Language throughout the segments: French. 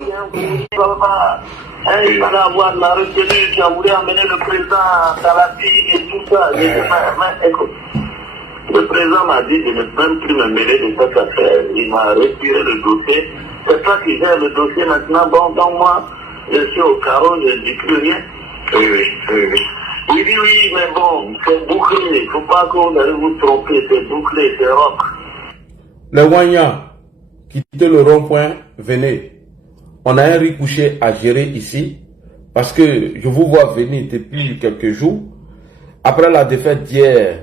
Il va avoir la retenue qui a voulu amener le président Talapi et tout ça. Mais écoute, le président m'a dit de ne même plus me mêler de cette affaire. Il m'a retiré le dossier. C'est toi qui gère le dossier maintenant. Bon, donc moi, je suis au carreau, je ne dis plus rien. Oui. Il dit oui, mais bon, c'est bouclé. Il ne faut pas que vous allez vous tromper. C'est bouclé, c'est rock. Les Wanya, quittez le rond-point, venez. On a un riz couché à gérer ici, parce que je vous vois venir depuis quelques jours, après la défaite d'hier,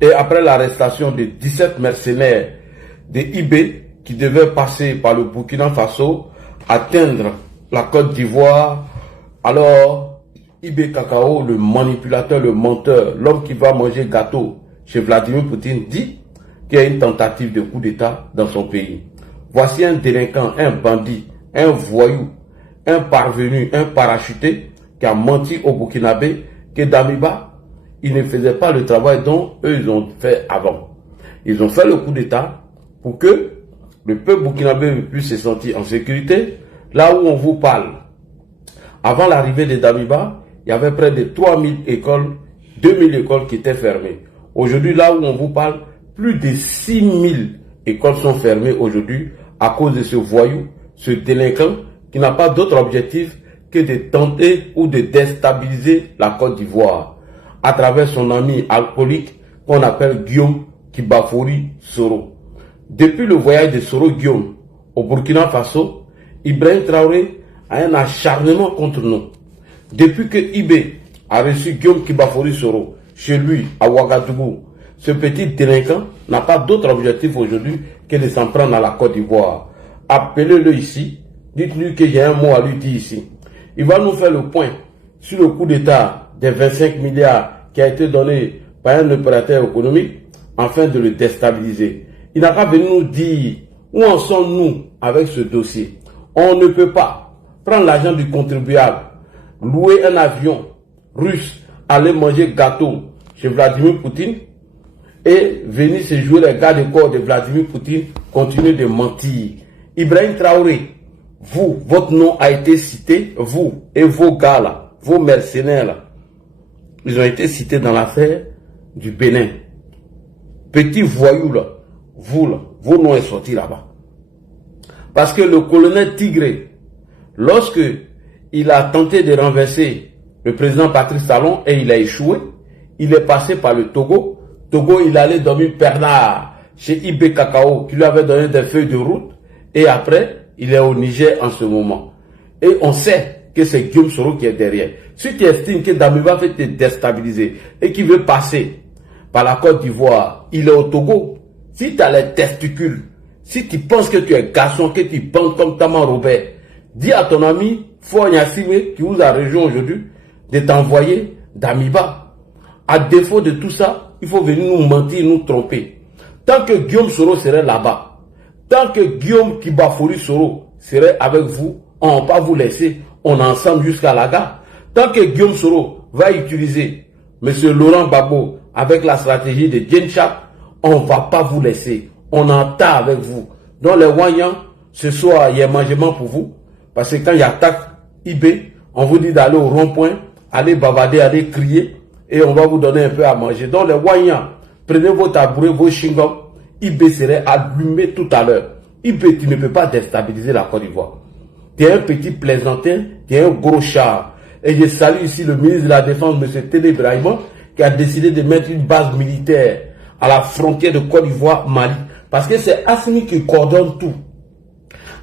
et après l'arrestation de 17 mercenaires de IB qui devaient passer par le Burkina Faso, atteindre la Côte d'Ivoire. Alors, IB Cacao, le manipulateur, le menteur, l'homme qui va manger gâteau chez Vladimir Poutine, dit qu'il y a une tentative de coup d'État dans son pays. Voici un délinquant, un bandit, un voyou, un parvenu, un parachuté qui a menti au Burkinabé que Damiba, il ne faisait pas le travail dont eux ils ont fait avant. Ils ont fait le coup d'État pour que le peuple burkinabé puisse se sentir en sécurité. Là où on vous parle, avant l'arrivée de Damiba, il y avait près de 3000 écoles, 2000 écoles qui étaient fermées. Aujourd'hui, là où on vous parle, plus de 6000 écoles sont fermées aujourd'hui à cause de ce voyou, ce délinquant qui n'a pas d'autre objectif que de tenter ou de déstabiliser la Côte d'Ivoire à travers son ami alcoolique qu'on appelle Guillaume Kibafouri Soro. Depuis le voyage de Soro Guillaume au Burkina Faso, Ibrahim Traoré a un acharnement contre nous. Depuis que IB a reçu Guillaume Kibafouri Soro chez lui à Ouagadougou, ce petit délinquant n'a pas d'autre objectif aujourd'hui que de s'en prendre à la Côte d'Ivoire. Appelez-le ici, dites-lui que j'ai un mot à lui dire ici. Il va nous faire le point sur le coup d'État des 25 milliards qui a été donné par un opérateur économique afin de le déstabiliser. Il n'a pas venu nous dire où en sommes-nous avec ce dossier. On ne peut pas prendre l'argent du contribuable, louer un avion russe, aller manger gâteau chez Vladimir Poutine et venir se jouer les gars de corps de Vladimir Poutine, continuer de mentir. Ibrahim Traoré, vous, votre nom a été cité, vous et vos gars là, vos mercenaires là, ils ont été cités dans l'affaire du Bénin. Petit voyou là, vous là, vos noms sont sortis là-bas. Parce que le colonel Tigré, lorsque il a tenté de renverser le président Patrice Talon et il a échoué, il est passé par le Togo. Togo, il allait dormir pernard chez IB Cacao qui lui avait donné des feuilles de route. Et après, il est au Niger en ce moment. Et on sait que c'est Guillaume Soro qui est derrière. Si tu estimes que Damiba veut te déstabiliser et qu'il veut passer par la Côte d'Ivoire, il est au Togo. Si tu as les testicules, si tu penses que tu es garçon, que tu bandes comme Taman Robert, dis à ton ami Fouad Yassime qui vous a rejoint aujourd'hui de t'envoyer Damiba. À défaut de tout ça, il faut venir nous mentir, nous tromper. Tant que Guillaume Soro serait là-bas, tant que Guillaume Kibafouri Soro serait avec vous, on ne va pas vous laisser, on est ensemble jusqu'à la gare. Tant que Guillaume Soro va utiliser M. Laurent Gbagbo avec la stratégie de Djenchap, on ne va pas vous laisser, on entend avec vous. Donc les Wanyans, ce soir, il y a un mangement pour vous, parce que quand il attaque IB, on vous dit d'aller au rond-point, aller bavader, aller crier, et on va vous donner un peu à manger. Donc les Wanyans, prenez vos tabourets, vos chewing-gums, IB serait allumé tout à l'heure. IB, tu ne peux pas déstabiliser la Côte d'Ivoire. Tu es un petit plaisantin, tu es un gros char. Et je salue ici le ministre de la Défense, M. Télé Brahima, qui a décidé de mettre une base militaire à la frontière de Côte d'Ivoire-Mali. Parce que c'est Assimi qui coordonne tout.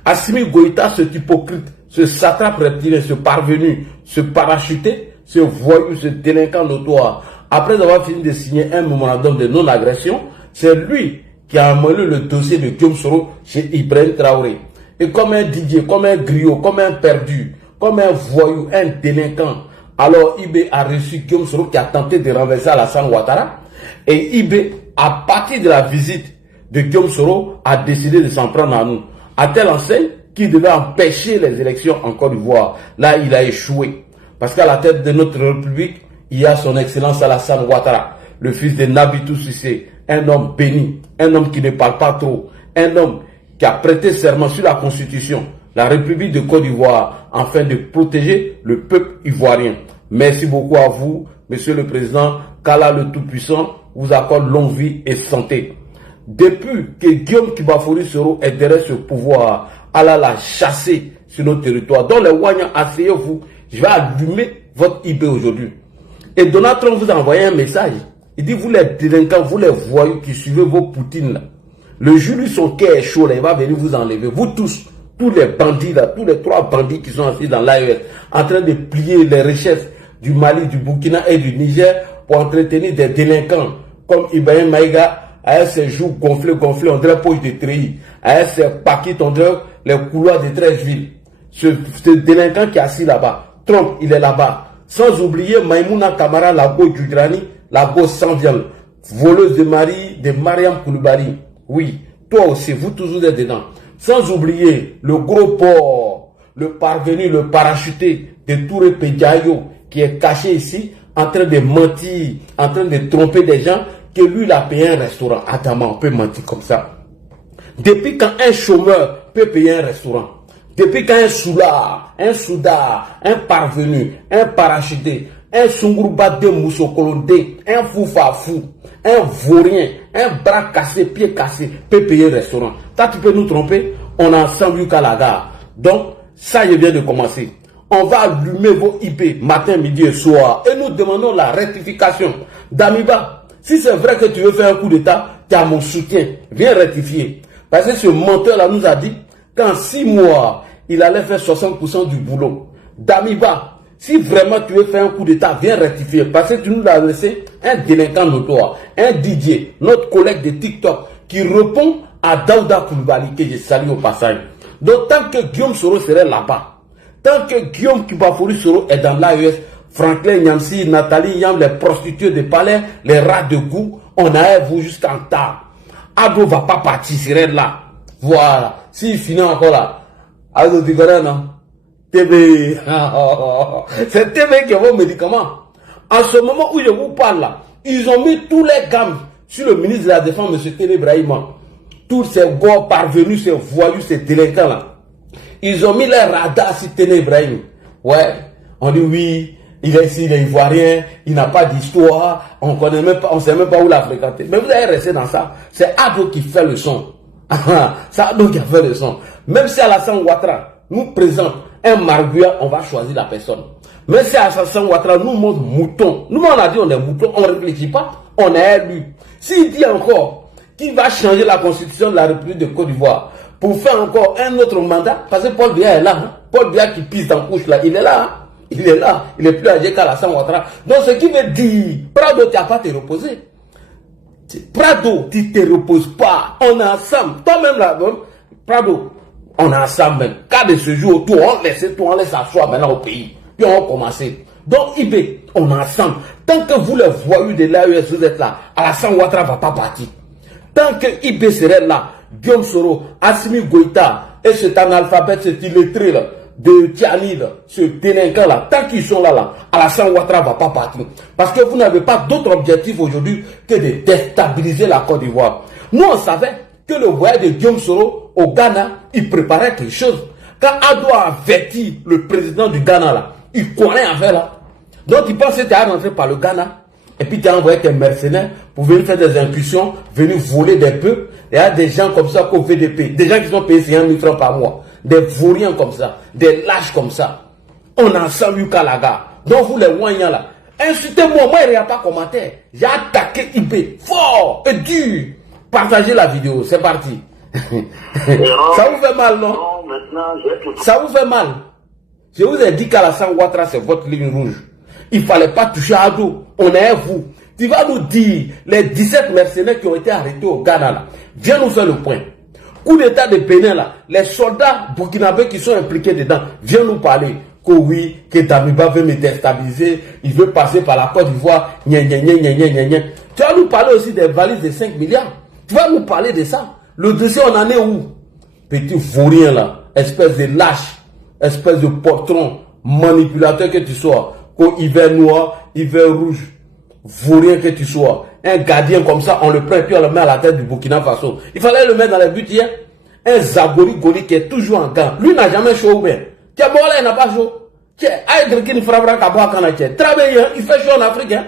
Assimi Goïta, ce hypocrite, ce satrape reptilien, ce parvenu, ce parachuté, ce voyou, ce délinquant notoire, après avoir fini de signer un mémorandum de non-agression, c'est lui qui a amené le dossier de Guillaume Soro chez Ibrahim Traoré. Et comme un Didier, comme un griot, comme un perdu, comme un voyou, un délinquant, alors IB a reçu Guillaume Soro qui a tenté de renverser Alassane Ouattara. Et IB, à partir de la visite de Guillaume Soro, a décidé de s'en prendre à nous. À telle enseigne qu'il devait empêcher les élections en Côte d'Ivoire. Là, il a échoué. Parce qu'à la tête de notre République, il y a son Excellence Alassane Ouattara, le fils de Nabitou Cissé, un homme béni, un homme qui ne parle pas trop, un homme qui a prêté serment sur la Constitution la République de Côte d'Ivoire afin de protéger le peuple ivoirien. Merci beaucoup à vous, Monsieur le Président. Qu'Allah le Tout-Puissant vous accorde longue vie et santé. Depuis que Guillaume Kibafouri Soro est derrière ce pouvoir, Allah l'a chassé sur nos territoires. Donc les Wanyans, asseyez-vous, je vais allumer votre IB aujourd'hui. Et Donald Trump vous a envoyé un message. Il dit, vous les délinquants, vous les voyous qui suivez vos poutines là. Le jour où son cœur est chaud là, il va venir vous enlever. Vous tous les bandits là, tous les 3 bandits qui sont assis dans l'AES, en train de plier les richesses du Mali, du Burkina et du Niger pour entretenir des délinquants comme Ibrahim Maïga, avec ses joues gonflées, on dirait poche de treillis, avec ses paquets, on dirait les couloirs de 13 villes. Ce délinquant qui est assis là-bas, Trump, il est là-bas. Sans oublier Maïmouna Kamara, la go Djudrani, la go Sandial, voleuse de Marie, de Mariam Koulibaly. Oui, toi aussi, vous tous vous êtes dedans. Sans oublier le gros porc, le parvenu, le parachuté de Touré Pédiayo, qui est caché ici, en train de mentir, en train de tromper des gens, que lui, il a payé un restaurant. Attends, on peut mentir comme ça. Depuis quand un chômeur peut payer un restaurant? Depuis quand un soulard, un soudard, un parvenu, un parachuté, un sungurba de moussokolondé, un foufafou, un vaurien, un bras cassé, pied cassé, peut payer un restaurant? Ça, tu peux nous tromper? On a ensemble qu'à la gare. Donc, ça, je viens de commencer. On va allumer vos IP matin, midi et soir. Et nous demandons la rectification. Damiba, si c'est vrai que tu veux faire un coup d'État, tu as mon soutien. Viens rectifier. Parce que ce menteur-là nous a dit qu'en 6 mois, il allait faire 60% du boulot. Damiba, si vraiment tu veux faire un coup d'État, viens rectifier. Parce que tu nous as laissé un délinquant notoire, un DJ, notre collègue de TikTok, qui répond à Daouda Koulibaly, que je salue au passage. Donc tant que Guillaume Soro serait là-bas, tant que Guillaume Kibafouri Soro est dans l'AES, Franklin Nyamsi, Nathalie Yam, les prostituées de palais, les rats de goût, on a vous jusqu'en tard. Ado va pas partir, serait là. Voilà. S'il finit encore là, Ado tu connais, non? TB. C'est TB qui est vos médicaments. En ce moment où je vous parle là, ils ont mis tous les gammes sur le ministre de la Défense, M. Téné Ibrahima. Tous ces gars parvenus, ces voyous, ces délinquants là. Ils ont mis les radars sur Téné Ibrahim. Ouais, on dit oui, il est ici, il est ivoirien, il n'a pas d'histoire, on connaît même pas, on sait même pas où l'a fréquenté. Mais vous allez rester dans ça. C'est Ado qui fait le son. C'est Ado qui a fait le son. Même si Alassane Ouattara nous présente un marguerite, on va choisir la personne. Même si Alassane Ouattara nous montre mouton, nous on a dit on est mouton, on ne réfléchit pas, on est élu. S'il dit encore qu'il va changer la constitution de la République de Côte d'Ivoire pour faire encore un autre mandat, parce que Paul Biya est là, hein? Paul Biya qui pisse dans la couche là, il est là, hein? Il est là, il est plus âgé qu'Alassane Ouattara. Donc ce qui veut dire, Prado, tu n'as pas te reposer. Prado, tu ne te reposes pas. On est ensemble. Toi-même là, Prado, on est ensemble même. Car de ce jour, tout, on laisse asseoir maintenant au pays. Puis on va commencer. Donc IB, on est ensemble. Tant que vous les voyous de l'AES, vous êtes là, Alassane Ouattara ne va pas partir. Tant que IB serait là, Guillaume Soro, Assimi Goïta et cet analphabète, cet illettré là, de Tiani, là, ce délinquant là, tant qu'ils sont là, Alassane Ouattara ne va pas partir. Parce que vous n'avez pas d'autre objectif aujourd'hui que de déstabiliser la Côte d'Ivoire. Nous, on savait que le voyage de Guillaume Soro au Ghana, il préparait quelque chose. Quand Ado a averti le président du Ghana là, il connaît affaire là. Donc il pense que tu as rentré par le Ghana. Et puis tu as envoyé tes mercenaires pour venir faire des incursions, venir voler des peuples. Il y a des gens comme ça qu'au VDP, des gens qui sont payés 50 000 francs par mois, des vauriens comme ça, des lâches comme ça. On a ensemble Kalaga. Donc vous les Wanyans là, insultez-moi, moi il n'y a pas de commentaire. J'ai attaqué IB fort et dur. Partagez la vidéo, c'est parti. Ça vous fait mal, non? Ça vous fait mal. Je vous ai dit qu'Alassane Ouattara c'est votre ligne rouge. Il ne fallait pas toucher à Ado. On est vous. Tu vas nous dire, les 17 mercenaires qui ont été arrêtés au Ghana, là, viens nous faire le point. Coup d'état de Bénin, là, les soldats burkinabés qui sont impliqués dedans, viens nous parler. Que oui, que Damiba veut me déstabiliser, il veut passer par la Côte d'Ivoire, Tu vas nous parler aussi des valises de 5 milliards. Tu vas nous parler de ça. Le dossier, on en est où? Petit vaurien, là, espèce de lâche, espèce de portron, manipulateur que tu sois. Hiver noir, hiver rouge, vaurien que tu sois, un gardien comme ça, on le prend et puis on le met à la tête du Burkina Faso. Il fallait le mettre dans les buts hier. un Zagori qui est toujours en gants. Lui n'a jamais chaud ouvert. Tiens, bon là, il n'a pas chaud. Tiens, Aïdre qui ne frappera qu'à boire quand il travaille, il fait chaud en Afrique. Hein?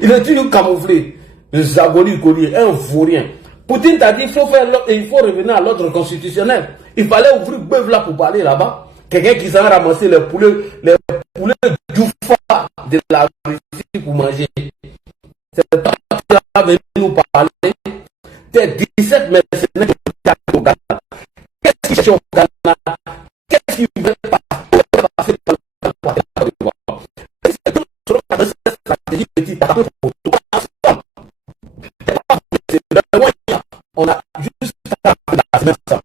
Il est toujours camouflé. Le Zagori, un vaurien. Poutine t'a dit il faut revenir à l'ordre constitutionnel. Il fallait ouvrir bœuf là pour parler là-bas. Quelqu'un qui s'en ramasser les poulets du foie de la Russie pour manger. C'est toi qui as venu nous parler. T'es 17 mercenaires qui sont au Ghana. Qu'est-ce qui sont au Ghana? Qu'est-ce qui veut passer par le Ghana? C'est toute stratégie petite. On a juste à la semaine ça.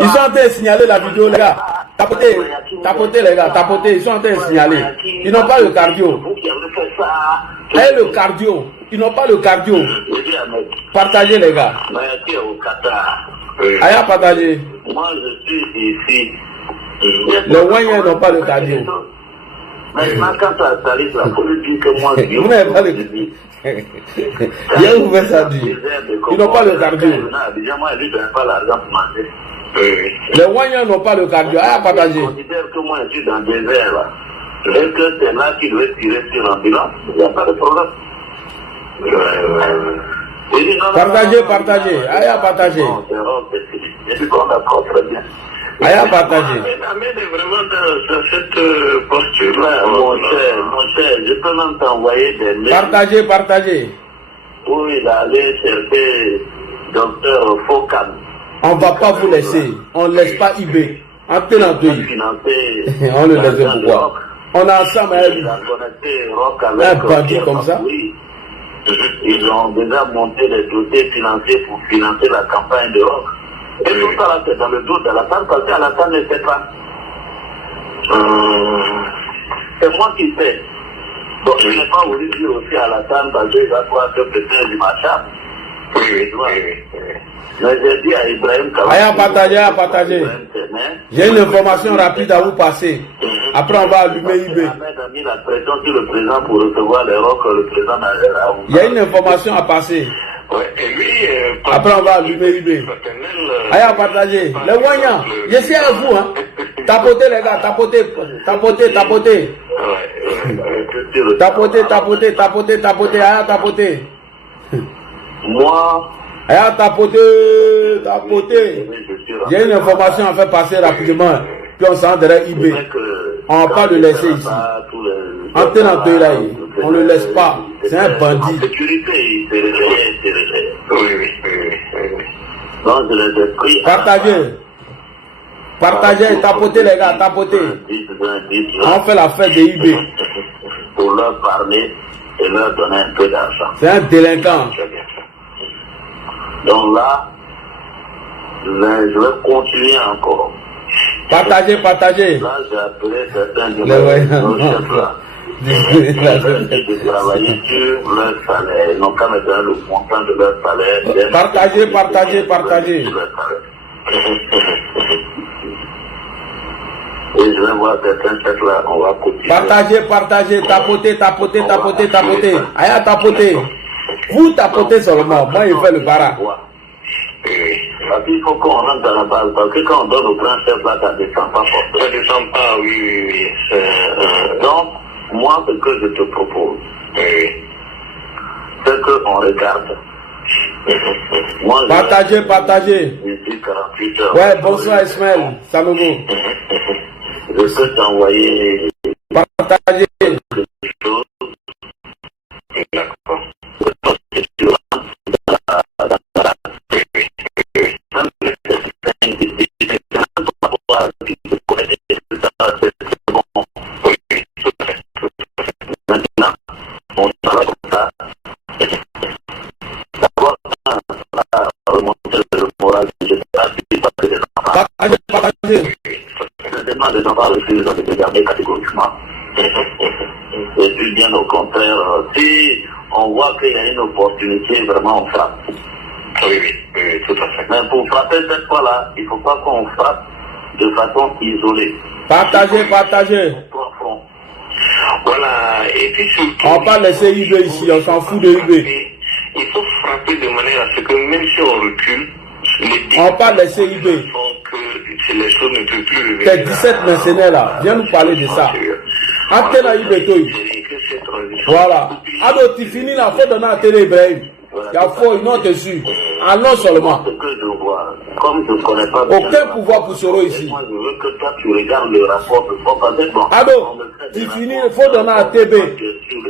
Ils sont en train de signaler la vidéo, les gars. Tapotez, les gars, tapotez. Ils sont en train de signaler. Ils n'ont pas le cardio. Et le cardio. Ils n'ont pas le cardio. Partagez, les gars. Allez, partagez. Moi, je suis ici. Les Wanyans n'ont pas le cardio. Maintenant, quand ça s'arrive, la politique que moi, vous n'avez pas le cardio. Bien ouvert ça dit. Ils n'ont pas le cardio. Les Wanyans n'ont pas le cardio. Allez, partagez. Je considère que moi, je suis dans des airs là. Est-ce que c'est là qu'il doit tirer sur l'ambulance? Il n'y a pas de problème. Partagez, partagez. Allez, partagez. Allez, partagez. Amène vraiment dans cette posture-là, mon cher, je peux même t'envoyer des mails. Partagez, partagez. Où il allait chercher docteur Foucan. On ne va pas vous laisser. On ne laisse pas IB. En tenant de on le laisse pourquoi. On a ensemble un bandit comme ça. Ils ont déjà monté les dossiers financiers pour financer la campagne de rock. Et tout ça là, c'est dans le dos d'Alassane, parce qu'Alassane ne sait pas. C'est moi qui sais. Donc je n'ai pas voulu dire aussi à Alassane, parce qu'il va pouvoir se préparer du machin. Oui. Mais j'ai dit à Ibrahim Kawa. Allez, partagez, partagez. J'ai une information rapide à vous passer. Après, on va allumer IB. Ahmed a mis la pression sur le président pour recevoir les rocs que le président n'a. Il y a une information à passer. Après, on va allumer IB. Allez, partagez. Les Wanyans, je suis avec vous. Hein. Tapotez, les gars, tapotez. Tapotez, tapotez. Tapotez, tapotez, tapotez, tapotez. Allez, tapotez. Moi. Allez, tapotez, tapotez. Il y a une information à faire passer rapidement. Puis on s'en derrière IB. On ne va pas le laisser ici. En tenant deux là, on ne le laisse pas. C'est un bandit. Partagez. Partagez, tapotez les gars, tapotez. On fait la fête de IB. Pour leur parler et leur donner un peu d'argent. C'est un délinquant. Donc là, je vais continuer encore. Partagez, partagez. Là, j'ai appelé certains de nos chefs là. De travailler sur leur salaire. Ils n'ont qu'à me donner le montant de leur salaire. Partagez, partagez, partagez. Et je vais voir certains chefs là, on va continuer. Partagez, partagez, tapotez, tapotez, tapotez, tapotez. Allez, tapotez. Vous tapotez seulement. Moi, il fait le bara. Parce qu'il faut qu'on rentre dans la base, parce que quand on donne au grand chef là, ça ne descend pas forcément. Ça ne descend pas, oui. Donc, moi, ce que je te propose, c'est qu'on regarde. Moi, partagez, partagez. D'ici 48 heures. Ouais, bonsoir Ismaël. Salut. Je peux t'envoyer. Partagez. D'accord. Et puis bien au contraire, si on voit qu'il y a une opportunité, vraiment on frappe. Oui, tout à fait. Mais pour frapper cette fois-là, il ne faut pas qu'on frappe de façon isolée. Partagez. Voilà, et puis surtout... On va pas laisser IB ici, on s'en fout de IB. Il faut frapper de manière à ce que même si on recule, on va pas laisser IB. Les choses ne peuvent plus revenir. T'es 17 mercenaires là, viens nous parler de ça. Attends à IB, toi. Voilà. Alors tu finis la faute donner à Télé Ibrahim. Il y a faux, une autre dessus. Allons seulement. Comme je ne connais pas aucun pouvoir pour Soro ici. Moi, je veux que toi, tu regardes le rapport de bon. Alors, tu finis, il faut donner à TB.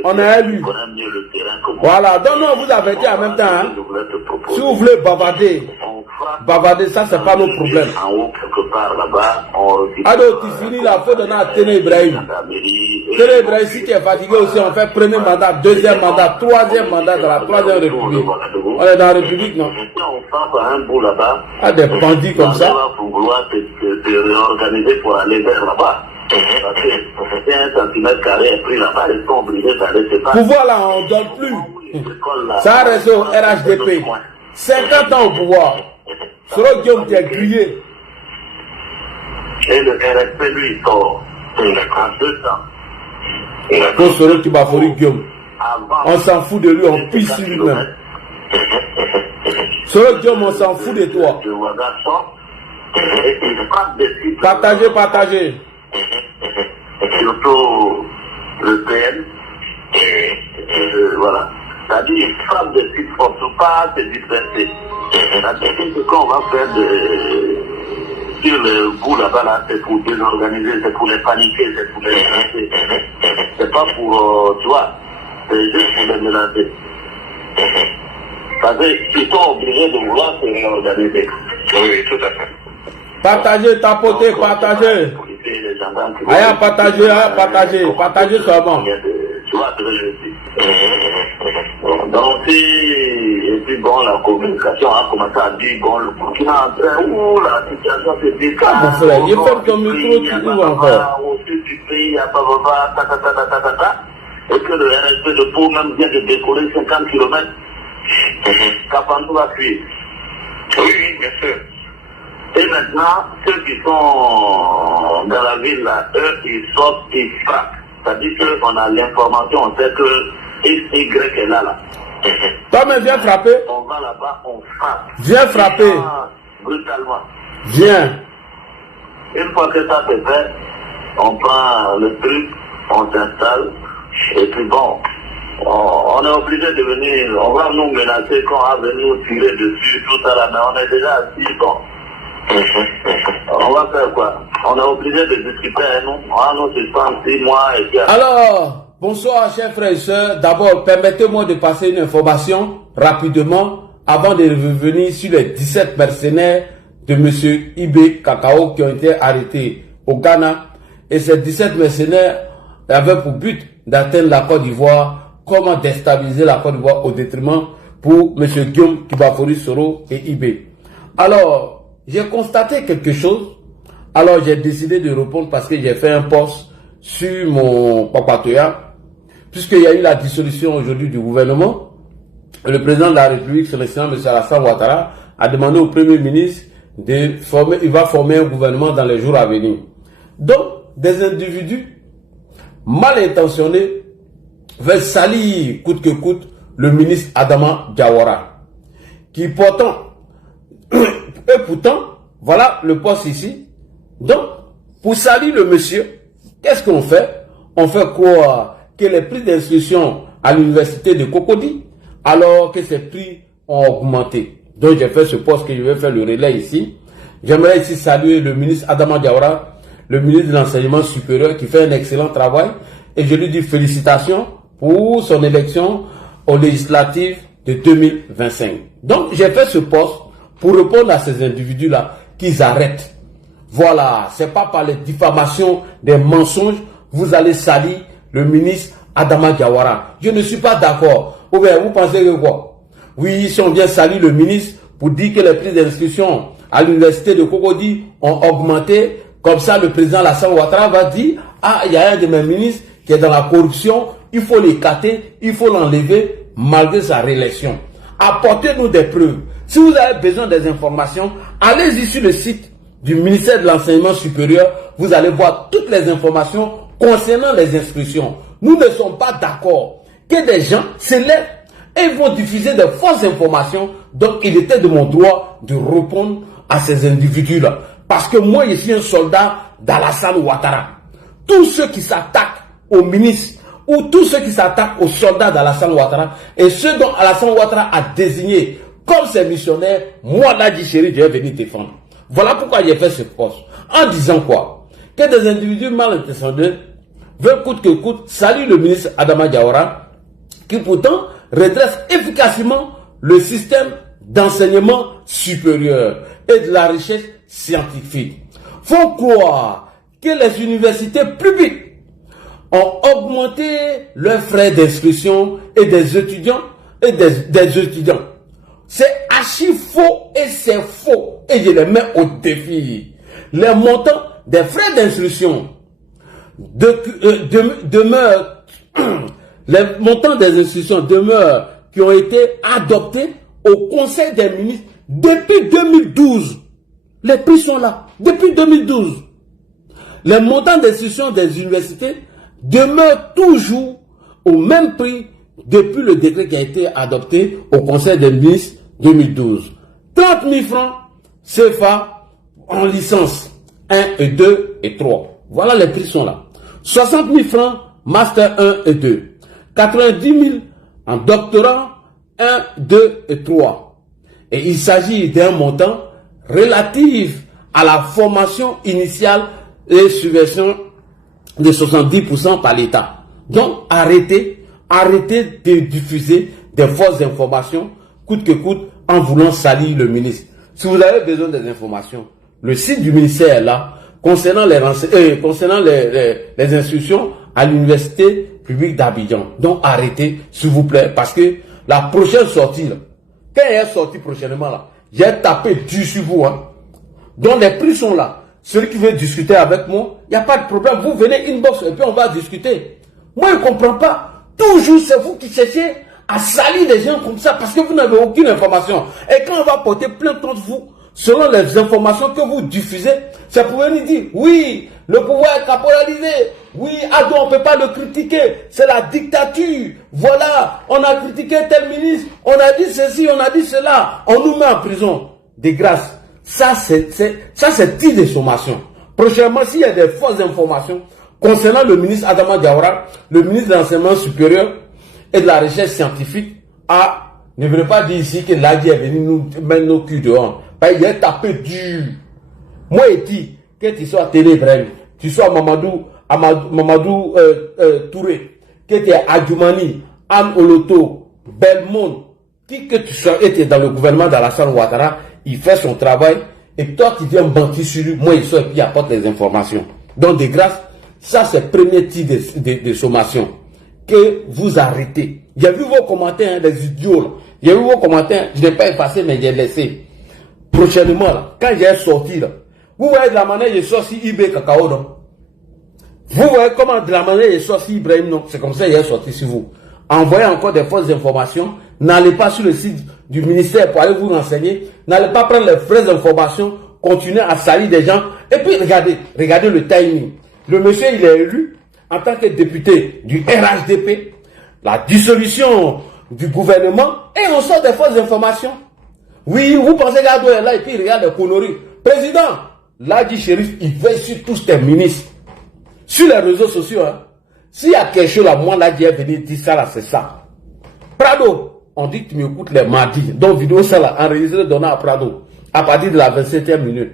On a élu. Voilà, donc nous, on vous avertit en même temps. Hein. Si vous voulez bavarder, ça, c'est pas nos problèmes. Alors, tu finis là, il faut donner à Télé Ibrahim. Télé Ibrahim, si tu es fatigué aussi, on fait premier mandat, deuxième mandat, troisième mandat dans la troisième république. On est dans la république, non? Ah, des bandits comme ça. Pour vouloir te réorganiser pour aller vers là-bas. Parce que c'est un centimètre carré est pris là-bas, ils sont obligés d'aller se passer. Pouvoir là, on ne donne plus. Ça reste au RHDP. 50 ans au pouvoir. Soro Guillaume qui est grillé. Et le RSP, lui, il sort. En 2 ans. Pour Soro Kibafori Guillaume. On s'en fout de lui, on pisse sur lui-même. Soro Guillaume, on s'en fout de toi. Partagez. Surtout le PN. Voilà. C'est-à-dire, il frappe de suite, il ne faut pas se disperser. C'est-à-dire que ce qu'on va faire sur le bout là-bas, là, c'est pour désorganiser, c'est pour les paniquer, c'est pour les menacer. C'est pas pour, tu vois, c'est juste pour les menacer. Parce qu'ils sont obligés de vouloir se réorganiser. Oui, tout à fait. Partagez, tapotez, partagez. Allez, partagez seulement. Tu vois ce que je dis. Donc, et puis bon, la communication a commencé à dire, bon, le Burkina est en train, la situation se décale. Ah, mon frère, il fait comme le micro, tu dis encore. Au sud du pays, il y a pas et que le RSP de Pau même vient de décoller 50 km. Kapandou va fuir. Oui, bien sûr. Et maintenant, ceux qui sont dans la ville, là, eux, ils sortent, ils frappent. C'est-à-dire qu'on a l'information, on sait que XY est là. Toi-même, viens frapper. On va là-bas, on frappe. Viens frapper. Brutalement. Viens. Une fois que ça c'est fait, on prend le truc, on s'installe, et puis bon, on est obligé de venir, on va nous menacer qu'on va venir tirer dessus, tout ça là, mais on est déjà assis, bon. On va faire quoi? On est obligé de discuter, nous. On va nous suspendre 6 mois et puis... Alors, bonsoir chers frères et sœurs. D'abord, permettez-moi de passer une information rapidement avant de revenir sur les 17 mercenaires de M. Ibé Kakao qui ont été arrêtés au Ghana. Et ces 17 mercenaires avaient pour but d'atteindre la Côte d'Ivoire, comment déstabiliser la Côte d'Ivoire au détriment pour M. Guillaume Kibafori Soro et Ibé. Alors, j'ai constaté quelque chose, alors j'ai décidé de répondre parce que j'ai fait un post sur mon Papatoya, puisqu'il y a eu la dissolution aujourd'hui du gouvernement. Le président de la République, son excellent M. Alassane Ouattara, a demandé au Premier ministre de former, il va former un gouvernement dans les jours à venir. Donc, des individus mal intentionnés veulent salir coûte que coûte le ministre Adama Diawara, qui pourtant, et pourtant, voilà le poste ici. Donc, pour salir le monsieur, qu'est-ce qu'on fait? On fait croire que les prix d'inscription à l'université de Cocody, alors que ces prix ont augmenté. Donc, j'ai fait ce poste que je vais faire le relais ici. J'aimerais ici saluer le ministre Adama Diawara, le ministre de l'Enseignement supérieur, qui fait un excellent travail. Et je lui dis félicitations pour son élection aux législatives de 2025. Donc, j'ai fait ce poste pour répondre à ces individus-là, qu'ils arrêtent. Voilà, c'est pas par les diffamations, des mensonges, vous allez salir le ministre Adama Diawara. Je ne suis pas d'accord. Ou bien, vous pensez que quoi? Oui, si on vient salir le ministre pour dire que les prix d'inscription à l'université de Cocody ont augmenté, comme ça le président Alassane Ouattara va dire, ah, il y a un de mes ministres qui est dans la corruption, il faut l'écarter, il faut l'enlever malgré sa réélection. Apportez-nous des preuves. Si vous avez besoin des informations, allez-y sur le site du ministère de l'Enseignement supérieur. Vous allez voir toutes les informations concernant les inscriptions. Nous ne sommes pas d'accord que des gens se lèvent et vont diffuser de fausses informations. Donc, il était de mon droit de répondre à ces individus-là. Parce que moi, je suis un soldat d'Alassane Ouattara. Tous ceux qui s'attaquent au ministre ou tous ceux qui s'attaquent aux soldats d'Alassane Ouattara et ceux dont Alassane Ouattara a désigné comme ses missionnaires, moi, Ladji Chérif, je vais venir défendre. Voilà pourquoi j'ai fait ce poste. En disant quoi? Que des individus mal intentionnés veulent coûte que coûte saluer le ministre Adama Diawara, qui pourtant redresse efficacement le système d'enseignement supérieur et de la recherche scientifique. Font croire que les universités publiques ont augmenté leurs frais d'inscription et des étudiants et des étudiants. C'est archi faux et c'est faux. Et je les mets au défi. Les montants des frais d'instruction demeurent, les montants des institutions demeurent qui ont été adoptés au Conseil des ministres depuis 2012. Les prix sont là. Depuis 2012. Les montants d'instruction des universités demeurent toujours au même prix depuis le décret qui a été adopté au Conseil des ministres 2012. 30 000 francs CFA en licence 1 et 2 et 3. Voilà, les prix sont là. 60 000 francs master 1 et 2. 90 000 en doctorat 1, 2 et 3. Et il s'agit d'un montant relatif à la formation initiale et subvention de 70% par l'État. Donc arrêtez de diffuser des fausses informations coûte que coûte en voulant salir le ministre. Si vous avez besoin des informations, le site du ministère est là concernant les institutions à l'université publique d'Abidjan. Donc arrêtez s'il vous plaît, parce que la prochaine sortie, là, quand elle est sortie prochainement, là, j'ai tapé dur sur vous. Hein. Donc les prix sont là. Celui qui veut discuter avec moi, il n'y a pas de problème. Vous venez inbox et puis on va discuter. Moi, je ne comprends pas. Toujours, c'est vous qui cherchez à salir des gens comme ça parce que vous n'avez aucune information. Et quand on va porter plainte contre vous, selon les informations que vous diffusez, c'est pour venir dire, oui, le pouvoir est caporalisé. Oui, Ado, on ne peut pas le critiquer. C'est la dictature. Voilà, on a critiqué tel ministre. On a dit ceci, on a dit cela. On nous met en prison. De grâce. Ça, c'est tir de sommation. Prochainement, s'il y a des fausses informations concernant le ministre Adama Diawara, le ministre de l'Enseignement supérieur et de la recherche scientifique, ne voulez pas dire ici que Ladji est venu nous mettre nos culs dehors. Il est tapé dur. Moi, il dit que tu sois Télé Ibrahim, tu sois Mamadou Touré, que tu es Adjoumani, Anne Oloto, Belmond, qui que tu sois, et tu es dans le gouvernement d'Alassane Ouattara, il fait son travail, et toi qui viens mentir sur lui, moi il sort et puis il apporte les informations. Donc de grâce, ça c'est le premier type de sommation que vous arrêtez. J'ai vu vos commentaires, hein, les idiots là. J'ai vu vos commentaires, je ne l'ai pas effacé mais j'ai laissé. Prochainement là, quand j'ai sorti là, vous voyez de la manière j'ai sorti IB Cacao non? Vous voyez comment de la manière j'ai sorti Ibrahim non? C'est comme ça qu'il est sorti sur vous. Envoyez encore des fausses informations. N'allez pas sur le site du ministère pour aller vous renseigner. N'allez pas prendre les vraies informations. Continuez à salir des gens. Et puis regardez le timing. Le monsieur, il est élu en tant que député du RHDP. La dissolution du gouvernement. Et on sort des fausses informations. Oui, vous pensez qu'Ado est là et puis il regarde les conneries. Président, Ladji Chérif, il veille sur tous tes ministres. Sur les réseaux sociaux, hein. S'il y a quelque chose là, moi, Ladji est venu dire ça là, c'est ça. Prado, on dit que tu m'écoutes les mardis. Donc, vidéo ça là, enregistré, donné à Prado. À partir de la 27e minute,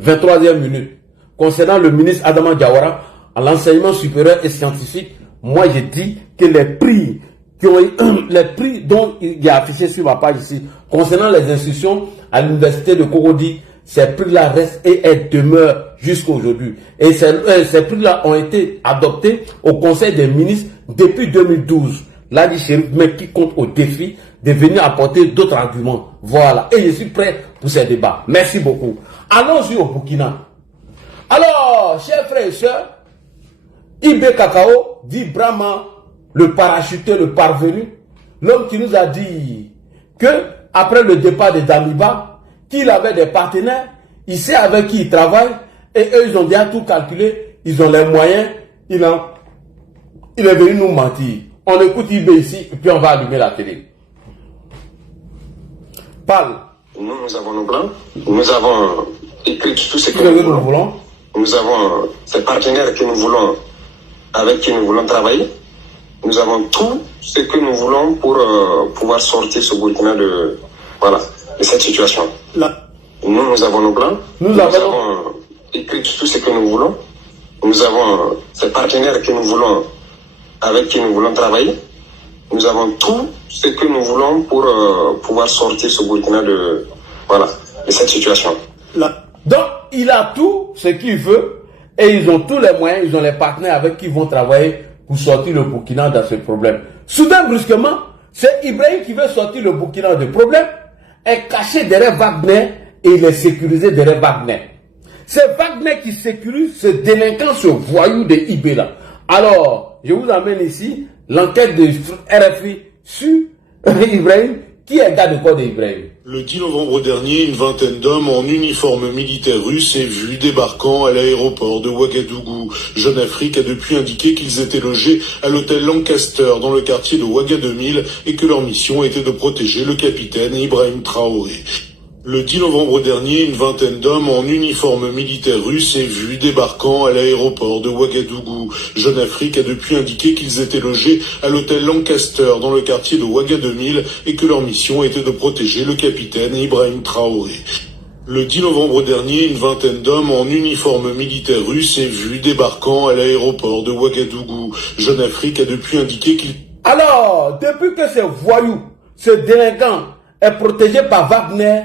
23e minute, concernant le ministre Adama Diawara, à l'enseignement supérieur et scientifique, moi, j'ai dit que les prix dont il y a affiché sur ma page ici, concernant les institutions à l'université de Cocody, ces prix-là restent et elles demeurent jusqu'à aujourd'hui. Et ces prix-là ont été adoptés au Conseil des ministres depuis 2012. Ladji Chérif, mais qui compte au défi de venir apporter d'autres arguments. Voilà. Et je suis prêt pour ces débats. Merci beaucoup. Allons-y au Burkina. Alors, chers frères et sœurs, IB Cacao dit Brahma, le parachuté, le parvenu, l'homme qui nous a dit que après le départ des Damiba, qu'il avait des partenaires, il sait avec qui il travaille, et eux, ils ont bien tout calculé, ils ont les moyens, il est venu nous mentir. On écoute IB ici, et puis on va allumer la télé. Parle. Nous avons nos plans, nous avons écrit tout ce que nous voulons. Nous avons ces partenaires que nous voulons, avec qui nous voulons travailler. Nous avons tout ce que nous voulons pour pouvoir sortir ce Burkina de cette situation. Nous avons nos plans, nous avons écrit tout ce que nous voulons. Nous avons ces partenaires que nous voulons, avec qui nous voulons travailler. Nous avons tout ce que nous voulons pour pouvoir sortir ce Burkina de cette situation. Donc, il a tout ce qu'il veut et ils ont tous les moyens, ils ont les partenaires avec qui ils vont travailler pour sortir le Burkina dans ce problème. Soudain, brusquement, c'est Ibrahim qui veut sortir le Burkina de problème, est caché derrière Wagner et il est sécurisé derrière Wagner. C'est Wagner qui sécurise ce délinquant, ce voyou de IB là. Alors, je vous amène ici l'enquête de RFI sur Ibrahim. Qui est garde corps d'Ibrahim? Le 10 novembre dernier, une vingtaine d'hommes en uniforme militaire russe est vue débarquant à l'aéroport de Ouagadougou. Jeune Afrique a depuis indiqué qu'ils étaient logés à l'hôtel Lancaster dans le quartier de Ouaga 2000 et que leur mission était de protéger le capitaine Ibrahim Traoré. Le 10 novembre dernier, une vingtaine d'hommes en uniforme militaire russe est vue débarquant à l'aéroport de Ouagadougou. Jeune Afrique a depuis indiqué qu'ils étaient logés à l'hôtel Lancaster dans le quartier de Ouaga 2000 et que leur mission était de protéger le capitaine Ibrahim Traoré. Le 10 novembre dernier, une vingtaine d'hommes en uniforme militaire russe est vue débarquant à l'aéroport de Ouagadougou. Jeune Afrique a depuis indiqué qu'il... Alors, depuis que ce voyou, ce délinquant est protégé par Wagner,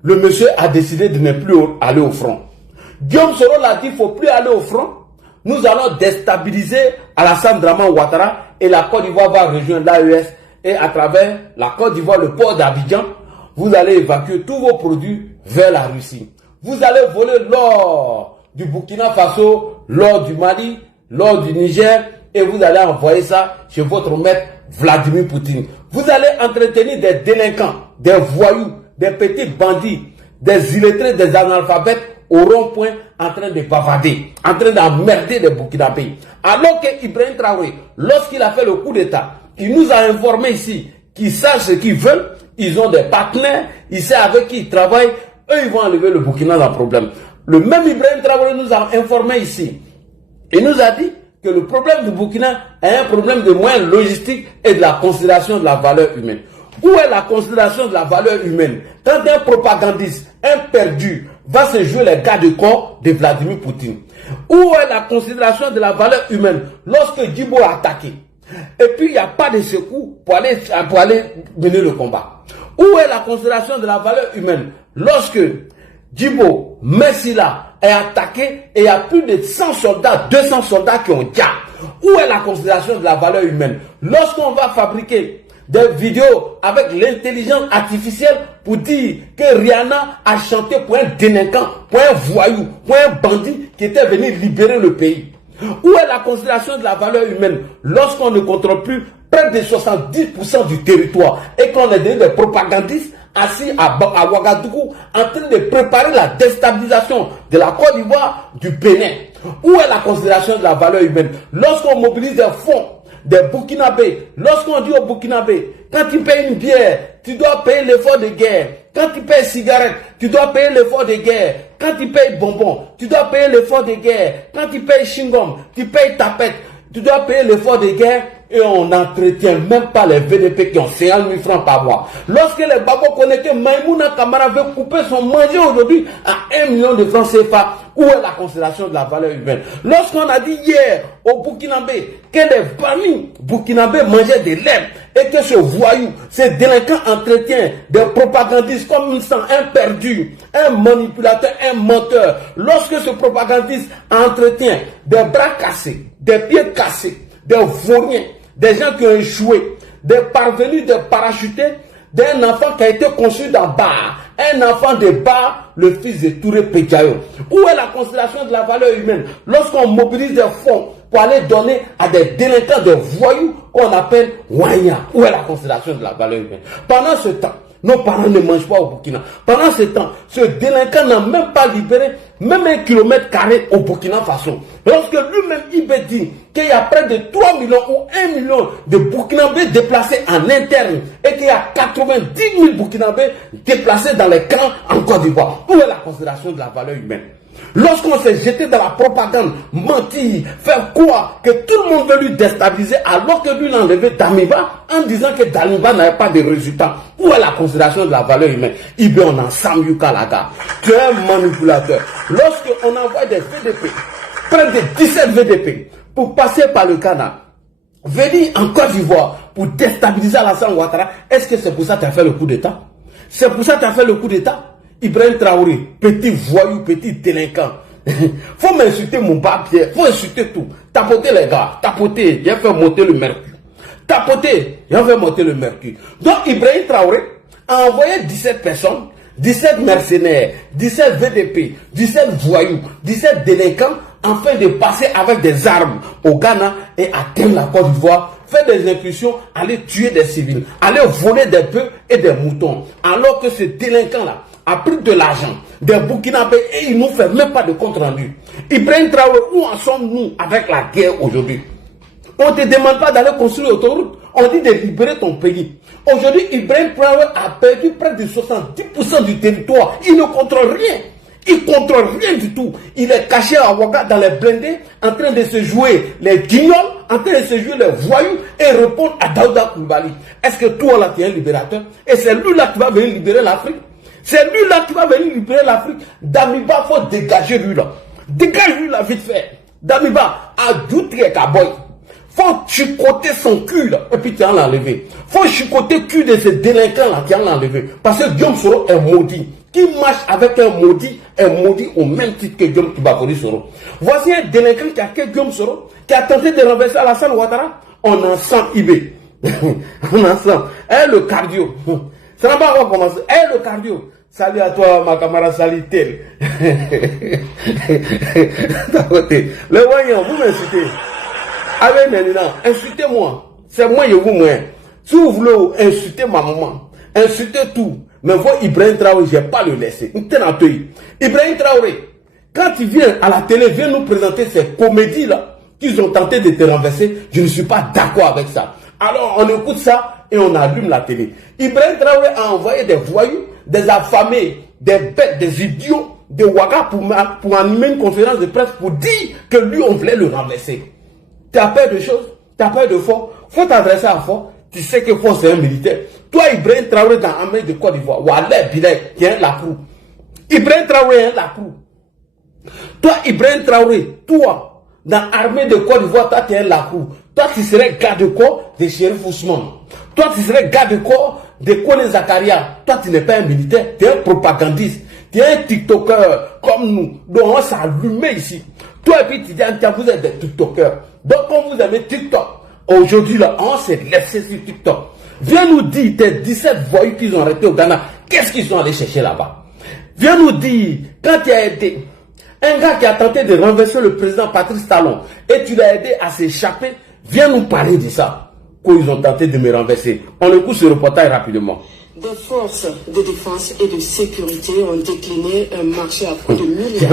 le monsieur a décidé de ne plus aller au front. Guillaume Soro l'a dit, il ne faut plus aller au front. Nous allons déstabiliser Alassane Draman Ouattara et la Côte d'Ivoire va rejoindre l'AES. Et à travers la Côte d'Ivoire, le port d'Abidjan, vous allez évacuer tous vos produits vers la Russie. Vous allez voler l'or du Burkina Faso, l'or du Mali, l'or du Niger et vous allez envoyer ça chez votre maître Vladimir Poutine. Vous allez entretenir des délinquants, des voyous, des petits bandits, des illettrés, des analphabètes au rond-point en train de bavarder, en train d'emmerder des Burkinabés. Alors que Ibrahim Traoré, lorsqu'il a fait le coup d'État, il nous a informé ici qu'ils sachent ce qu'ils veulent, ils ont des partenaires, ils savent avec qui ils travaillent, eux ils vont enlever le Burkina dans le problème. Le même Ibrahim Traoré nous a informé ici. Il nous a dit que le problème du Burkina est un problème de moyens logistiques et de la considération de la valeur humaine. Où est la considération de la valeur humaine? Quand un propagandiste, un perdu, va se jouer les gardes du corps de Vladimir Poutine. Où est la considération de la valeur humaine lorsque Djibo a attaqué? Et puis il n'y a pas de secours pour aller mener le combat. Où est la considération de la valeur humaine lorsque Djibo, Messila est attaqué et il y a plus de 100 soldats, 200 soldats qui ont tiré? Où est la considération de la valeur humaine lorsqu'on va fabriquer des vidéos avec l'intelligence artificielle pour dire que Rihanna a chanté pour un délinquant, pour un voyou, pour un bandit qui était venu libérer le pays? Où est la considération de la valeur humaine lorsqu'on ne contrôle plus près de 70% du territoire et qu'on est des propagandistes assis à Ouagadougou en train de préparer la déstabilisation de la Côte d'Ivoire, du Bénin? Où est la considération de la valeur humaine lorsqu'on mobilise des fonds des Burkinabés? Lorsqu'on dit aux Burkinabés, quand tu payes une bière, tu dois payer l'effort de guerre. Quand tu payes cigarette, tu dois payer l'effort de guerre. Quand tu payes bonbons, tu dois payer l'effort de guerre. Quand tu payes chewing-gum, tu payes tapette, tu dois payer l'effort de guerre. Et on n'entretient même pas les VDP qui ont 50 000 francs par mois. Lorsque les babos connaissent que Maïmouna Kamara veut couper son manger aujourd'hui à 1 million de francs CFA, où est la considération de la valeur humaine? Lorsqu'on a dit hier au Burkinabé que les familles burkinabés mangeaient des lèvres et que ce voyou, ce délinquant entretient des propagandistes comme un perdu, un manipulateur, un menteur. Lorsque ce propagandiste entretient des bras cassés, des pieds cassés, des vauriens, des gens qui ont échoué, des parvenus, des parachutés, d'un enfant qui a été conçu dans Bar, un enfant de Bar, le fils de Touré Pédiayo. Où est la considération de la valeur humaine lorsqu'on mobilise des fonds pour aller donner à des délinquants, des voyous qu'on appelle Wanya? Où est la considération de la valeur humaine? Pendant ce temps, Nos parents ne mangent pas au Burkina. Pendant ce temps, ce délinquant n'a même pas libéré même 1 kilomètre carré au Burkina Faso. Lorsque lui-même, il dit qu'il y a près de 3 millions ou 1 million de Burkinabés déplacés en interne et qu'il y a 90 000 Burkinabés déplacés dans les camps en Côte d'Ivoire. Où est la considération de la valeur humaine? Lorsqu'on s'est jeté dans la propagande, mentir, faire quoi, que tout le monde veut lui déstabiliser alors que lui l'a enlevé Damiba en disant que Damiba n'avait pas de résultats. Où est la considération de la valeur humaine? Ibe on en Sam Yukalaga. Tu es un manipulateur. Lorsqu'on envoie des VDP, près de 17 VDP, pour passer par le canal, venir en Côte d'Ivoire pour déstabiliser Alassane Ouattara, est-ce que c'est pour ça que tu as fait le coup d'État? C'est pour ça que tu as fait le coup d'État? Ibrahim Traoré, petit voyou, petit délinquant. Faut m'insulter mon papier, faut insulter tout. Tapoter les gars, tapoter, j'ai fait monter le mercure. Tapoter, j'ai fait monter le mercure. Donc Ibrahim Traoré a envoyé 17 personnes, 17 mercenaires, 17 VDP, 17 voyous, 17 délinquants, afin de passer avec des armes au Ghana et atteindre la Côte d'Ivoire, faire des incursions, aller tuer des civils, aller voler des bœufs et des moutons. Alors que ce délinquant-là a pris de l'argent des Burkinabés et il ne nous fait même pas de compte rendu. Ibrahim Traoré, où en sommes-nous avec la guerre aujourd'hui? On ne te demande pas d'aller construire l'autoroute, on dit de libérer ton pays. Aujourd'hui, Ibrahim Traoré a perdu près de 70% du territoire. Il ne contrôle rien. Il ne contrôle rien du tout. Il est caché à Ouaga dans les blindés, en train de se jouer les guignols, en train de se jouer les voyous et répondre à Daouda Coulibaly. Est-ce que toi là tu es un libérateur? Et c'est lui là qui va venir libérer l'Afrique? C'est lui là qui va venir libérer l'Afrique. Damiba, il faut dégager lui là. Dégage lui là vite fait. Damiba, ajouter Kaboy. Faut chicoter son cul là. Et puis tu vas l'enlever. Faut chicoter le cul de ce délinquant là qui va l'enlever. Parce que Guillaume Soro est maudit. Qui marche avec un maudit est maudit au même titre que Guillaume Tibakori Soro. Voici un délinquant qui a fait Guillaume Soro, qui a tenté de renverser Alassane Ouattara. On en sent Ibé. On en sent. Eh, le cardio. Ça n'a pas encore commencé. Eh, le cardio. Salut à toi, ma camarade Salitel. D'un côté. Le voyant, vous m'insultez. Allez, maintenant, insultez-moi. C'est moi, je vous moi. Si vous voulez insulter ma maman, insultez tout. Mais vous, Ibrahim Traoré, je ne vais pas le laisser. Ibrahim Traoré, quand il vient à la télé, vient nous présenter ces comédies-là qu'ils ont tenté de te renverser, je ne suis pas d'accord avec ça. Alors, on écoute ça et on allume la télé. Ibrahim Traoré a envoyé des voyous, des affamés, des bêtes, des idiots de Ouaga pour animer une conférence de presse pour dire que lui, on voulait le renverser. Tu as peur de choses? Tu as peur de Fort? Faut t'adresser à Fort. Tu sais que Fort, c'est un militaire. Toi, Ibrahim Traoré, dans l'armée de Côte d'Ivoire, Wallet Bilek, qui est un lacrou. Ibrahim Traoré est un lacrou. Toi, Ibrahim Traoré, toi, dans l'armée de Côte d'Ivoire, toi, tu es un lacrou. Toi, tu serais garde-corps de Chérif Ousmane. Toi, tu serais garde-corps de Kone Zakaria. Toi, tu n'es pas un militaire, tu es un propagandiste. Tu es un TikToker comme nous. Donc, on s'est allumé ici. Toi, et puis, tu dis, vous êtes des TikTokers. Donc, quand vous avez TikTok, aujourd'hui, là, on s'est laissé sur TikTok. Viens nous dire, tes 17 voyous qu'ils ont arrêtés au Ghana, qu'est-ce qu'ils sont allés chercher là-bas? Viens nous dire, quand tu as aidé un gars qui a tenté de renverser le président Patrice Talon et tu l'as aidé à s'échapper, viens nous parler de ça, qu'ils ont tenté de me renverser. On écoute ce reportage rapidement. Des forces de défense et de sécurité ont décliné un marché à coût de milliards,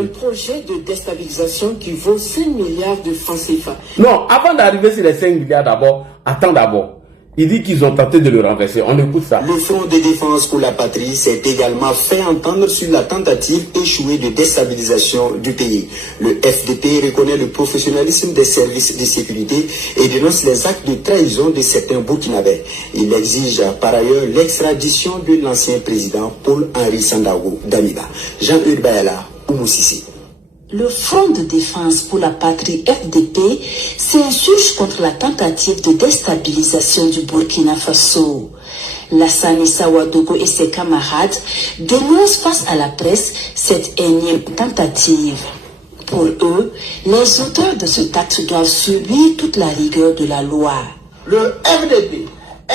un projet de déstabilisation qui vaut 5 milliards de francs CFA. Non, avant d'arriver sur les 5 milliards d'abord, attends d'abord. Il dit qu'ils ont tenté de le renverser. On écoute ça. Le Front de défense pour la patrie s'est également fait entendre sur la tentative échouée de déstabilisation du pays. Le FDP reconnaît le professionnalisme des services de sécurité et dénonce les actes de trahison de certains Burkinabés. Il exige par ailleurs l'extradition de l'ancien président Paul-Henri Sandaogo Damiba. Jean-Hugues Bayala, Oumoussissi. Le Front de défense pour la patrie FDP s'insurge contre la tentative de déstabilisation du Burkina Faso. Lassana Issa Ouadougou et ses camarades dénoncent face à la presse cette énième tentative. Pour eux, les auteurs de cet acte doivent subir toute la rigueur de la loi. Le FDP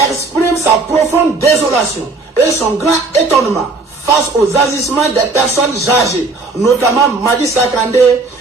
exprime sa profonde désolation et son grand étonnement face aux agissements des personnes âgées, notamment Madi Sakandé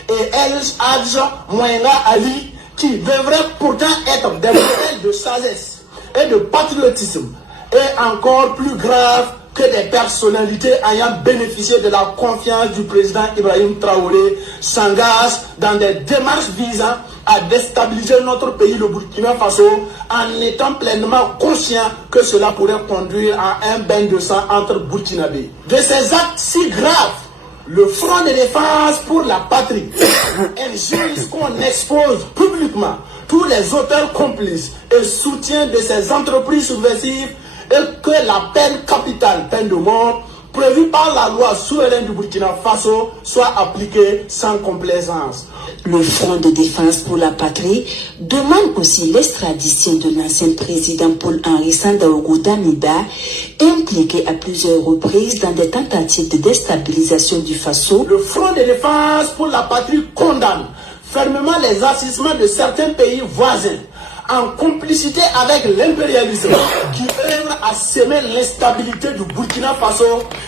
et El Hadj Mouenga Ali, qui devraient pourtant être des modèles de sagesse et de patriotisme. est encore plus grave que des personnalités ayant bénéficié de la confiance du président Ibrahim Traoré s'engagent dans des démarches visant à déstabiliser notre pays, le Burkina Faso, en étant pleinement conscient que cela pourrait conduire à un bain de sang entre Burkinabés. De ces actes si graves, le Front de défense pour la patrie exige qu'on expose publiquement tous les auteurs complices et soutiens de ces entreprises subversives et que la peine capitale, peine de mort, prévue par la loi souveraine du Burkina Faso soit appliquée sans complaisance. Le Front de défense pour la patrie demande aussi l'extradition de l'ancien président Paul-Henri Sandaogo Damiba, impliqué à plusieurs reprises dans des tentatives de déstabilisation du Faso. Le Front de défense pour la patrie condamne fermement les agissements de certains pays voisins en complicité avec l'impérialisme qui œuvre à semer l'instabilité du Burkina Faso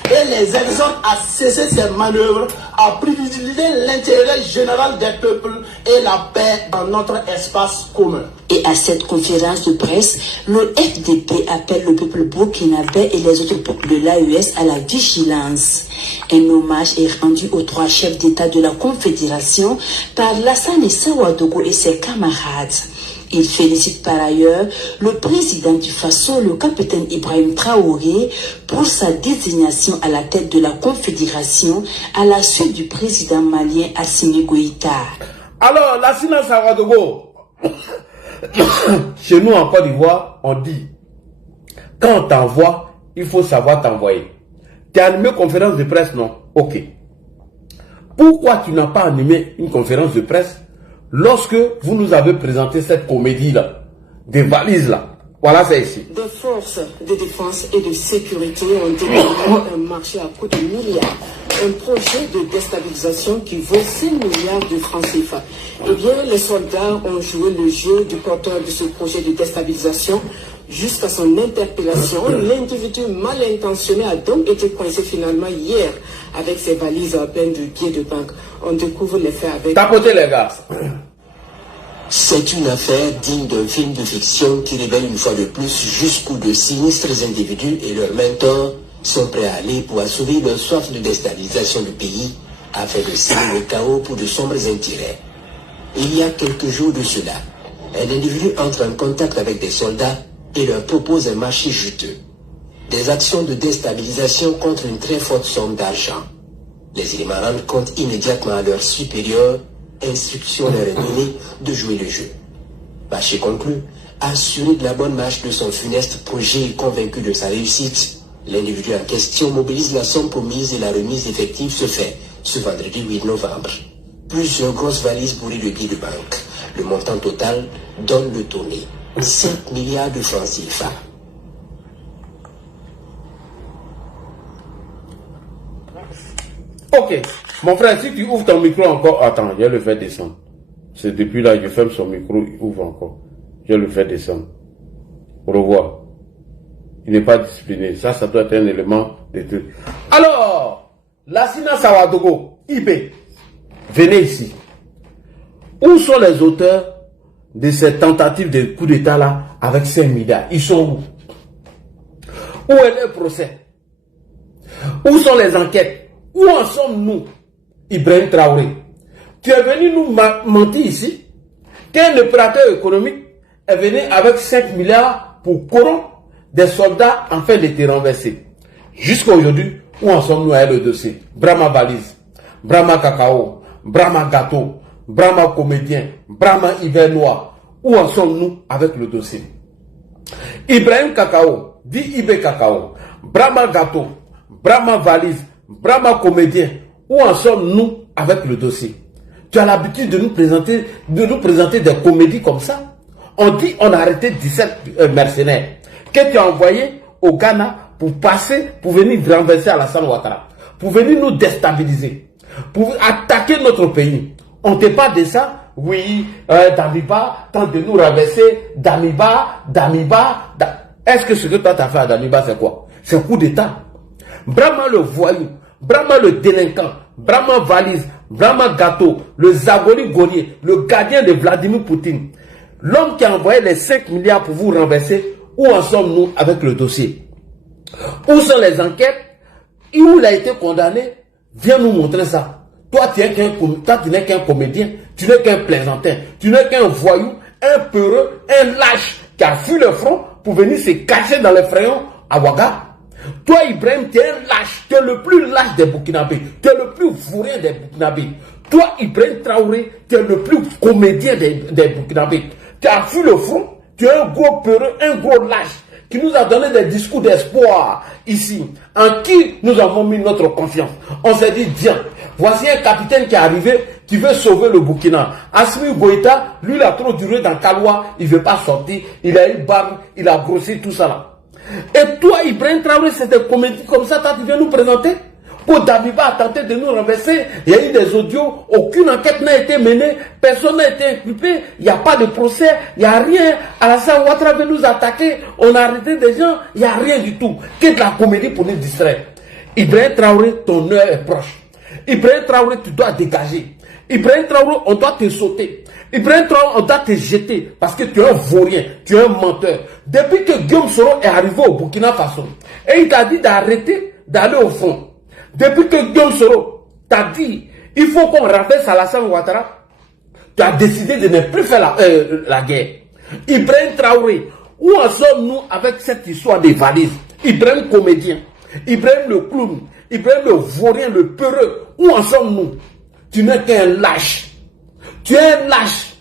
et les exhorte à cesser ses manœuvres, à privilégier l'intérêt général des peuples et la paix dans notre espace commun. Et à cette conférence de presse, le FDP appelle le peuple burkinabé et les autres peuples de l'AES à la vigilance. Un hommage est rendu aux 3 chefs d'État de la Confédération par Lassana Ouattara et ses camarades. Il félicite par ailleurs le président du Faso, le capitaine Ibrahim Traoré, pour sa désignation à la tête de la Confédération à la suite du président malien Assimi Goïta. Alors, Lassana Ouattara, chez nous en Côte d'Ivoire, on dit, quand on t'envoie, il faut savoir t'envoyer. Tu as animé une conférence de presse, non? Ok. Pourquoi tu n'as pas animé une conférence de presse lorsque vous nous avez présenté cette comédie-là, des valises-là? Voilà, c'est ici. Des forces de défense et de sécurité ont déclaré un marché à coût de milliards, un projet de déstabilisation qui vaut 5 milliards de francs CFA. Eh bien, les soldats ont joué le jeu du porteur de ce projet de déstabilisation jusqu'à son interpellation. L'individu mal intentionné a donc été coincé finalement hier avec ses valises pleines de billets de banque. On découvre les faits avec... Tapotez les gars. C'est une affaire digne d'un film de fiction qui révèle une fois de plus jusqu'où de sinistres individus et leurs mentors sont prêts à aller pour assouvir leur soif de déstabilisation du pays afin de semer le chaos pour de sombres intérêts. Il y a quelques jours de cela, un individu entre en contact avec des soldats et leur propose un marché juteux. Des actions de déstabilisation contre une très forte somme d'argent. Les éléments rendent compte immédiatement à leurs supérieurs. Instruction leur est donnée de jouer le jeu. Marché conclu, assuré de la bonne marche de son funeste projet et convaincu de sa réussite, l'individu en question mobilise la somme promise et la remise effective se fait ce vendredi 8 novembre. Plusieurs grosses valises bourrées de billets de banque. Le montant total donne le tourné. 5 milliards de francs CFA. Ok, mon frère, si tu ouvres ton micro encore, attends, je vais le faire descendre. C'est depuis là, je ferme son micro, il ouvre encore. Je vais le faire descendre. Au revoir. Il n'est pas discipliné. Ça doit être un élément de truc. Alors, Lassana Ouattara, IB, venez ici. Où sont les auteurs de ces tentatives de coup d'État là avec 5 milliards? Ils sont où? Où est le procès? Où sont les enquêtes? Où en sommes-nous, Ibrahim Traoré? Tu es venu nous mentir ici qu'un opérateur économique est venu avec 5 milliards pour corrompre des soldats afin de te renverser. Jusqu'à aujourd'hui, où en sommes-nous avec le dossier? Brahma valise, Brahma cacao, Brahma gâteau, Brahma comédien, Brahma hiver noir. Où en sommes-nous avec le dossier? Ibrahim cacao, dit Ibé cacao, Brahma gâteau, Brahma valise, Brahma comédien, où en sommes-nous avec le dossier? Tu as l'habitude de nous présenter des comédies comme ça. On dit on a arrêté 17 mercenaires que tu as envoyés au Ghana pour passer, pour venir renverser Alassane Ouattara, pour venir nous déstabiliser, pour attaquer notre pays. On te parle de ça? Oui, Damiba tente de nous renverser, Damiba. Est-ce que ce que toi t'as fait à Damiba, c'est quoi? C'est un coup d'État. Brahma le voyou, Brahma le délinquant, Brahma valise, Brahma gâteau, le Zagori Gonier, le gardien de Vladimir Poutine, l'homme qui a envoyé les 5 milliards pour vous renverser, Où en sommes-nous avec le dossier? Où sont les enquêtes? Où il a été condamné? Viens nous montrer ça. Toi, tu n'es qu'un comédien, tu n'es qu'un plaisantin, tu n'es qu'un voyou, un peureux, un lâche qui a fui le front pour venir se cacher dans les frayons à Ouaga. Toi, Ibrahim, tu es un lâche, tu es le plus lâche des Burkinabés, tu es le plus vaurien des Burkinabés. Toi, Ibrahim Traoré, tu es le plus comédien des Burkinabés. Tu as fui le front, tu es un gros peureux, un gros lâche qui nous a donné des discours d'espoir ici, en qui nous avons mis notre confiance. On s'est dit, tiens, voici un capitaine qui est arrivé, qui veut sauver le Burkina. Assimi Goïta, lui, il a trop duré dans Kaloua, il ne veut pas sortir, il a eu barbe, il a grossi, tout ça là. Et toi, Ibrahim Traoré, c'est des comédies comme ça, tu viens nous présenter? Pour Dabiba a tenté de nous renverser, il y a eu des audios, aucune enquête n'a été menée, personne n'a été inculpé, il n'y a pas de procès, il n'y a rien. Alassane Ouattara veut nous attaquer, on a arrêté des gens, il n'y a rien du tout. Que de la comédie pour nous distraire. Ibrahim Traoré, ton heure est proche. Ibrahim Traoré, tu dois dégager. Ibrahim Traoré, on doit te sauter. Ibrahim Traoré, on doit te jeter parce que tu es un vaurien, tu es un menteur. Depuis que Guillaume Soro est arrivé au Burkina Faso, et il t'a dit d'arrêter d'aller au front. Depuis que Guillaume Soro t'a dit il faut qu'on renverse Alassane Ouattara, tu as décidé de ne plus faire la guerre. Ibrahim Traoré, où en sommes-nous avec cette histoire des valises? Ibrahim comédien, Ibrahim le clown, Ibrahim le vaurien, le peureux, où en sommes-nous? Tu n'es qu'un lâche. Tu es un lâche.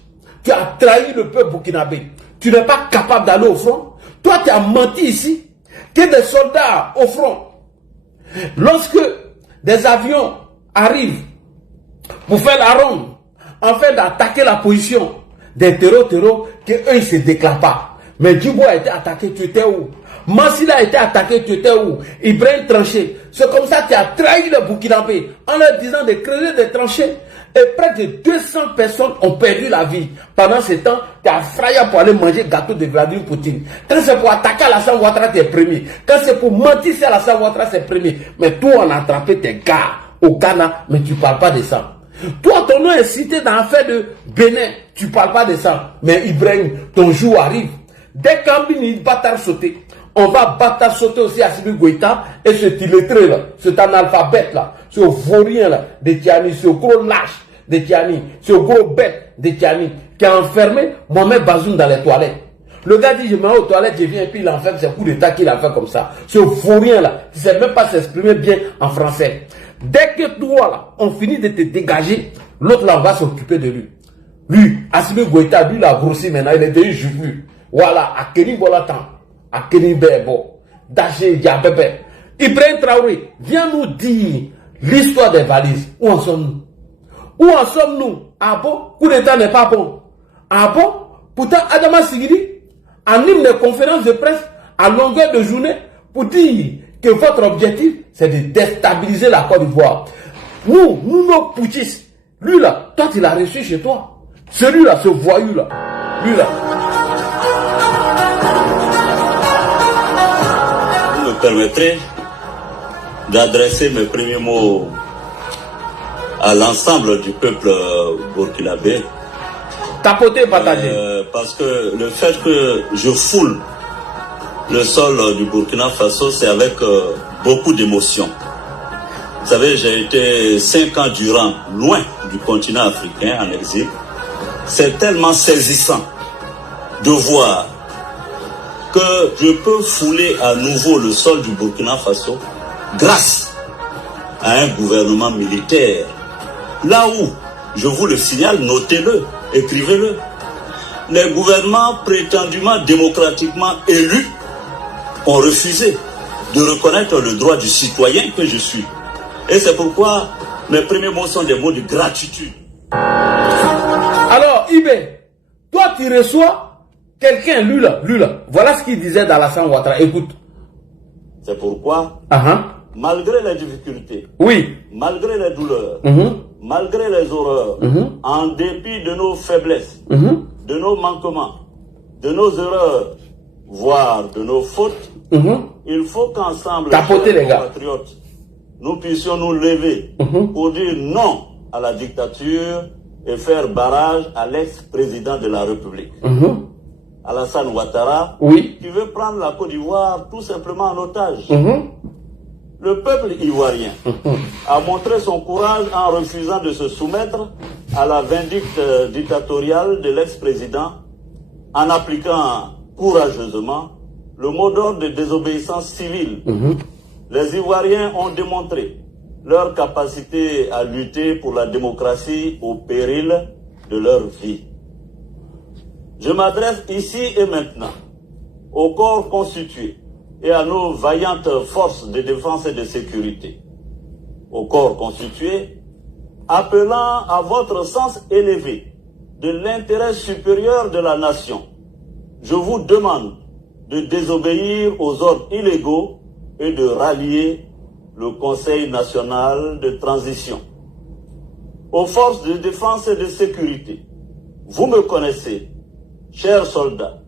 Tu as trahi le peuple burkinabé. Tu n'es pas capable d'aller au front. Toi, tu as menti ici. Que des soldats au front. Lorsque des avions arrivent pour faire la ronde, en fait d'attaquer la position des terreaux, qu'eux ils ne se déclarent pas. Mais Djibo a été attaqué, tu étais où? Massila a été attaqué, tu étais où? Ibrahim tranché. C'est comme ça que tu as trahi le Burkinabé en leur disant de creuser des tranchées. Et près de 200 personnes ont perdu la vie. Pendant ce temps, tu as frappé pour aller manger gâteau de Vladimir Poutine. Quand c'est pour attaquer Alassane Ouattara, tu es premier. Quand c'est pour mentir sur Alassane Ouattara, c'est premier. Mais toi, on a attrapé tes gars au Ghana, mais tu ne parles pas de ça. Toi, ton nom est cité dans l'affaire de Bénin, tu ne parles pas de ça. Mais Ibrahim, ton jour arrive. Dès qu'Ambini Batar sauter, on va Batar sauter aussi à Assimi Goïta et ce illettré là, cet analphabète là, ce vaurien là de Tiani, ce gros lâche de Tiani, ce gros bête de Tiani qui a enfermé Mohamed Bazoum dans les toilettes. Le gars dit je me mets aux toilettes, je viens et puis il enferme, c'est coup d'état qu'il a fait comme ça. Ce vaurien là, qui ne sait même pas s'exprimer bien en français. Dès que toi là, on finit de te dégager, l'autre là on va s'occuper de lui. Lui, Assimi Goïta, lui il a grossi maintenant, il est devenu juvu. Voilà, à Kenny Bolatan, à Kenny Bebo, Daché Diabébé. Ibrahim Traoré, viens nous dire l'histoire des valises. Où en sommes-nous? Où en sommes-nous? Ah bon? Coup d'état n'est pas bon. Ah bon? Pourtant, Adama Sigiri anime des conférences de presse à longueur de journée pour dire que votre objectif, c'est de déstabiliser la Côte d'Ivoire. Nous, nos poutistes, lui là, toi tu l'as reçu chez toi. Celui-là, ce voyou-là, lui là. Vous me permettrez d'adresser mes premiers mots à l'ensemble du peuple burkinabé. Tapoter, partager. Parce que le fait que je foule le sol du Burkina Faso, c'est avec beaucoup d'émotion. Vous savez, j'ai été 5 ans durant loin du continent africain en exil. C'est tellement saisissant de voir que je peux fouler à nouveau le sol du Burkina Faso grâce à un gouvernement militaire. Là où, je vous le signale, notez-le, écrivez-le. Les gouvernements prétendument démocratiquement élus ont refusé de reconnaître le droit du citoyen que je suis. Et c'est pourquoi mes premiers mots sont des mots de gratitude. Alors, Ibé, toi tu reçois quelqu'un, lui là. Voilà ce qu'il disait d'Alassane Ouattara. Écoute. C'est pourquoi, malgré les difficultés, oui, malgré les douleurs, malgré les horreurs, en dépit de nos faiblesses, de nos manquements, de nos erreurs, voire de nos fautes, il faut qu'ensemble, les compatriotes, nous puissions nous lever pour dire non à la dictature et faire barrage à l'ex-président de la République. Alassane Ouattara, oui, qui veut prendre la Côte d'Ivoire tout simplement en otage. Le peuple ivoirien a montré son courage en refusant de se soumettre à la vindicte dictatoriale de l'ex-président, en appliquant courageusement le mot d'ordre de désobéissance civile. Les Ivoiriens ont démontré leur capacité à lutter pour la démocratie au péril de leur vie. Je m'adresse ici et maintenant au corps constitué et à nos vaillantes forces de défense et de sécurité. Au corps constitué, appelant à votre sens élevé de l'intérêt supérieur de la nation, je vous demande de désobéir aux ordres illégaux et de rallier le Conseil national de transition. Aux forces de défense et de sécurité, vous me connaissez, chers soldats.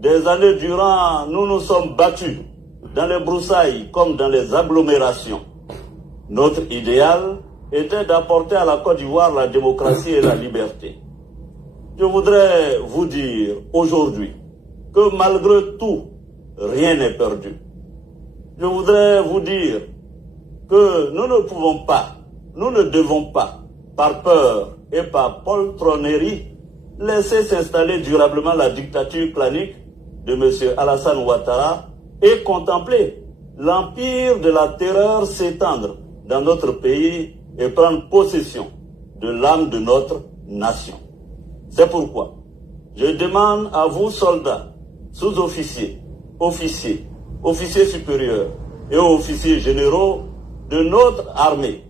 Des années durant, nous nous sommes battus dans les broussailles comme dans les agglomérations. Notre idéal était d'apporter à la Côte d'Ivoire la démocratie et la liberté. Je voudrais vous dire aujourd'hui que malgré tout, rien n'est perdu. Je voudrais vous dire que nous ne pouvons pas, nous ne devons pas, par peur et par poltronnerie, laisser s'installer durablement la dictature clanique de M. Alassane Ouattara et contempler l'empire de la terreur s'étendre dans notre pays et prendre possession de l'âme de notre nation. C'est pourquoi je demande à vous, soldats, sous-officiers, officiers, officiers supérieurs et officiers généraux de notre armée,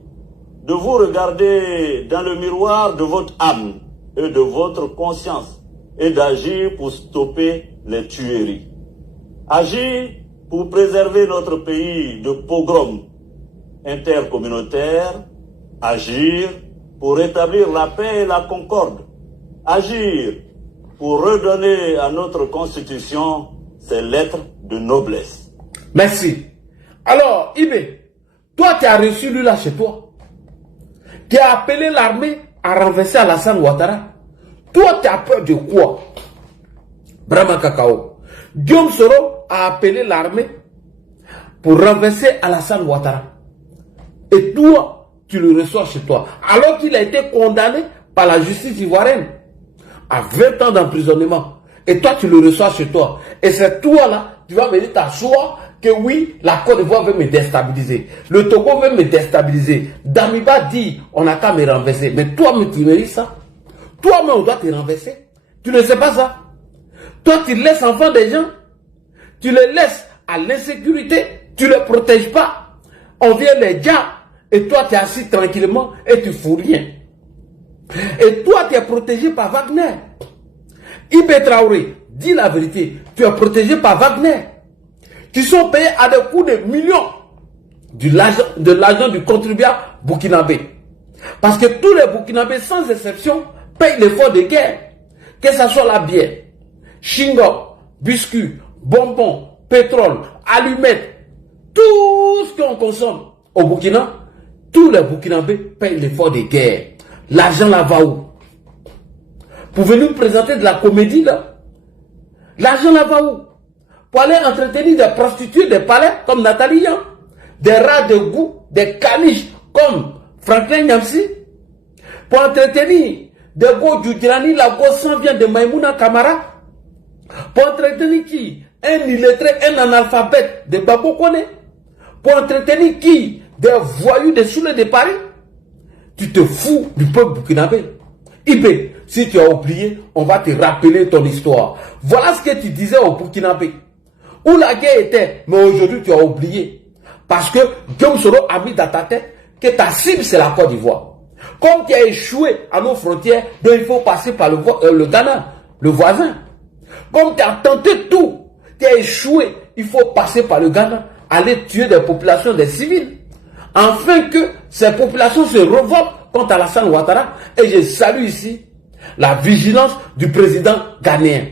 de vous regarder dans le miroir de votre âme et de votre conscience et d'agir pour stopper les tueries. Agir pour préserver notre pays de pogroms intercommunautaires, agir pour rétablir la paix et la concorde, agir pour redonner à notre constitution ses lettres de noblesse. Merci. Alors, Ibé, toi tu as reçu lui là chez toi, qui a appelé l'armée à renverser Alassane Ouattara. Toi tu as peur de quoi? Brahma Kakao. Guillaume Soro a appelé l'armée pour renverser Alassane Ouattara. Et toi, tu le reçois chez toi. Alors qu'il a été condamné par la justice ivoirienne à 20 ans d'emprisonnement. Et toi, tu le reçois chez toi. Et c'est toi là, tu vas venir t'asseoir que oui, la Côte d'Ivoire veut me déstabiliser. Le Togo veut me déstabiliser. Damiba dit, on n'a qu'à me renverser. Mais toi, tu me dis ça. Toi-même, on doit te renverser. Tu ne sais pas ça. Toi, tu laisses enfants des gens. Tu les laisses à l'insécurité. Tu ne les protèges pas. On vient les dire. Et toi, tu es assis tranquillement et tu fous rien. Et toi, tu es protégé par Wagner. Ibé Traoré, dis la vérité. Tu es protégé par Wagner. Qui sont payés à des coûts de millions de l'argent du contribuable burkinabé. Parce que tous les burkinabés, sans exception, payent l'effort de guerre. Que ce soit la bière, chewing-gum, biscuits, bonbons, pétrole, allumettes, tout ce qu'on consomme au Burkina, tous les burkinabés payent l'effort de guerre. L'argent là va où? Pour venir présenter de la comédie là? L'argent là va où? Pour aller entretenir des prostituées des palais comme Nathalie Yan, des rats de goût, des caniches comme Franklin Nyamsi, pour entretenir des go Djoudjirani, la go sang vient de Maïmouna Kamara, pour entretenir qui? Un illettré, un analphabète de Babo Kone, pour entretenir qui? Des voyous des soulets de Paris. Tu te fous du peuple burkinabé. Ibé, si tu as oublié, on va te rappeler ton histoire. Voilà ce que tu disais au Burkinabé. Où la guerre était, mais aujourd'hui tu as oublié. Parce que Guillaume Soro a mis dans ta tête que ta cible c'est la Côte d'Ivoire. Comme tu as échoué à nos frontières, donc il faut passer par le Ghana, le voisin. Comme tu as tenté tout, tu as échoué, il faut passer par le Ghana, aller tuer des populations, des civils. Afin que ces populations se revoltent contre Alassane Ouattara. Et je salue ici la vigilance du président ghanéen.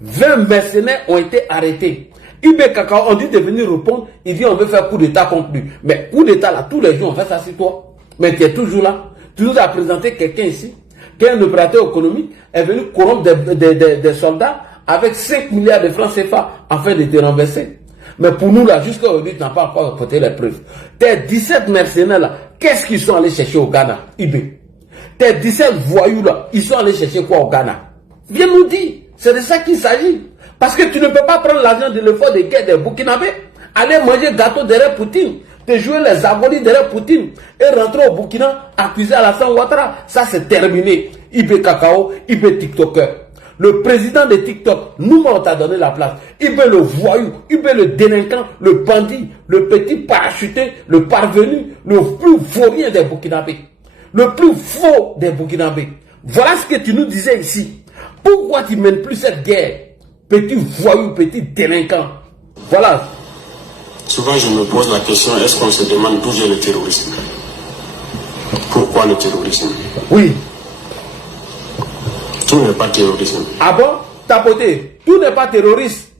20 mercenaires ont été arrêtés. Ibé Kakao, on dit de venir répondre, il dit on veut faire coup d'état contre lui. Mais coup d'état là, tous les jours on fait ça sur toi. Mais tu es toujours là. Tu nous as présenté quelqu'un ici, qui est un opérateur économique, est venu corrompre des soldats avec 5 milliards de francs CFA afin de te renverser. Mais pour nous, là, jusqu'à aujourd'hui, tu n'as pas encore apporté les preuves. Tes 17 mercenaires, là, qu'est-ce qu'ils sont allés chercher au Ghana, IB? Tes 17 voyous, là, ils sont allés chercher quoi au Ghana? Viens nous dire. C'est de ça qu'il s'agit. Parce que tu ne peux pas prendre l'argent de l'effort de guerre des Burkinabés, aller manger gâteau derrière Poutine, te jouer les abolis derrière Poutine et rentrer au Burkina accuser Alassane Ouattara. Ça, c'est terminé. IB Cacao, IB TikToker. Le président de TikTok, nous, on t'a donné la place. IB le voyou, IB le délinquant, le bandit, le petit parachuté, le parvenu, le plus vaurien des Burkinabés. Le plus faux des Burkinabés. Voilà ce que tu nous disais ici. Pourquoi tu ne mènes plus cette guerre? Petit voyou, petit délinquant. Voilà. Souvent, je me pose la question, est-ce qu'on se demande d'où vient le terrorisme? Pourquoi le terrorisme? Oui. Tout n'est pas terrorisme. Ah bon? Tapoté, tout n'est pas terroriste.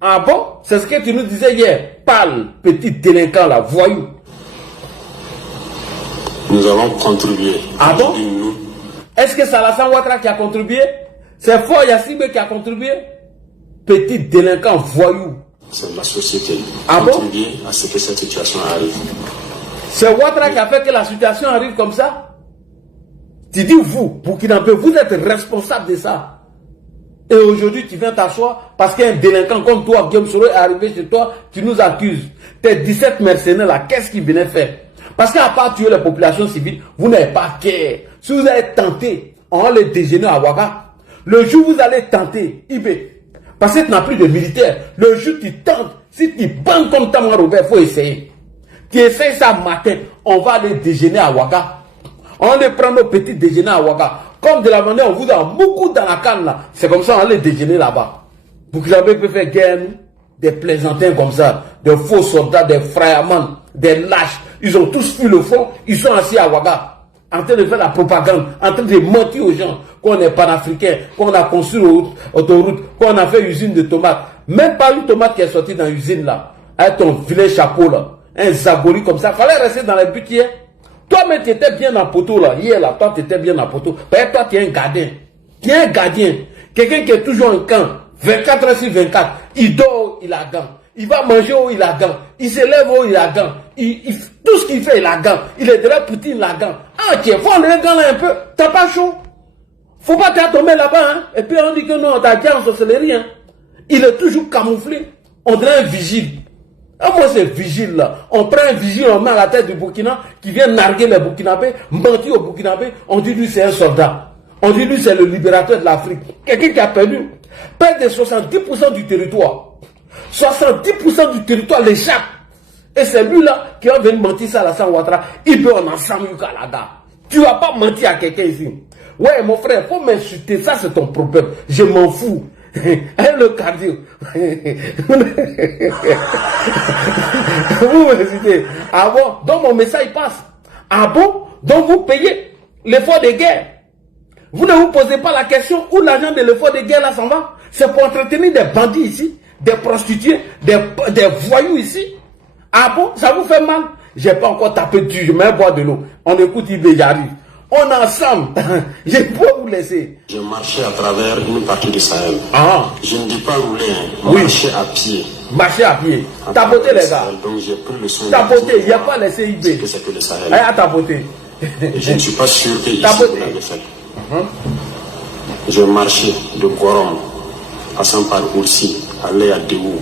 Ah bon? C'est ce que tu nous disais hier. Parle, petit délinquant là, voyou. Nous avons contribué. Ah bon? Est-ce que c'est Alassane Ouattara qui a contribué? C'est Faure Yassibé qui a contribué? Petit délinquant voyou. C'est la société qui a contribué à ce que cette situation arrive. C'est Ouattara qui a fait que la situation arrive comme ça? Tu dis vous, Burkinabé, vous êtes responsable de ça. Et aujourd'hui, tu viens t'asseoir parce qu'un délinquant comme toi, Guillaume Soro, est arrivé chez toi, tu nous accuses. Tes 17 mercenaires là, qu'est-ce qu'ils venaient faire? Parce qu'à part tuer les populations civiles, vous n'avez pas care. Si vous avez tenté, on va les déjeuner à Ouaga. Le jour où vous allez tenter, IB, parce que tu n'as plus de militaires, le jour où tu tentes, si tu bandes comme Tamar Robert, il faut essayer. Tu essayes ça matin, on va aller déjeuner à Ouaga. On les prend nos petits déjeuners à Ouaga. Comme de la manière, on vous a beaucoup dans la canne là. C'est comme ça, on les déjeuner là-bas. Burkinabé peut faire guerre, des plaisantins comme ça, des faux soldats, des frayamans, des lâches. Ils ont tous fui le front, ils sont assis à Ouaga, en train de faire la propagande, en train de mentir aux gens qu'on est panafricain, qu'on a construit autoroute, qu'on a fait usine de tomates. Même pas une tomate qui est sortie dans l'usine là, avec ton vilain chapeau là, un zagori comme ça. Fallait rester dans les buts hier. Toi-même, tu étais bien en poteau là. Hier là, toi, tu étais bien en poteau. Parce que toi, tu es un gardien. Tu es un gardien. Quelqu'un qui est toujours en camp, 24 heures sur 24. Il dort, il a gant. Il va manger où il a gant. Il se lève où il a gant. Tout ce qu'il fait, il a gant. Il est derrière Poutine, il a gant. Ah, tiens, faut enlever le gant là un peu. T'as pas chaud. Faut pas te tomber là-bas, hein. Et puis on dit que non, t'as dit en sorcellerie, hein. Il est toujours camouflé. On dirait un vigile. Ah, moi, c'est vigile là. On prend un vigile, on met à la tête du Burkina qui vient narguer les Burkinabés, mentir aux Burkinabés. On dit lui, c'est un soldat. On dit lui, c'est le libérateur de l'Afrique. Quelqu'un qui a perdu près de 70% du territoire. 70% du territoire l'échappe. Et c'est lui là qui va venir mentir ça à Alassane Ouattara. Il peut en ensemble Yukalada. Tu vas pas mentir à quelqu'un ici. Ouais, mon frère, faut m'insulter. Ça, c'est ton problème. Je m'en fous. Le cardio. Vous m'insultez. Ah bon? Donc mon message passe. Ah bon? Donc vous payez l'effort de guerre. Vous ne vous posez pas la question où l'argent de l'effort de guerre là s'en va. C'est pour entretenir des bandits ici, des prostituées, des voyous ici. Ah bon? Ça vous fait mal? J'ai pas encore tapé dessus, je mets boire de l'eau. On écoute IB, j'arrive. On est ensemble. Je peux vous laisser. J'ai marché à travers une partie du Sahel. Ah. Je ne dis pas rouler, oui. Marcher à pied. Marcher à pied. Tapoter les gars. Donc j'ai pris le son. Tapoter, il n'y a pas laissé IB. C'est que c'est que le Sahel. Allez, à tapoter. Je ne suis pas sûr que ici vous l'avez fait. J'ai marché de Gorom, passant par Oursi, aller à Déou,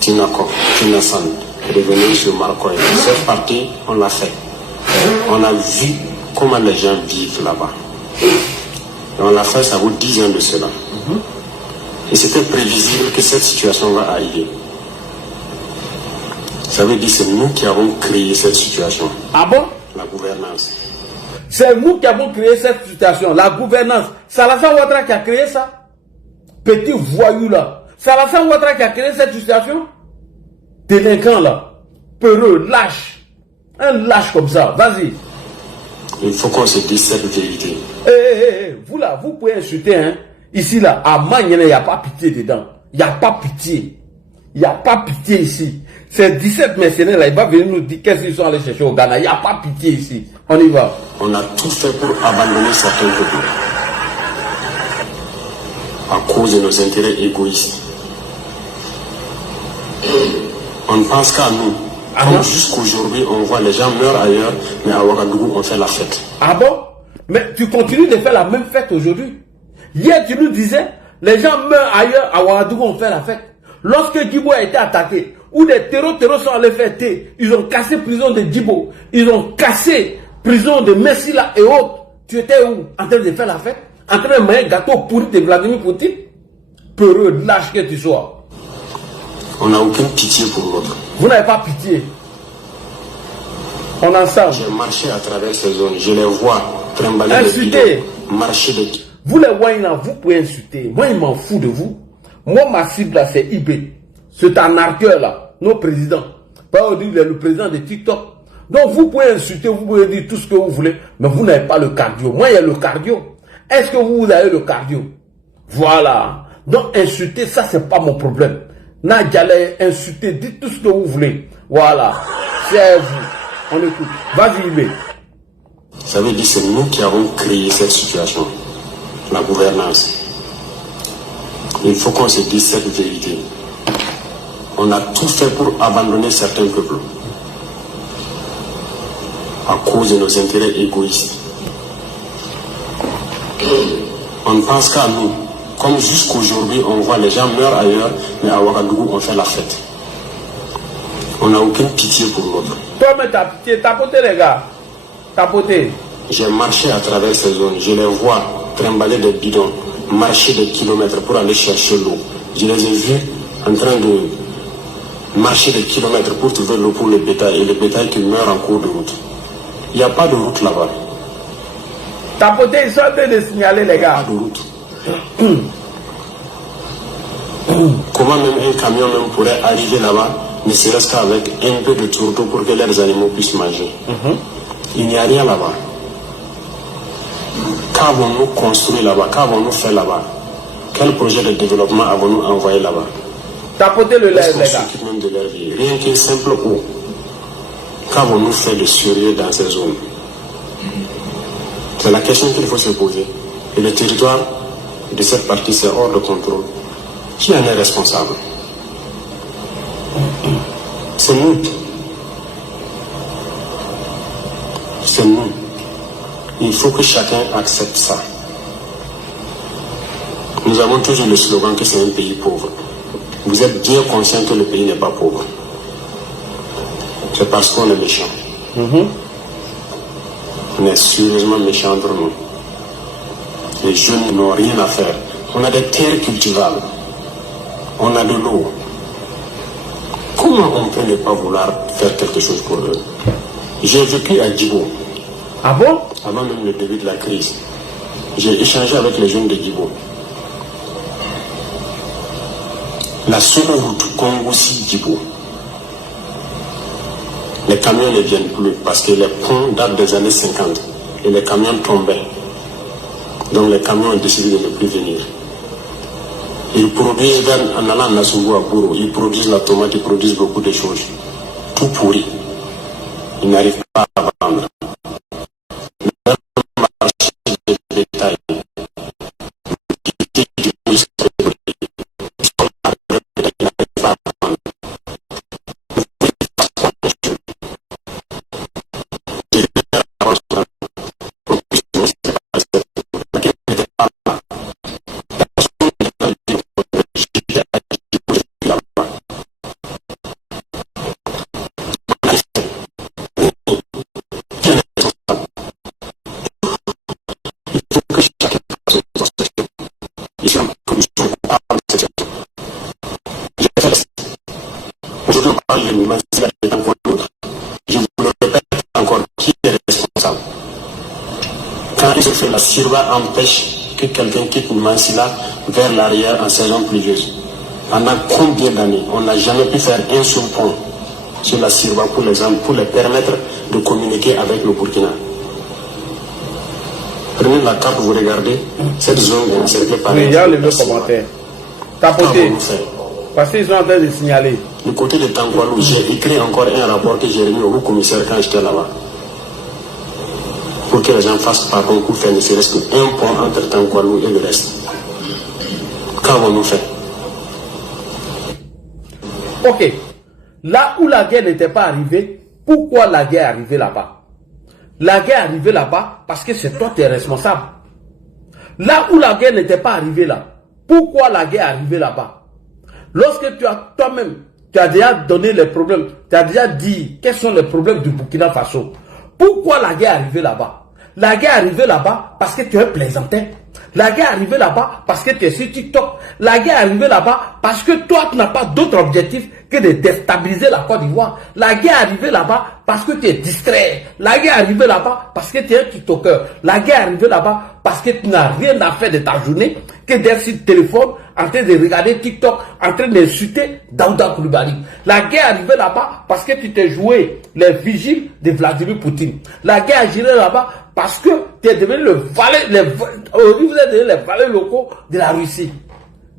Tinako, Tinasan, revenir sur Marcoy. Cette partie, on l'a fait. On a vu comment les gens vivent là-bas. Et on l'a fait, ça vaut 10 ans de cela. Et c'était prévisible que cette situation va arriver. Ça veut dire que c'est nous qui avons créé cette situation. Ah bon? La gouvernance. C'est nous qui avons créé cette situation, la gouvernance. C'est Alassane Ouattara qui a créé ça. Petit voyou là. C'est Alassane Ouattara qui a créé cette situation. Délinquant là. Peureux, lâche. Un lâche comme ça. Vas-y. Il faut qu'on se dise cette vérité. Vous là, vous pouvez insulter, hein. Ici là, à Magnana, il n'y a pas pitié dedans. Il n'y a pas pitié. Il n'y a pas pitié ici. Ces 17 mercenaires là, il va venir nous dire qu'est-ce qu'ils sont allés chercher au Ghana. Il n'y a pas pitié ici. On y va. On a tout fait pour abandonner certains peuples. À cause cause de nos intérêts égoïstes. On ne pense qu'à nous. Comme jusqu'aujourd'hui, on voit les gens meurent ailleurs, mais à Ouagadougou, on fait la fête. Ah bon? Mais tu continues de faire la même fête aujourd'hui. Hier, tu nous disais, les gens meurent ailleurs, à Ouagadougou, on fait la fête. Lorsque Djibo a été attaqué, où des terreaux sont allés faire thé, ils ont cassé prison de Djibo, ils ont cassé prison de Messila et autres. Tu étais où? En train de faire la fête? En train de manger gâteau pourri de Vladimir Poutine? Peureux, lâche que tu sois. On n'a aucune pitié pour l'autre. Vous n'avez pas pitié. On en sort. J'ai marché à travers ces zones, je les vois trimballer insulter. Marcher de... Vous les Wayna, vous pouvez insulter. Moi, il m'en fout de vous. Moi, ma cible là, c'est IB. C'est un arqueur là, nos présidents. Pas le président de TikTok. Donc, vous pouvez insulter, vous pouvez dire tout ce que vous voulez, mais vous n'avez pas le cardio. Moi, il y a le cardio. Est-ce que vous avez le cardio? Voilà. Donc, insulter, ça, c'est pas mon problème. Nadjale, insulter, dites tout ce que vous voulez. Voilà. C'est à vous. On écoute. Vas-y, IB. Ça veut dire que c'est nous qui avons créé cette situation. La gouvernance. Il faut qu'on se dise cette vérité. On a tout fait pour abandonner certains peuples à cause de nos intérêts égoïstes. On ne pense qu'à nous. Comme jusqu'aujourd'hui, on voit les gens meurent ailleurs, mais à Ouagadougou, on fait la fête. On n'a aucune pitié pour l'autre. Toi, mais t'as pitié, tapotez les gars. Tapotez. J'ai marché à travers ces zones, je les vois trimballer des bidons, marcher des kilomètres pour aller chercher l'eau. Je les ai vus en train de marcher des kilomètres pour trouver l'eau pour le bétail, et le bétail qui meurt en cours de route. Il n'y a pas de route là-bas. Tapotez, ils sont en train de signaler les gars. Pas de route. Comment même un camion même pourrait arriver là-bas, ne serait-ce qu'avec un peu de tourteau pour que leurs animaux puissent manger. Il n'y a rien là-bas. Qu'avons-nous construit là-bas? Qu'avons-nous fait là-bas? Quel projet de développement avons-nous envoyé là-bas? Tapotez le lait, les gars. Même de leur vie. Rien qu'une simple eau. Qu'avons-nous fait de sérieux dans ces zones? C'est la question qu'il faut se poser. Et le territoire de cette partie, c'est hors de contrôle. Qui en est responsable? C'est nous. C'est nous. Il faut que chacun accepte ça. Nous avons toujours le slogan que c'est un pays pauvre. Vous êtes bien conscient que le pays n'est pas pauvre. C'est parce qu'on est méchant. On est sérieusement méchants entre nous. Les jeunes n'ont rien à faire. On a des terres cultivables. On a de l'eau. Comment on peut ne pas vouloir faire quelque chose pour eux? J'ai vécu à Djibo. Ah bon? Avant même le début de la crise. J'ai échangé avec les jeunes de Djibo. La seule route Congoussi-Djibo, les camions ne viennent plus parce que les ponts datent des années 50 et les camions tombaient. Donc les camions ont décidé de ne plus venir. Ils produisent, en allant à Nassougo à Bourou, ils produisent la tomate, ils produisent beaucoup de choses. Tout pourri. Ils n'arrivent pas à vendre. Même le marché de bétail. Je vous le répète encore, qui est responsable? Quand il se fait la Sirva empêche que quelqu'un quitte Mansila vers l'arrière en saison pluvieuse. Pendant combien d'années on n'a jamais pu faire un seul pont sur la Sirva pour les permettre de communiquer avec le Burkina? Prenez la carte, vous regardez, cette zone est encerclée par... Oui, il y a les deux commentaires. Tapotez. Parce qu'ils sont en train de signaler. Du côté de Tankwalou, j'ai écrit encore un rapport que j'ai remis au commissaire quand j'étais là-bas. Pour que les gens fassent pardon pour faire ne serait-ce qu'un pont entre Tankwalou et le reste. Quand qu'avons-nous fait? Ok. Là où la guerre n'était pas arrivée, pourquoi la guerre est arrivée là-bas? La guerre est arrivée là-bas parce que c'est toi qui es responsable. Là où la guerre n'était pas arrivée là, pourquoi la guerre est arrivée là-bas? Lorsque tu as toi-même, tu as déjà donné les problèmes, tu as déjà dit quels sont les problèmes du Burkina Faso. Pourquoi la guerre est arrivée là-bas? La guerre est arrivée là-bas parce que tu es un plaisantin. La guerre est arrivée là-bas parce que tu es sur TikTok. La guerre est arrivée là-bas parce que toi, tu n'as pas d'autre objectif que de déstabiliser la Côte d'Ivoire. La guerre est arrivée là-bas parce que tu es distrait. La guerre est arrivée là-bas parce que tu es un TikToker. La guerre est arrivée là-bas parce que tu n'as rien à faire de ta journée que d'être sur le téléphone en train de regarder TikTok, en train d'insulter Daouda Coulibaly. La guerre est arrivée là-bas parce que tu t'es joué les vigiles de Vladimir Poutine. La guerre est arrivée là-bas parce que tu es devenu vous êtes devenu les valets locaux de la Russie.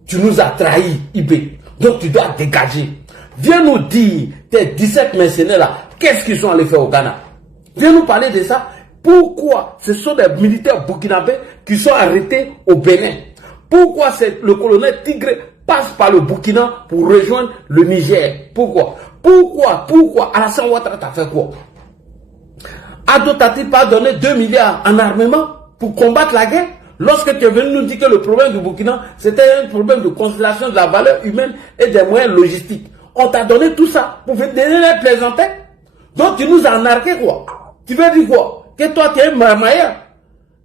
Tu nous as trahis, IB. Donc tu dois dégager. Viens nous dire, tes 17 mercenaires là, qu'est-ce qu'ils sont allés faire au Ghana? Viens nous parler de ça. Pourquoi ce sont des militaires burkinabés qui sont arrêtés au Bénin? Pourquoi le colonel Tigre passe par le Burkina pour rejoindre le Niger? Pourquoi Alassane Ouattara t'a fait quoi? Ado t'a-t-il pas donné 2 milliards en armement pour combattre la guerre? Lorsque tu es venu nous dire que le problème du Burkina, c'était un problème de considération de la valeur humaine et des moyens logistiques. On t'a donné tout ça pour venir les plaisanter. Donc tu nous as narqué quoi? Tu veux dire quoi? Que toi tu es un marmailleur.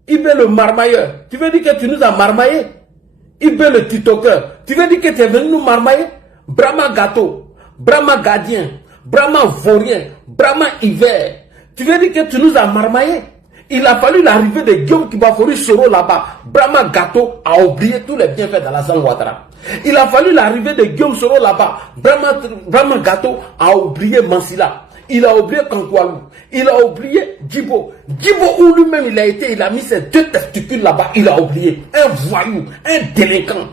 Ibé le marmailleur. Tu veux dire que tu nous as marmaillé? Ibé le titoker. Tu veux dire que tu es venu nous marmailler? Brahma gâteau, Brahma gardien, Brahma vaurien, Brahma hiver. Tu veux dire que tu nous as marmaillé? Il a fallu l'arrivée de Guillaume Kibafouri Soro là-bas. Brahma Gâteau a oublié tous les bienfaits d'Alassane Ouattara. Il a fallu l'arrivée de Guillaume Soro là-bas. Brahma Gâteau a oublié Mansila. Il a oublié Kankwalou. Il a oublié Djibo. Djibo où lui-même il a mis ses 2 testicules là-bas. Il a oublié. Un voyou, un délinquant.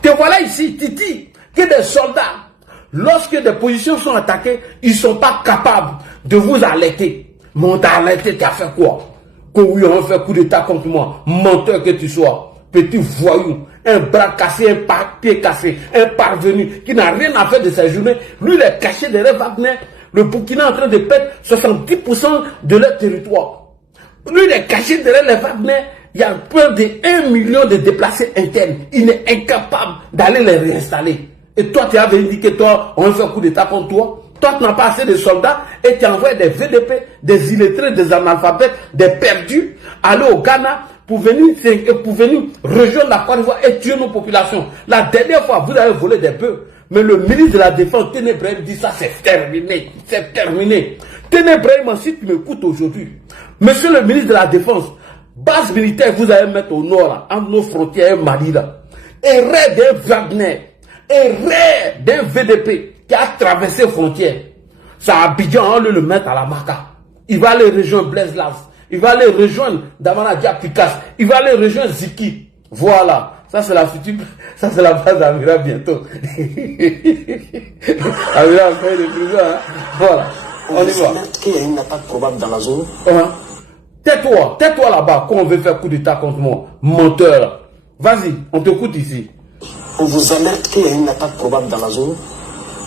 Te voilà ici, Titi, que des soldats, lorsque des positions sont attaquées, ils ne sont pas capables de vous alerter. Mais on t'a alerté, tu as fait quoi? Que oui, on fait coup d'état contre moi. Menteur que tu sois. Petit voyou. Un bras cassé, un pied cassé. Un parvenu qui n'a rien à faire de sa journée. Lui, il est caché derrière Wagner. Le Burkina est en train de perdre 70% de leur territoire. Lui, il est caché derrière les Wagner. Il y a près de 1 million de déplacés internes. Il est incapable d'aller les réinstaller. Et toi, tu avais indiqué, toi, on fait coup d'état contre toi. Toi, tu n'as pas assez de soldats et tu envoies des VDP, des illettrés, des analphabètes, des perdus, aller au Ghana pour venir rejoindre la Côte d'Ivoire et tuer nos populations. La dernière fois, vous avez volé des bœufs. Mais le ministre de la Défense, Ténébrahim, dit ça, c'est terminé. C'est terminé. Ténébrahim, si tu m'écoutes aujourd'hui, monsieur le ministre de la Défense, base militaire, vous allez mettre au nord, là, entre nos frontières et Mali, là. Et raid d'un Wagner, et raid d'un VDP qui a traversé les frontières. Ça a Abidjan, on le mettre à la Maca. Il va aller rejoindre Blaise Las. Il va aller rejoindre Damana Dia Picasse. Il va aller rejoindre Ziki. Voilà. Ça, c'est la future. Ça, c'est la base d'Amira bientôt. Amira a fait des prison, hein. Voilà. On y va. Qu'il y a une attaque probable dans la zone. Tais-toi là-bas quand on veut faire coup d'état contre moi. Menteur. Vas-y, on t'écoute ici. On vous alerte qu'il y a une attaque probable dans la zone.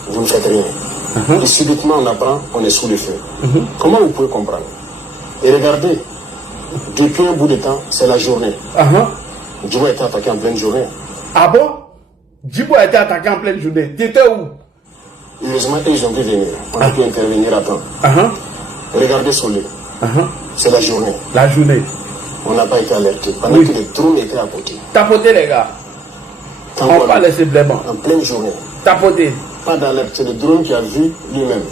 Vous ne faites rien. Et subitement on apprend, on est sous le feu. Comment vous pouvez comprendre? Et regardez, depuis un bout de temps, c'est la journée. Djibo a été attaqué en pleine journée. Ah bon? Djibo a été attaqué en pleine journée. Tu étais où? Heureusement, ils ont pu venir. On a pu intervenir à temps. Regardez sur lui. C'est la journée. La journée. On n'a pas été alerté. Pendant que les drones étaient à côté. Tapoter les gars. On va pas laisser blément. En pleine journée. Tapoter. Pas d'alerte, c'est le drone qui a vu lui-même.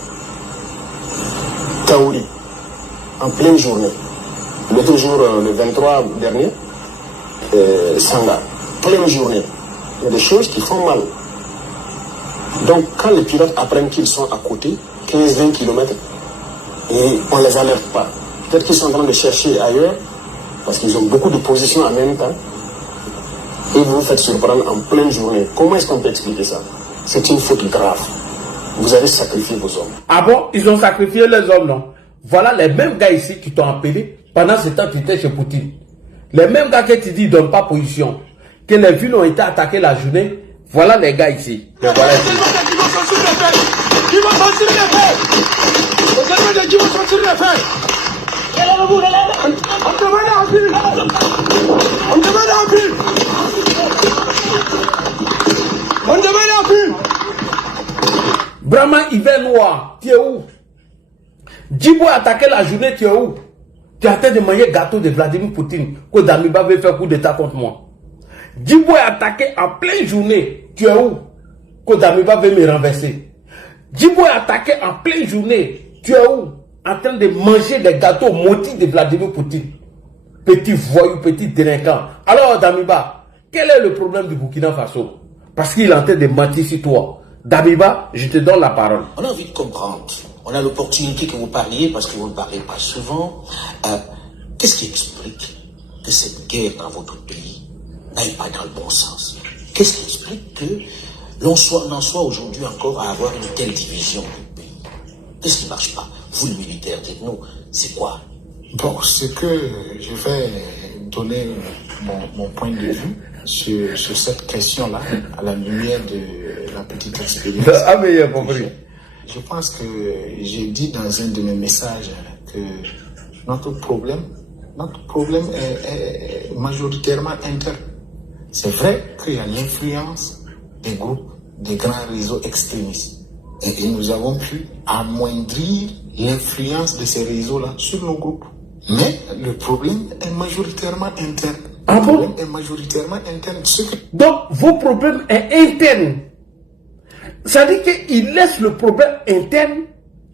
Kaouri, en pleine journée. L'autre jour, le 23 dernier, Sanga, pleine journée. Il y a des choses qui font mal. Donc, quand les pilotes apprennent qu'ils sont à côté, 15-20 km, et on ne les alerte pas. Peut-être qu'ils sont en train de chercher ailleurs, parce qu'ils ont beaucoup de positions en même temps, et vous vous faites surprendre en pleine journée. Comment est-ce qu'on peut expliquer ça? C'est une faute grave. Vous avez sacrifié vos hommes. Ah bon? Ils ont sacrifié les hommes, non? Voilà les mêmes gars ici qui t'ont appelé pendant ce temps que tu étais chez Poutine. Les mêmes gars que tu dis ne donnent pas position. que les villes ont été attaquées la journée. Voilà les gars ici. Les voilà ici. Qui vont sortir les faits. Qui vont sortir les faits. On demande à Abid. On demande à Abid. On demande à Abid. Brahma hiver noir, tu es où? Djibo a attaqué la journée, tu es où? Tu es en train de manger gâteau de Vladimir Poutine, que Damiba veut faire coup d'état contre moi. Djibo est attaqué en pleine journée, tu es où? Que Damiba veut me renverser. Djibo est attaqué en pleine journée, tu es où? En train de manger des gâteaux maudits de Vladimir Poutine. Petit voyou, petit délinquant. Alors Damiba, quel est le problème du Burkina Faso? Parce qu'il est en train de mentir sur toi. Damiba, je te donne la parole. On a envie de comprendre. On a l'opportunité que vous parliez, parce que vous ne parlez pas souvent. Qu'est-ce qui explique que cette guerre dans votre pays n'aille pas dans le bon sens? Qu'est-ce qui explique que l'on en soit aujourd'hui encore à avoir une telle division du pays? Qu'est-ce qui ne marche pas? Vous, le militaire, dites-nous, c'est quoi? Bon, c'est que je vais donner mon point de vue sur cette question-là, à la lumière de la petite expérience. Je pense que j'ai dit dans un de mes messages que notre problème est majoritairement interne. C'est vrai qu'il y a l'influence des groupes, des grands réseaux extrémistes. Et nous avons pu amoindrir l'influence de ces réseaux-là sur nos groupes. Mais le problème est majoritairement interne. Ah bon? Le problème est majoritairement interne. Donc, vos problèmes est interne. Ça dit qu'il laisse le problème interne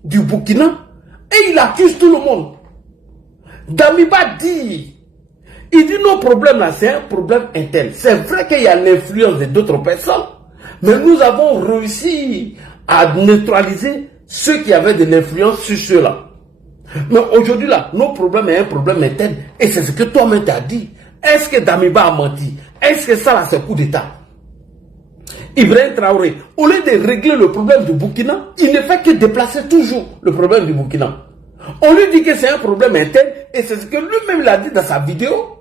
du Burkina et il accuse tout le monde. Damiba dit, il dit nos problèmes là, c'est un problème interne. C'est vrai qu'il y a l'influence d'autres personnes, mais nous avons réussi à neutraliser ceux qui avaient de l'influence sur ceux-là. Mais aujourd'hui là, nos problèmes est un problème interne et c'est ce que toi-même t'as dit. Est-ce que Damiba a menti? Est-ce que ça là c'est coup d'état? Ibrahim Traoré, au lieu de régler le problème du Burkina, il ne fait que déplacer toujours le problème du Burkina. On lui dit que c'est un problème interne et c'est ce que lui-même l'a dit dans sa vidéo.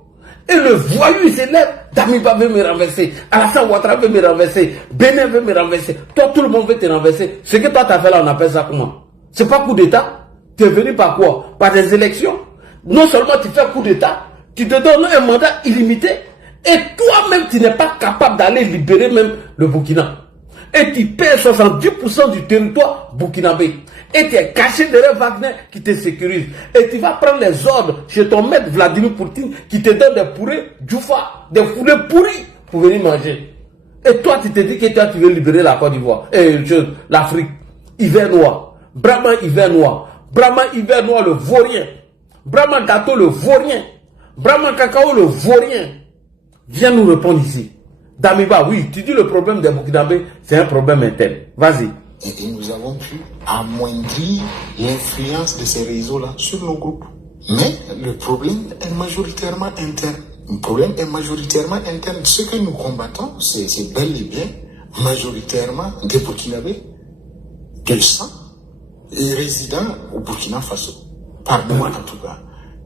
Et le voyou il s'élève, Damiba veut me renverser, Alassane Ouattara veut me renverser, Bénin veut me renverser, toi tout le monde veut te renverser. Ce que toi t'as fait là, on appelle ça comment? C'est pas coup d'état? Tu es venu par quoi? Par des élections? Non seulement tu fais coup d'état, tu te donnes un mandat illimité et toi-même tu n'es pas capable d'aller libérer même le Burkina. Et tu perds 70% du territoire burkinabé. Et tu es caché derrière Wagner qui te sécurise. Et tu vas prendre les ordres chez ton maître Vladimir Poutine qui te donne des pourrés Djoufa, des foulées pourris pour venir manger. Et toi tu te dis que toi tu veux libérer la Côte d'Ivoire, l'Afrique. Hiver noir, Brahma hiver noir, Brahma hiver noir le vaurien, Brahma gâteau le vaurien, Brahma cacao le vaurien. Viens nous répondre ici. Damiba, oui, tu dis le problème des Burkinabés, c'est un problème interne. Vas-y. Et nous avons pu amoindrir l'influence de ces réseaux-là sur nos groupes. Mais le problème est majoritairement interne. Le problème est majoritairement interne. Ce que nous combattons, c'est bel et bien majoritairement des Burkinabés, de sang, et résidents au Burkina Faso. Par moi en tout cas.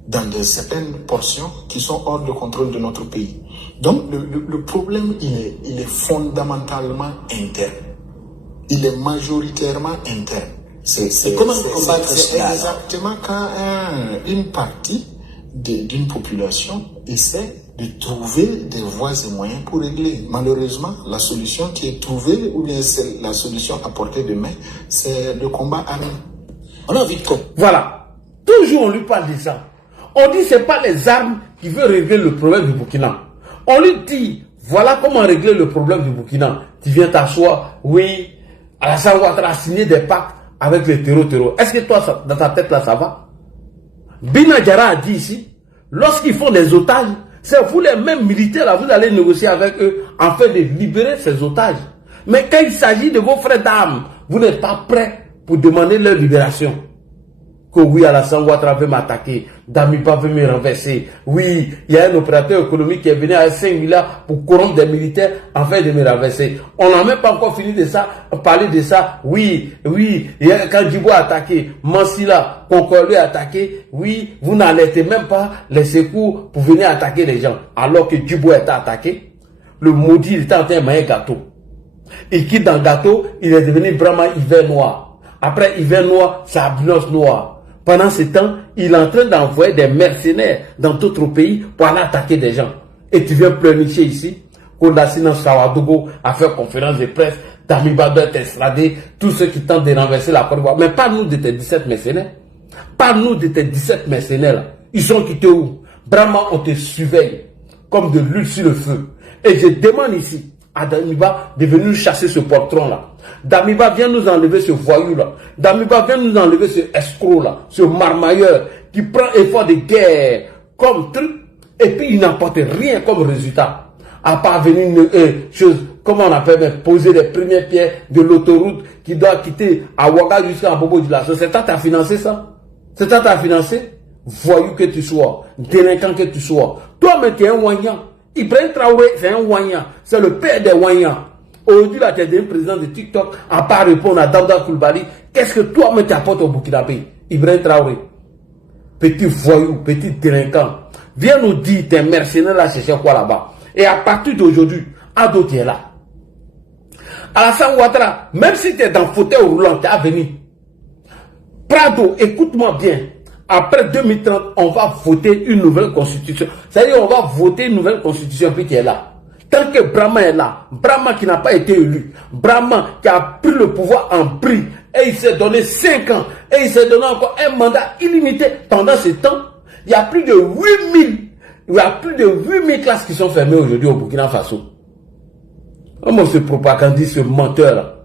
Dans certaines portions qui sont hors de contrôle de notre pays. Donc le problème, il est fondamentalement interne. Il est majoritairement interne. Comment combattre cela? Exactement quand une partie d'une population essaie de trouver des voies et moyens pour régler. Malheureusement, la solution qui est trouvée, ou bien c'est la solution à portée de main, c'est le combat armé. On a envie de comprendre. Voilà. Toujours on lui parle de ça. On dit que ce n'est pas les armes qui veulent régler le problème du Burkina. On lui dit, voilà comment régler le problème du Burkina. Tu viens t'asseoir, oui, Alassane Ouattara a signé des pactes avec les terreaux. Est-ce que toi, dans ta tête là, ça va? Bina Diarra a dit ici, lorsqu'ils font des otages, c'est vous les mêmes militaires là, vous allez négocier avec eux afin de libérer ces otages. Mais quand il s'agit de vos frères d'armes, vous n'êtes pas prêts pour demander leur libération. Que oui, Alassane Ouattara veut m'attaquer, Damiba veut me renverser. Oui, il y a un opérateur économique qui est venu à 5 milliards pour corrompre des militaires afin de me renverser. On n'a même pas encore fini de ça, parler de ça. Oui, quand Djibo a attaqué, Mansilla, Concorde a attaqué, oui, vous n'alertez même pas les secours pour venir attaquer les gens. Alors que Djibo est attaqué, le maudit, il était en train de manger gâteau. Il quitte dans le gâteau, il est devenu Brahma hiver noir. Après hiver noir, c'est Abnos noir. Pendant ce temps, il est en train d'envoyer des mercenaires dans d'autres pays pour aller attaquer des gens. Et tu viens pleurnicher ici. Kondassina Sawadogo a fait conférence de presse. Damiba doit être extradé. Tous ceux qui tentent de renverser la Côte d'Ivoire. Mais parle-nous de tes 17 mercenaires. Parle-nous de tes 17 mercenaires là. Ils sont quittés où? Brahma, on te surveille comme de l'huile sur le feu. Et je demande ici à Damiba de venir chasser ce portron là. Damiba, viens nous enlever ce voyou là. Damiba, viens nous enlever ce escroc là, ce marmailleur qui prend effort de guerre comme truc et puis il n'apporte rien comme résultat. À part venir comment on appelle, poser les premières pierres de l'autoroute qui doit quitter à Ouaga jusqu'à Bobo du Lasso. C'est toi qui as financé ça? C'est toi qui as financé? Voyou que tu sois, délinquant que tu sois. Toi-même, tu es un Ouagnan. Ibrahim Traoré, c'est un Ouagnan. C'est le père des Ouagnans. Aujourd'hui, là, tu es devenu président de TikTok, à part répondre à Daouda Coulibaly. Qu'est-ce que toi-même t'apportes au Burkinabé? Ibrahim Traoré. Petit voyou, petit délinquant. Viens nous dire, tes mercenaires là, chercher quoi là-bas? Et à partir d'aujourd'hui, Ado, tu es là. Alassane Ouattara, même si tu es dans le fauteuil roulant, tu es venu. Prado, écoute-moi bien. Après 2030, on va voter une nouvelle constitution. C'est-à-dire, on va voter une nouvelle constitution, puis tu es là. Tant que Brahma est là, Brahma qui n'a pas été élu, Brahma qui a pris le pouvoir en prix, et il s'est donné 5 ans, et il s'est donné encore un mandat illimité. Pendant ce temps, il y a plus de 8000 classes qui sont fermées aujourd'hui au Burkina Faso. Comment ce propagandiste, ce menteur-là?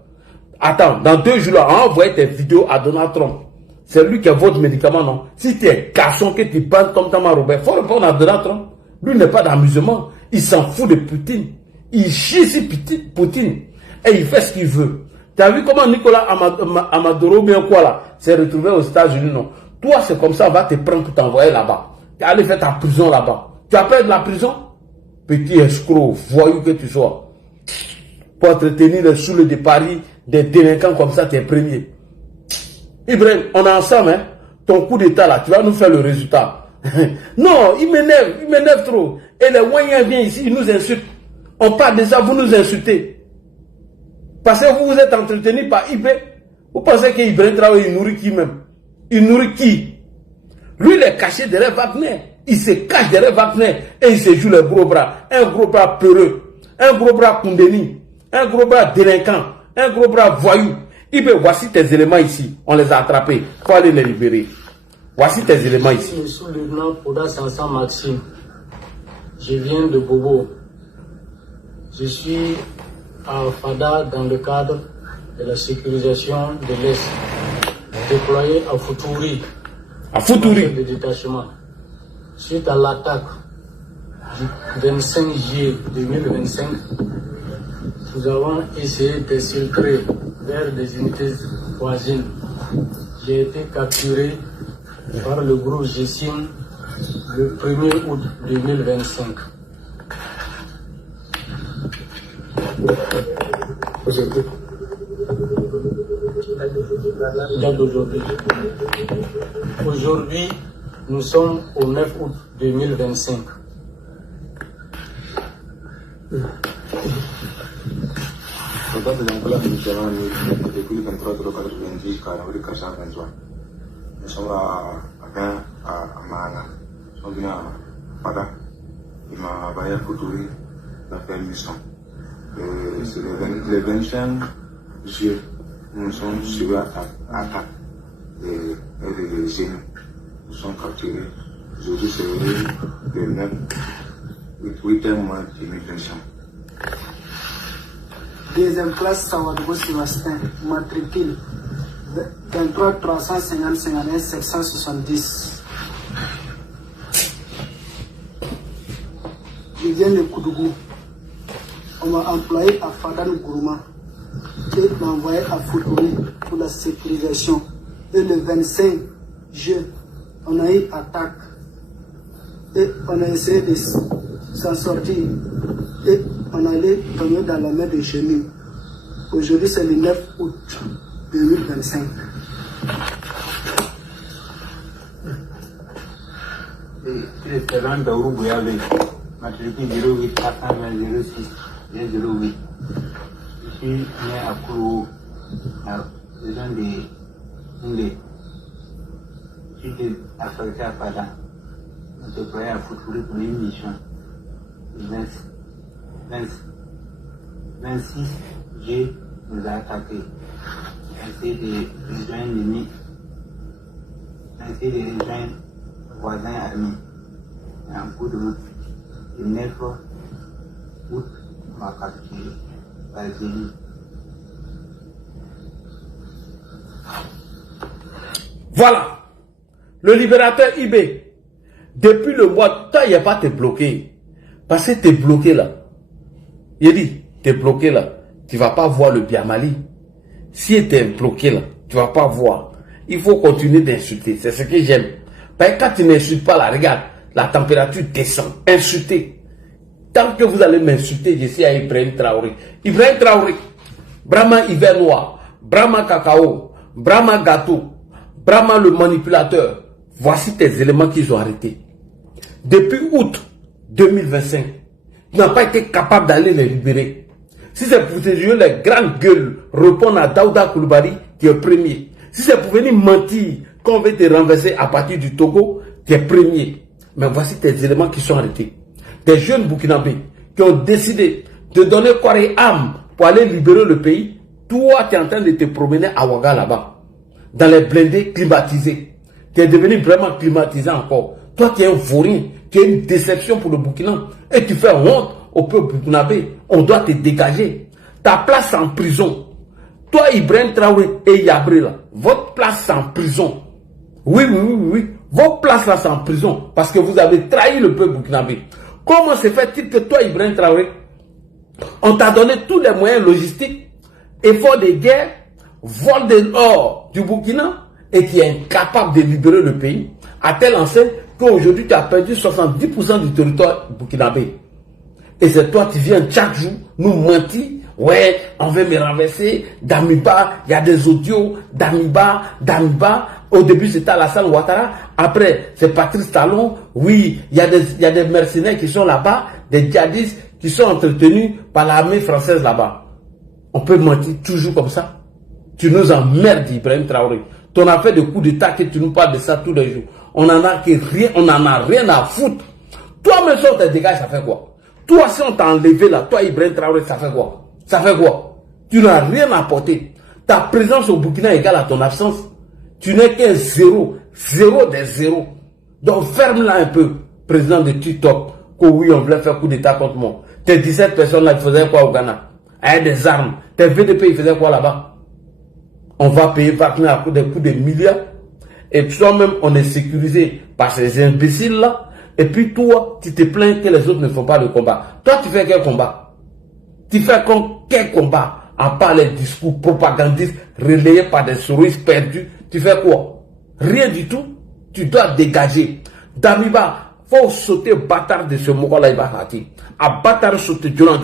Attends, dans 2 jours, là, on va envoyer tes vidéos à Donald Trump. C'est lui qui a votre médicament, non? Si tu es garçon, que tu parles comme Thomas Robert, il faut répondre à Donald Trump. Lui n'est pas d'amusement. Il s'en fout de Poutine. Il chie sur Poutine. Et il fait ce qu'il veut. Tu as vu comment Nicolas Amaduro, bien quoi là, s'est retrouvé aux États-Unis, non? Toi, c'est comme ça, on va te prendre pour t'envoyer là-bas. Tu vas aller faire ta prison là-bas. Tu as peur de la prison? Petit escroc, voyou que tu sois. Pour entretenir les saouls de Paris, des délinquants comme ça, tu es premier. Ibrahim, on est ensemble, hein? Ton coup d'état là, tu vas nous faire le résultat. Non, il m'énerve trop. Et les Ouagnans viennent ici, ils nous insultent. On parle déjà, vous nous insultez. Parce que vous vous êtes entretenu par Ibrahim. Vous pensez qu'Ibrahim Traoré, il nourrit qui même? Il nourrit qui? Lui, il est caché derrière Wagner. Il se cache derrière Wagner et il se joue les gros bras. Un gros bras peureux, un gros bras Koundéni, un gros bras délinquant, un gros bras voyou. Ibrahim, voici tes éléments ici. On les a attrapés. Il faut aller les libérer. Voici tes éléments ici. Je suis le lieutenant Poda Sansan Maxime. Je viens de Bobo. Je suis à Fada dans le cadre de la sécurisation de l'Est, déployé à Futuri. À Futuri. De détachement. Suite à l'attaque du 25 juillet 2025, nous avons essayé de s'infiltrer vers des unités voisines. J'ai été capturé par le groupe GSIM le 1er août 2025. Aujourd'hui, nous sommes au 9 août 2025. Depuis le 23 90 jusqu'à 423. Nous sommes à Mahana. Nous sommes venus à Fada. Il m'a envoyé à Futuri la faire mission. C'est le 25 juillet. Nous sommes suivis à l'attaque des génies. Nous sommes capturés. Aujourd'hui, c'est le 9 8e mois 2025. Deuxième classe, Sawadogo Sébastien, matricule 23 350 51 770. Je viens de Koudougou. On m'a employé à Fadan Gourma et m'a envoyé à Futuri pour la sécurisation. Et le 25 juillet, on a eu attaque et on a essayé de s'en sortir et on allait tomber dans la main de Génie. Aujourd'hui, c'est le 9 août 2025. Et le terrain d'Aurou Bouyave, matricule 08 420 06. 08. Je suis né à Kourou, à la région de Ndé. Je suis affecté à Pada. On se croyait à Foutouri pour une mission. 26 G nous a attaqués. Essayé de rejoindre l'ennemi. Essayé de rejoindre voisins armés. En coup de route. Le 9 août, on m'a capturé par Zélie. Voilà. Le libérateur IB. Depuis le mois, toi, il n'y a pas te bloqué. Parce que tu es bloqué là. Il dit, tu es bloqué là. Tu ne vas pas voir le Biamali. Si tu es bloqué là, tu ne vas pas voir. Il faut continuer d'insulter. C'est ce que j'aime. Parce que quand tu n'insultes pas là, regarde, la température descend. Insulter. Tant que vous allez m'insulter, je suis à Ibrahim Traoré. Ibrahim Traoré. Brahma hiver noir. Brahma cacao. Brahma gâteau. Brahma le manipulateur. Voici tes éléments qu'ils ont arrêtés. Depuis août 2025, tu n'as pas été capable d'aller les libérer. Si c'est pour te jouer les grandes gueules, répondre à Daouda Koulibaly, tu es premier. Si c'est pour venir mentir, qu'on veut te renverser à partir du Togo, tu es premier. Mais voici tes éléments qui sont arrêtés. Des jeunes Burkinabés qui ont décidé de donner corps et âme pour aller libérer le pays. Toi, tu es en train de te promener à Ouaga là-bas, dans les blindés climatisés. Tu es devenu vraiment climatisé encore. Toi, tu es un vaurien, tu es une déception pour le Burkina. Et tu fais honte au peuple burkinabé. On doit te dégager. Ta place en prison. Toi, Ibrahim Traoré et Yabré, là, votre place en prison. Oui. Votre place là, c'est en prison. Parce que vous avez trahi le peuple burkinabé. Comment se fait-il que toi, Ibrahim Traoré, on t'a donné tous les moyens logistiques, efforts de guerre, vol de l'or du Burkina, et qui est incapable de libérer le pays, à telle enseigne qu'aujourd'hui tu as perdu 70% du territoire burkinabé. Et c'est toi qui viens chaque jour nous mentir. Ouais, on veut me renverser. Damiba, il y a des audios. Damiba. Au début c'était Alassane Ouattara. Après c'est Patrice Talon. Oui, il y a des mercenaires qui sont là-bas, des djihadistes qui sont entretenus par l'armée française là-bas. On peut mentir toujours comme ça. Tu nous emmerdes, Ibrahim Traoré. Ton affaire de coup d'état que tu nous parles de ça tous les jours. On n'en a rien à foutre. Toi, même si on te dégage, ça fait quoi? Toi, si on t'a enlevé là, toi, Ibrahim Traoré, ça fait quoi? Ça fait quoi? Tu n'as rien apporté. Ta présence au Burkina égale à ton absence. Tu n'es qu'un zéro des zéros. Donc, ferme-la un peu, président de TikTok, que oui, on voulait faire coup d'état contre moi. Tes 17 personnes là, ils faisaient quoi au Ghana? Avec des armes. Tes VDP, ils faisaient quoi là-bas? On va payer Wagner à coup de milliards. Et toi-même, on est sécurisé par ces imbéciles-là. Et puis toi, tu te plains que les autres ne font pas le combat. Toi, tu fais quel combat? Tu fais quel combat? À part les discours propagandistes relayés par des souris perdus. Tu fais quoi? Rien du tout. Tu dois dégager. Damiba, faut sauter bâtard de ce Mokola Ibakati. À bâtard sauter Djolan.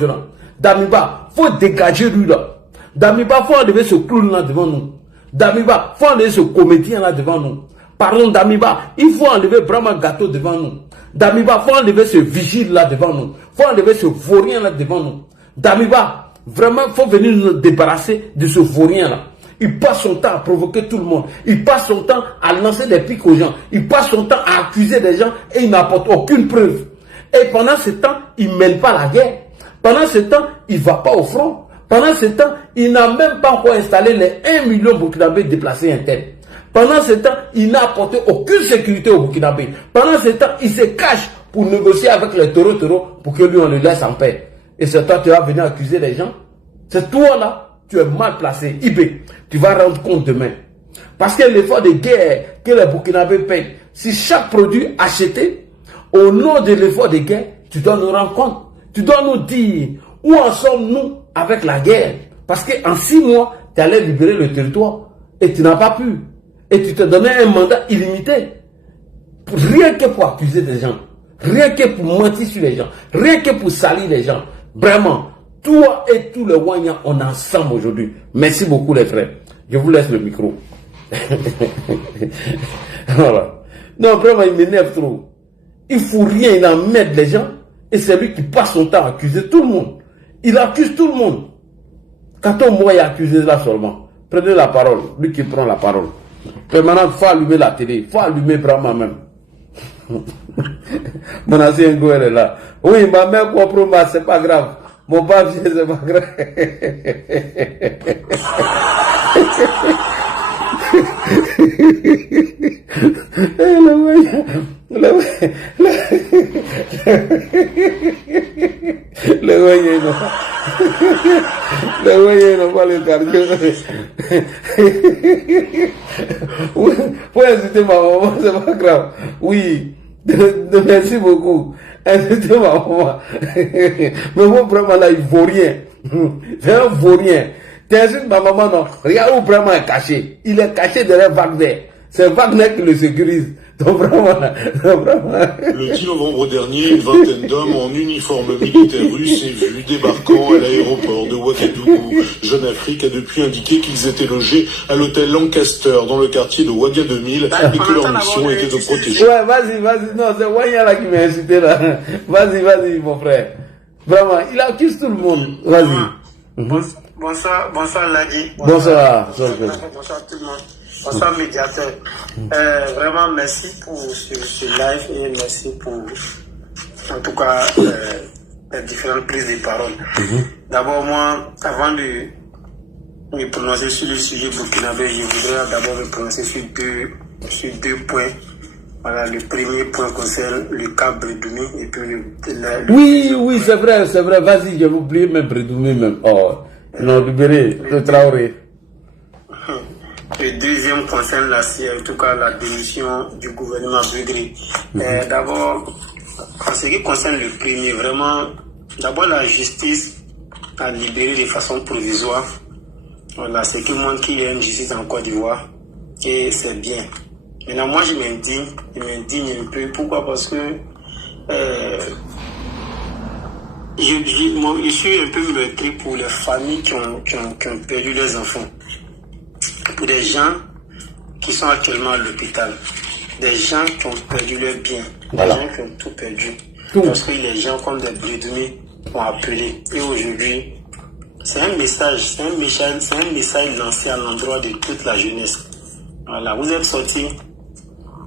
Damiba, faut dégager lui là. Damiba, faut enlever ce clown là devant nous. Damiba, faut enlever ce comédien là devant nous. Pardon, Damiba, il faut enlever Brahma Gâteau devant nous. Damiba, faut enlever ce vigile là devant nous. Faut enlever ce vaurien là devant nous. Damiba, vraiment, faut venir nous débarrasser de ce vaurien là. Il passe son temps à provoquer tout le monde. Il passe son temps à lancer des pics aux gens. Il passe son temps à accuser des gens et il n'apporte aucune preuve. Et pendant ce temps, il ne mène pas la guerre. Pendant ce temps, il ne va pas au front. Pendant ce temps, il n'a même pas encore installé les 1 million burkinabés déplacés internes. Pendant ce temps, il n'a apporté aucune sécurité au Burkinabé. Pendant ce temps, il se cache pour négocier avec les taureaux pour que lui on le laisse en paix. Et c'est toi qui vas venir accuser les gens. C'est toi là, tu es mal placé. IB, tu vas rendre compte demain. Parce que l'effort de guerre que les Burkinabés payent, si chaque produit acheté, au nom de l'effort de guerre, tu dois nous rendre compte. Tu dois nous dire où en sommes-nous avec la guerre. Parce qu'en 6 mois, tu allais libérer le territoire et tu n'as pas pu. Et tu te donnais un mandat illimité. Rien que pour accuser des gens. Rien que pour mentir sur les gens. Rien que pour salir les gens. Vraiment, toi et tous les Wanyans, on est ensemble aujourd'hui. Merci beaucoup les frères. Je vous laisse le micro. Voilà. Non, vraiment, il m'énerve trop. Il ne faut rien, il emmerde les gens. Et c'est lui qui passe son temps à accuser tout le monde. Il accuse tout le monde. Quand on voit accuser là seulement, prenez la parole, lui qui prend la parole. Et maintenant, il faut allumer la télé, il faut allumer Brahma même. Mon ancien go, elle est là. Oui, ma mère comprend, c'est pas grave. Mon papa, c'est pas grave. Le pas le cardio. Faut inciter ma maman, c'est pas grave. Oui, merci beaucoup. Inciter ma maman. Mais moi, vraiment là, il vaut rien. C'est un vaurien. T'insultes ma maman, non. Regarde où vraiment est caché. Il est caché derrière Wagner. C'est Wagner qui le sécurise. Donc vraiment. Le 10 novembre dernier, une vingtaine d'hommes en uniforme militaire russe est vu débarquant à l'aéroport de Ouagadougou. Jeune Afrique a depuis indiqué qu'ils étaient logés à l'hôtel Lancaster dans le quartier de Ouaga 2000 et que leur mission était de protéger. Ouais, vas-y. Non, c'est Wanya là qui m'a incité là. Vas-y, mon frère. Vraiment, il accuse tout le monde. Vas-y. Bonsoir Ladi. Bonsoir tout le monde. Bonsoir médiateur. Vraiment merci pour ce live et merci pour en tout cas les différentes prises de parole. D'abord moi, avant de me prononcer sur le sujet burkinabé, je voudrais d'abord me prononcer sur deux points. Voilà, le premier point concerne le cas Bredoumi et puis Oui, c'est vrai. Vas-y, j'ai oublié même Bredoumi même. Oh, non, libéré, le Traoré. Le deuxième concerne en tout cas la démission du gouvernement Brédri. D'abord, en ce qui concerne le premier, vraiment, d'abord la justice a libéré de façon provisoire. Voilà, ce qui montre qu'il y a une justice en Côte d'Ivoire et c'est bien. Maintenant, moi je m'indigne un peu. Pourquoi? Parce que je suis un peu meurtri pour les familles qui ont perdu leurs enfants. Pour des gens qui sont actuellement à l'hôpital, des gens qui ont perdu leurs biens, des gens qui ont tout perdu. Parce que les gens comme des Bredoumi ont appelé. Et aujourd'hui, c'est un message lancé à l'endroit de toute la jeunesse. Voilà, vous êtes sortis,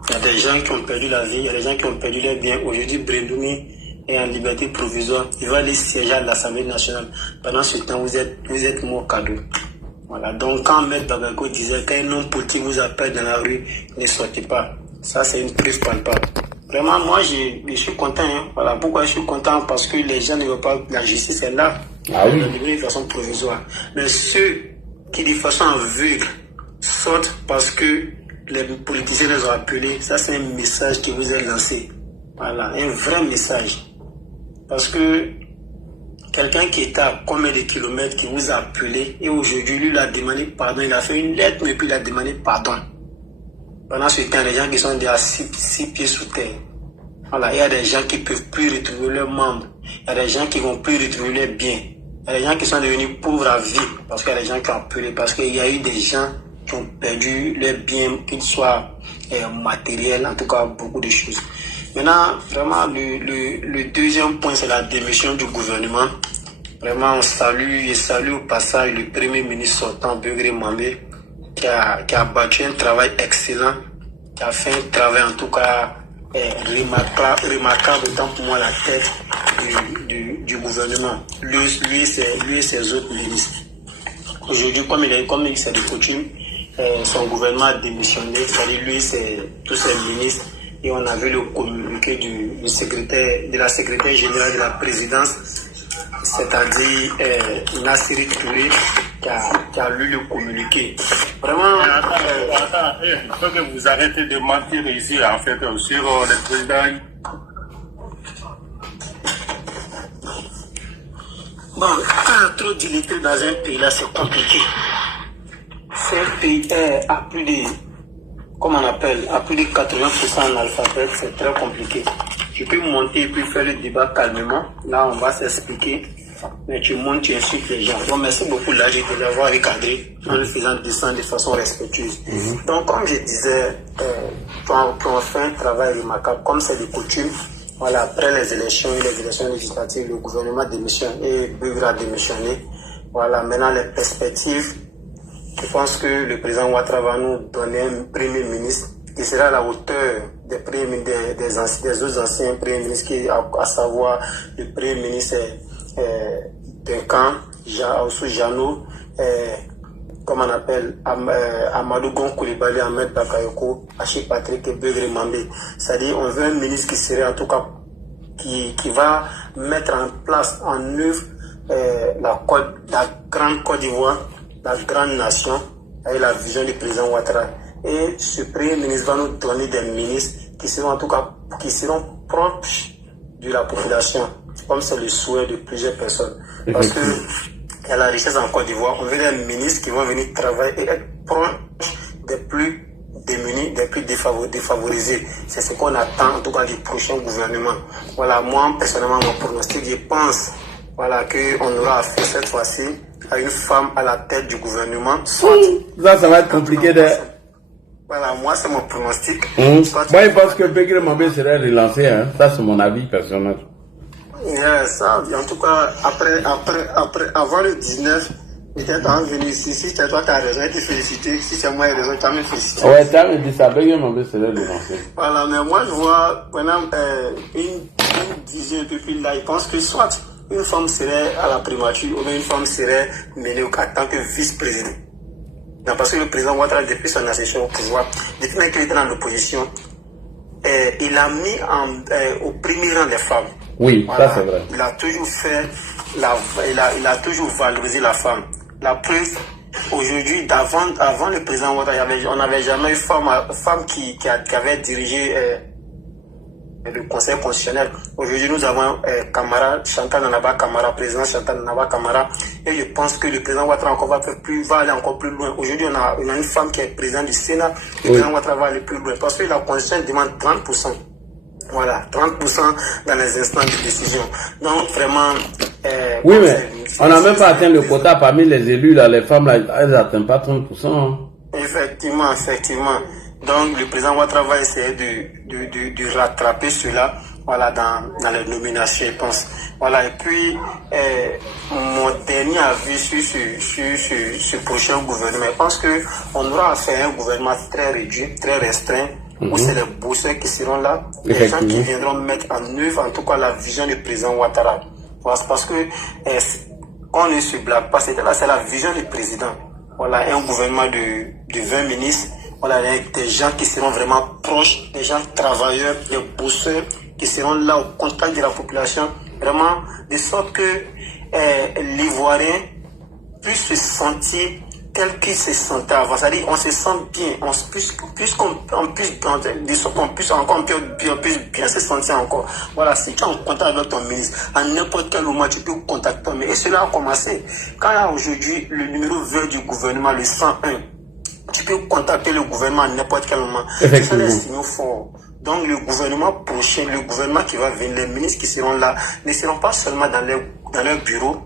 il y a des gens qui ont perdu la vie, il y a des gens qui ont perdu leurs biens. Aujourd'hui, Bredoumi est en liberté provisoire. Il va aller siéger à l'Assemblée nationale. Pendant ce temps, vous êtes mort cadeau. Voilà, donc quand M. Bagago disait qu'un homme politique vous appelle dans la rue, ne sortez pas. Ça, c'est une preuve palpable. Vraiment, moi, je suis content. Voilà, pourquoi je suis content? Parce que les gens ne veulent pas, la justice est là. Oui. De façon provisoire. Mais ceux qui, de façon aveugle, sortent parce que les politiciens les ont appelés, ça, c'est un message qui vous est lancé. Voilà, un vrai message. Parce que quelqu'un qui était à combien de kilomètres qui vous a appelé et aujourd'hui lui il a demandé pardon, il a fait une lettre mais puis il a demandé pardon. Pendant ce temps, les gens qui sont déjà 6 pieds sous terre. Voilà, il y a des gens qui ne peuvent plus retrouver leurs membres. Il y a des gens qui ne vont plus retrouver leurs biens. Il y a des gens qui sont devenus pauvres à vie parce qu'il y a des gens qui ont appelé, parce qu'il y a eu des gens qui ont perdu leurs biens, qu'ils soient matériels, en tout cas beaucoup de choses. Maintenant, vraiment, le deuxième point, c'est la démission du gouvernement. Vraiment, on salue au passage le Premier ministre sortant, Begré Mambé, qui a battu un travail excellent, qui a fait un travail en tout cas remarquable, autant pour moi, la tête du gouvernement. Lui et ses autres ministres. Aujourd'hui, comme c'est de coutume, son gouvernement a démissionné, c'est-à-dire lui et tous ses ministres. Et on a vu le communiqué de la secrétaire générale de la présidence, c'est-à-dire Nassiri Touré, qui a lu le communiqué. Vraiment. Il faut que vous arrêtez de mentir ici, en fait, sur le président. Bon, quand trop dilaté dans un pays là, c'est compliqué. C'est un pays à plus de. Comme on appelle, à plus de 80% analphabète, c'est très compliqué. Tu peux monter et puis faire le débat calmement. Là, on va s'expliquer. Mais tu montes, tu insultes les gens. Bon, merci beaucoup là, de l'avoir recadré en le faisant descendre de façon respectueuse. Donc, comme je disais, on fait un travail remarquable. Comme c'est de coutume, Voilà, après les élections législatives, le gouvernement démissionne et Bugra a démissionné. Voilà, maintenant les perspectives. Je pense que le président Ouattara va nous donner un premier ministre qui sera à la hauteur des autres anciens premiers ministres, à savoir le premier ministre Duncan, Aoussou Jano, comme on appelle, Amadou Gon Koulibaly, Ahmed Bakayoko, Achille Patrick et Begré Mambé. C'est-à-dire, on veut un ministre qui serait en tout cas, qui va mettre en place, en œuvre, la grande Côte d'Ivoire, la grande nation, avec la vision du président Ouattara. Et ce premier ministre va nous donner des ministres qui seront en tout cas, qui seront proches de la population, comme c'est le souhait de plusieurs personnes. Parce que il y a la richesse en Côte d'Ivoire, on veut des ministres qui vont venir travailler et être proches des plus démunis, des plus défavorisés. C'est ce qu'on attend en tout cas du prochain gouvernement. Voilà, moi personnellement, mon pronostic, je pense qu'on aura affaire cette fois-ci à une femme à la tête du gouvernement. Soit ça va être compliqué de... Voilà, moi c'est mon pronostic. Moi je pense que Begré Mambé serait relancé, hein. Ça c'est mon avis personnel. Ça, en tout cas, avant le 19, peut-être en venir ici, si c'est toi qui as raison, te féliciter. Si c'est moi qui ai raison, tu as me félicité. Ouais, tu as me dit ça, Begré Mambé serait relancé. Voilà, mais moi je vois, maintenant, une vision un peu plus là, je pense que soit une femme serait à la primature, ou bien une femme serait menée en tant que vice-président. Parce que le président Ouattara, depuis son accession au pouvoir, depuis qu'il était dans l'opposition, il a mis au premier rang les femmes. Oui, voilà, ça c'est vrai. Il a toujours fait, il a toujours valorisé la femme. La preuve, aujourd'hui, avant le président Ouattara, on n'avait jamais eu femme qui avait dirigé le Conseil constitutionnel. Aujourd'hui, nous avons Chantal Nanaba Camara, président Chantal Nanaba Camara, et je pense que le président Ouattara va aller encore plus loin. Aujourd'hui, on a une femme qui est présidente du Sénat, le président Ouattara va aller plus loin, parce que la Constitution demande 30%. Voilà, 30% dans les instants de décision. Donc, vraiment... oui, mais on n'a même pas atteint le quota parmi les élus, là, les femmes, là, elles n'atteignent pas 30%. Hein. Effectivement. Donc, le président Ouattara va essayer de rattraper cela, voilà, dans les nominations, je pense. Voilà, et puis, mon dernier avis sur ce prochain gouvernement, je pense qu'on aura affaire à un gouvernement très réduit, très restreint, où c'est les bosseurs qui seront là, les gens qui viendront mettre en œuvre, en tout cas, la vision du président Ouattara. Voilà, parce que, on ne se blague pas, c'est la vision du président. Voilà, un gouvernement de 20 ministres, voilà, avec des gens qui seront vraiment proches, des gens travailleurs, des bosseurs, qui seront là au contact de la population, vraiment, de sorte que l'Ivoirien puisse se sentir tel qu'il se sentait avant. C'est-à-dire, on se sent bien, qu'on puisse encore bien se sentir encore. Voilà, si tu es en contact avec ton ministre, à n'importe quel moment, tu peux contacter. Et cela a commencé. Quand il y a aujourd'hui le numéro 20 du gouvernement, le 101, tu peux contacter le gouvernement à n'importe quel moment. Ce sont des signaux forts. Donc le gouvernement prochain, le gouvernement qui va venir, les ministres qui seront là, ne seront pas seulement dans leur bureau,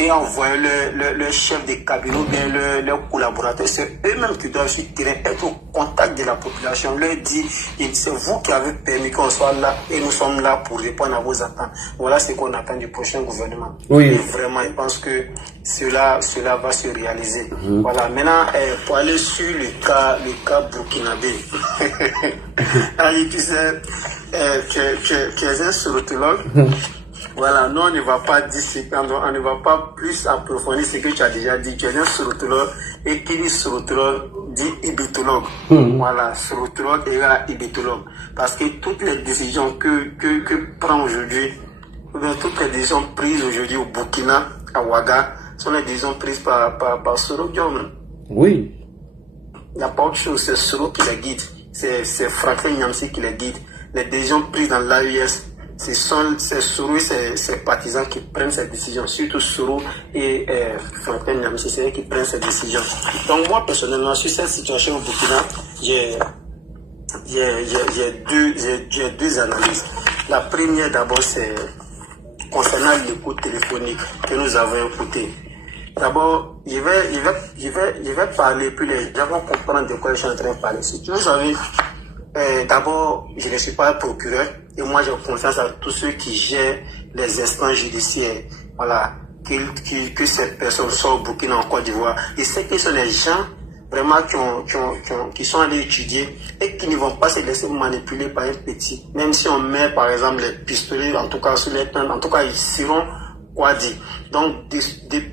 et envoyer le chef de cabinet ou bien leurs collaborateurs. C'est eux-mêmes qui doivent sur le terrain être au contact de la population. On leur dit, c'est vous qui avez permis qu'on soit là et nous sommes là pour répondre à vos attentes. Voilà ce qu'on attend du prochain gouvernement. Oui. Et vraiment, je pense que cela va se réaliser. Voilà. Maintenant, pour aller sur le cas burkinabé. Ali, tu sais, tu es un surotologue. Voilà, nous on ne va pas on ne va pas plus approfondir ce que tu as déjà dit. Tu es un surotologue et qui dit surotologue dit ibétologue. Voilà, surotologue égale ibétologue. Parce que toutes les décisions que prend aujourd'hui, toutes les décisions prises aujourd'hui au Burkina, à Ouaga, sont les décisions prises par Soro Diom. Oui. Il n'y a pas autre chose, c'est Soro qui les guide. C'est Franklin Nyamsi qui les guide. Les décisions prises dans l'AES, c'est Soro et ses partisans qui prennent ces décisions, surtout Soro et Franklin Nyamsi, c'est eux qui prennent ces décisions. Donc moi personnellement, sur cette situation au Burkina, j'ai deux analyses. La première d'abord, c'est concernant l'écoute téléphonique que nous avons écouté. D'abord, je vais parler, puis les gens vont comprendre de quoi je suis en train de parler. Si vous savez, d'abord, je ne suis pas procureur. Et moi, j'ai confiance à tous ceux qui gèrent les instances judiciaires. Voilà. Que ces personnes soient au Burkina, en Côte d'Ivoire. Et c'est que ce sont les gens vraiment qui sont allés étudier et qui ne vont pas se laisser manipuler par un petit. Même si on met par exemple les pistolets, en tout cas sur les tentes, en tout cas ils seront quoi dire. Donc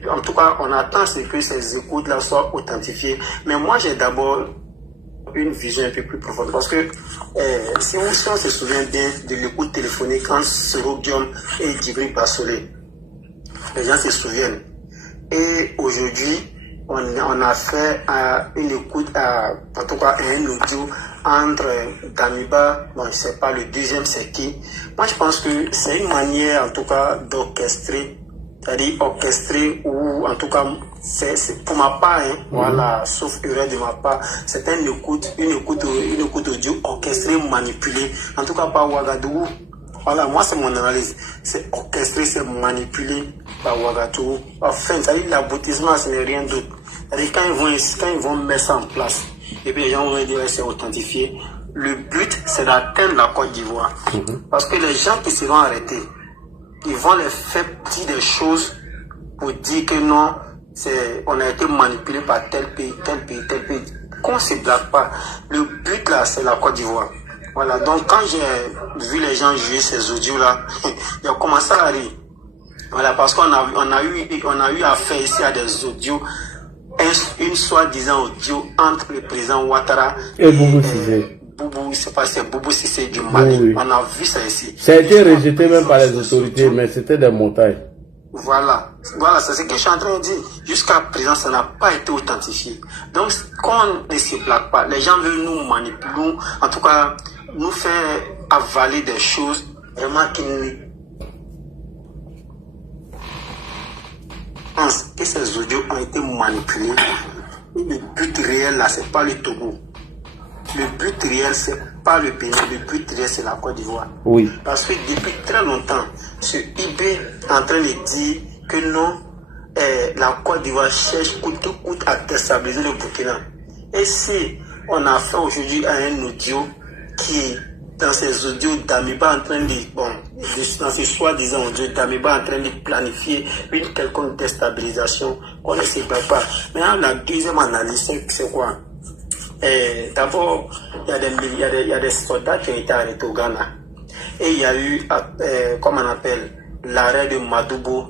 en tout cas on attend que ces écoutes-là soient authentifiées. Mais moi j'ai d'abord une vision un peu plus profonde parce que si on se souvient bien de l'écoute téléphonique entre Soro Diom et Djibril Bassolé, les gens se souviennent. Et aujourd'hui, on a fait une écoute, en tout cas un audio entre Damiba, bon je sais pas le deuxième c'est qui. Moi je pense que c'est une manière en tout cas d'orchestrer, c'est-à-dire orchestrer ou en tout cas c'est pour ma part, hein, voilà, sauf erreur de ma part, c'est une écoute audio orchestrée, manipulée, en tout cas par Ouagadougou. Voilà, moi c'est mon analyse. C'est orchestré, c'est manipulé par Ouagadougou. Enfin, ça dit l'aboutissement, ce n'est rien d'autre. Quand ils vont mettre ça en place, et puis les gens vont dire que c'est authentifié, le but c'est d'atteindre la Côte d'Ivoire. Parce que les gens qui seront arrêtés, ils vont les faire dire des choses pour dire que non, on a été manipulé par tel pays. Qu'on ne se blague pas. Le but là, c'est la Côte d'Ivoire. Voilà, donc quand j'ai vu les gens jouer ces audios-là, ils ont commencé à rire. Voilà, parce qu'on a eu affaire ici à des audios, une soi-disant audio entre le président Ouattara et Boubou Cissé. Boubou Cissé du Mali. Oui. On a vu ça ici. Ça a été rejeté même par les autorités, mais c'était des montagnes. Voilà, c'est ce que je suis en train de dire. Jusqu'à présent, ça n'a pas été authentifié. Donc, quand on ne se blague pas, les gens veulent nous manipuler, en tout cas, nous faire avaler des choses vraiment qui ne pensent que ces audios ont été manipulés. Le but réel là, c'est pas le Togo. Le but réel, c'est pas le Bénin. Le but réel, c'est la Côte d'Ivoire. Oui. Parce que depuis très longtemps, ce IB est en train de dire que non, la Côte d'Ivoire cherche coûte que coûte à déstabiliser le Burkina. Et si on a fait aujourd'hui un audio qui, dans ces audios d'Amiba en train de, dans ces soi-disant audios d'Amiba en train de planifier une quelconque déstabilisation, qu'on ne sait pas. Maintenant, la deuxième analyse, c'est quoi? D'abord, il y a des soldats qui ont été arrêtés au Ghana. Et il y a eu, comment on appelle, l'arrêt de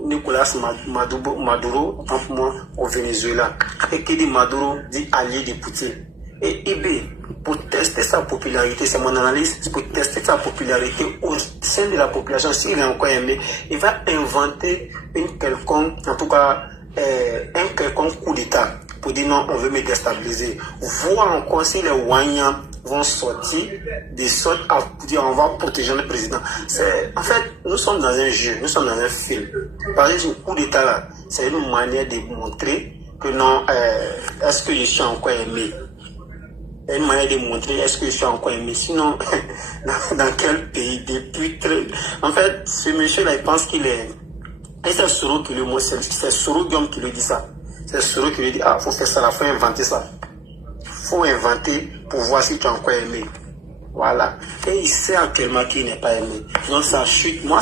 Nicolas Maduro, au Venezuela. Et qui dit Maduro dit allié de Poutine. Et IB, pour tester sa popularité, c'est mon analyse, pour tester sa popularité au sein de la population, s'il est encore aimé, il va inventer une quelconque, en tout cas, un quelconque coup d'État pour dire non, on veut me déstabiliser. Voir encore si les Ouagnans vont sortir de sorte à dire on va protéger le président. En fait, nous sommes dans un jeu, nous sommes dans un film. Par exemple, ce coup d'État là, c'est une manière de montrer que non, est-ce que je suis encore aimé? Une manière de montrer est-ce que je suis encore aimé. Sinon, dans quel pays depuis très... En fait, ce monsieur-là, il pense qu'il est... Et c'est Soro qui le mot, c'est Soro Diom qui lui dit ça. C'est Soro qui lui dit, faut faire ça, faut inventer ça. Faut inventer pour voir si tu es encore aimé. Voilà. Et il sait actuellement qu'il n'est pas aimé. Donc sa chute, moi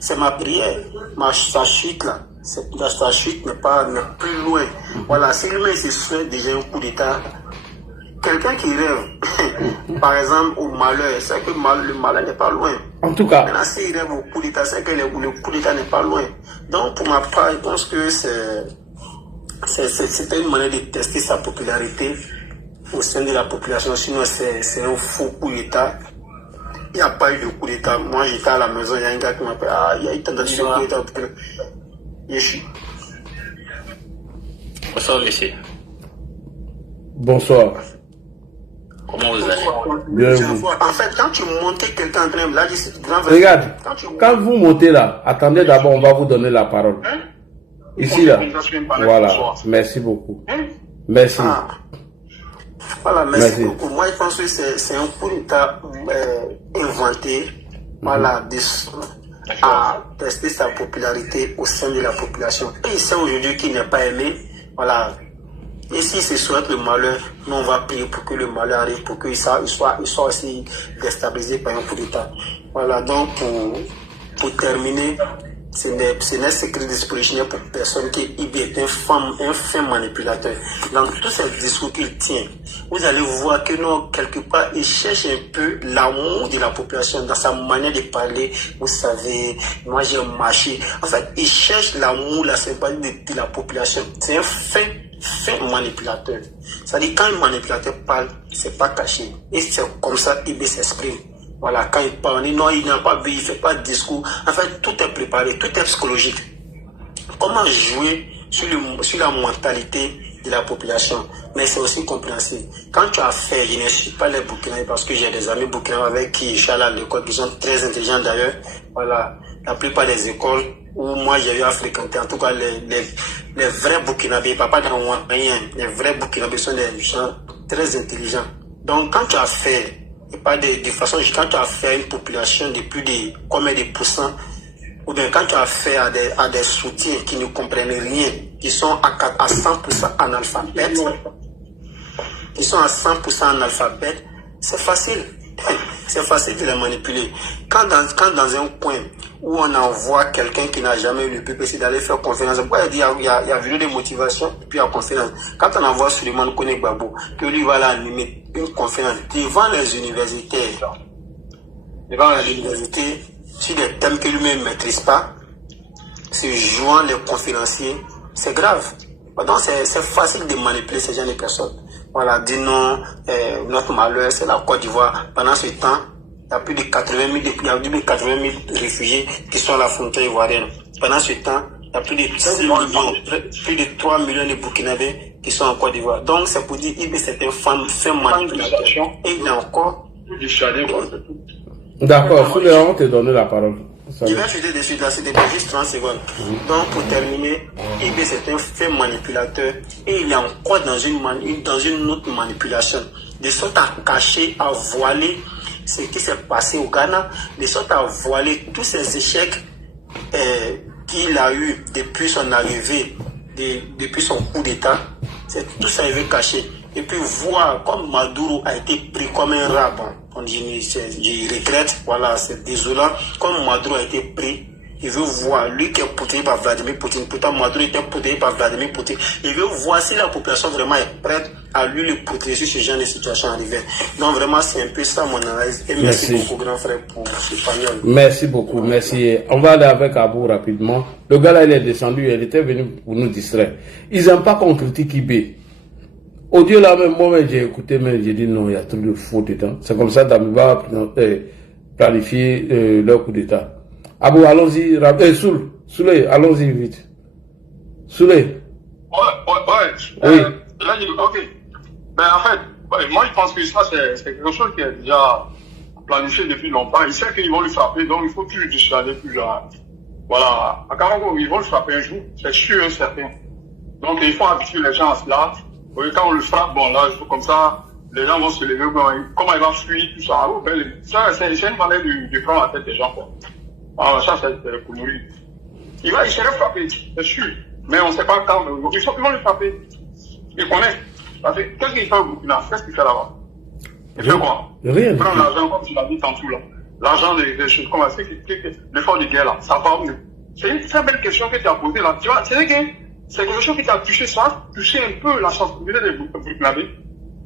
c'est ma prière. Sa chute là, sa chute n'est plus loin. Voilà. Si lui-même se souhaite déjà un coup d'État, quelqu'un qui rêve, par exemple, au malheur, c'est que le malheur n'est pas loin. En tout cas. Maintenant, s'il rêve au coup d'État, c'est que le coup d'État n'est pas loin. Donc, pour ma part, je pense que c'était une manière de tester sa popularité au sein de la population. Sinon, c'est un faux coup d'État. Il n'y a pas eu de coup d'État. Moi, j'étais à la maison, il y a un gars qui m'appelle, il y a eu tant de coup d'État. Bonsoir, monsieur. Bonsoir. Comment vous allez? Bien vous. En fait, quand tu montes quelqu'un en train de là, c'est grand. Regarde, quand vous montez là, attendez d'abord, on va vous donner la parole. Ici là. Voilà. Merci beaucoup. Merci. Voilà, merci beaucoup. Moi, je pense que c'est un coup d'État inventé, voilà, à tester sa popularité au sein de la population. Et il sait aujourd'hui qu'il n'est pas aimé, voilà. Et si se souhaite le malheur, nous on va prier pour que le malheur arrive, pour qu'il soit aussi déstabilisé par un coup d'État. Voilà, donc pour terminer, ce n'est secret d'esprit pour personne qui est un fin manipulateur. Dans tous ces discours qu'il tient, vous allez voir que non, quelque part, il cherche un peu l'amour de la population dans sa manière de parler. Vous savez, moi j'ai marché. En fait, il cherche l'amour, la sympathie de la population. C'est un fin manipulateur. C'est-à-dire, quand un manipulateur parle, c'est pas caché. Et c'est comme ça qu'il s'exprime. Voilà, quand il parle, non, il n'a pas vu, il ne fait pas de discours. En fait, tout est préparé, tout est psychologique. Comment jouer sur la mentalité de la population? Mais c'est aussi compréhensible. Quand tu as fait, je ne suis pas les Burkinabés parce que j'ai des amis Burkinabés avec qui je suis allé à l'école, qui sont très intelligents d'ailleurs. Voilà, la plupart des écoles où moi j'ai eu à fréquenter, en tout cas les vrais Burkinabés, pas dans rien, les vrais Burkinabés sont des gens très intelligents. Donc quand tu as fait, et pas de façon, quand tu as fait une population de plus de combien de pourcents, ou bien quand tu as fait à des soutiens qui ne comprennent rien, qui sont à 100% analphabètes, c'est facile. C'est facile de les manipuler. Quand dans un coin où on envoie quelqu'un qui n'a jamais eu le PPC d'aller faire conférence, il y a vidéo de motivation, puis il y a conférence. Quand on envoie Suleiman Kone Gbagbo, que lui va animer une conférence devant les universités, sur des thèmes que lui-même ne maîtrise pas, se jouant les conférenciers, c'est grave. Donc c'est facile de manipuler ces gens de personnes. Voilà, dis non, notre malheur, c'est la Côte d'Ivoire. Pendant ce temps, il y a plus de 80 000 réfugiés qui sont à la frontière ivoirienne. Pendant ce temps, il y a plus de 3 millions de Burkinabés qui sont en Côte d'Ivoire. Donc, c'est pour dire que c'est un fin manipulateur. Et il y a encore... D'accord, Souley, on te donne la parole. Je vais jeter dessus, là, c'était juste 30 secondes. Donc, pour terminer, Ibé, c'est un fait manipulateur et il est encore dans une autre manipulation, de sorte à cacher, à voiler ce qui s'est passé au Ghana, de sorte à voiler tous ces échecs qu'il a eu depuis son arrivée, depuis son coup d'État. C'est tout ça, il veut cacher. Et puis voir comme Maduro a été pris comme un rat. Bon, je regrette, voilà, c'est désolant. Comme Maduro a été pris, il veut voir, lui qui est protégé par Vladimir Poutine, pourtant Maduro était protégé par Vladimir Poutine, il veut voir si la population vraiment est prête à lui le protéger sur ce genre de situation arrivée. Donc vraiment, c'est un peu ça mon analyse. Et merci beaucoup, grand frère, pour ce panel. Merci beaucoup, merci. On va aller avec Abou rapidement. Le gars là, il est descendu, il était venu pour nous distraire. Ils n'aiment pas qu'on critique IB. Audio là même, moi j'ai écouté, mais j'ai dit non, il y a trop de faux dedans. C'est comme ça d'Amiba planifier leur coup d'état. Abou, allons-y, Souley, allons-y vite. Souley. Ouais. Là, ok. Ben, en fait, moi je pense que ça c'est quelque chose qui est déjà planifié depuis longtemps. Il sait qu'ils vont le frapper, donc il faut plus le dissuader, plus genre. Voilà. À Karango, ils vont le frapper un jour, c'est sûr et certain. Donc il faut habituer les gens à cela. Quand on le frappe, bon là, comme ça, les gens vont se lever, comment il va fuir, tout ça. Ça, c'est une manière de prendre la tête des gens, quoi. Alors ça, c'est pour nourrir. Il serait frappé, c'est sûr. Mais on ne sait pas quand. Ils vont le frapper. Il connaît. Qu'est-ce qu'il fait au Burkina? Qu'est-ce qu'il fait là-bas? Il fait quoi? Rien. Il prend l'argent, comme tu l'as dit tantôt là. L'argent des choses, comment c'est l'effort de guerre là, ça va mieux. C'est une très belle question que tu as posée là. Tu vois, c'est quelque chose qui t'a touché, ça a touché un peu la sensibilité des Burkinabés.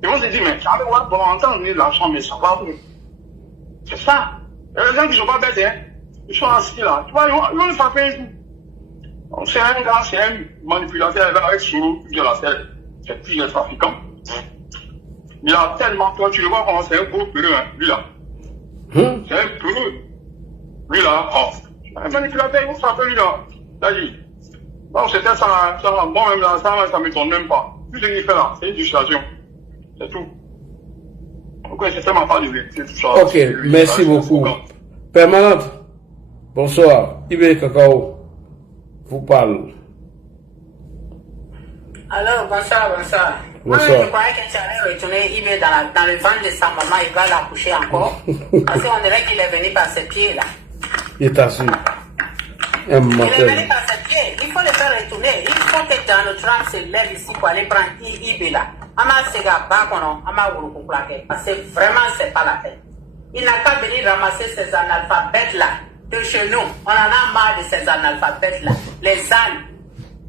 Et moi, j'ai dit, mais ça va, bon, on entend l'argent, mais ça va mieux. C'est ça. Et les gens qui sont pas bêtes, hein, ils sont assis là. Tu vois, ils vont le frapper un jour. C'est un gars, c'est un manipulateur avec Soro, c'est plus un trafiquant. Il a tellement, toi, tu le vois comment c'est un gros peureux, hein, lui là. C'est un peureux. Lui là, un manipulateur, il va frapper lui là. T'as dit. Donc c'était ça, bon même là, ça ne m'étonne même pas. Tout ce qu'il fait là, c'est une dissuasion. C'est tout. Ok, c'est tellement pas de vérité, tout ça. Ok, merci beaucoup. Permanente, bonsoir. Ibé Kakao vous parle. Alors, bonsoir. Moi, je croyais que tu allais retourner Ibé dans le ventre de sa maman, il va l'accoucher encore. Parce qu'on dirait qu'il est venu par ses pieds là. Il est assis. Il est venu par ses pieds. Il faut le faire retourner. Il faut que Donald Trump se lève ici pour aller prendre IB là. Parce que vraiment, c'est pas la peine. Il n'a qu'à venir ramasser ces analphabètes là de chez nous. On en a marre de ces analphabètes là. Les ânes,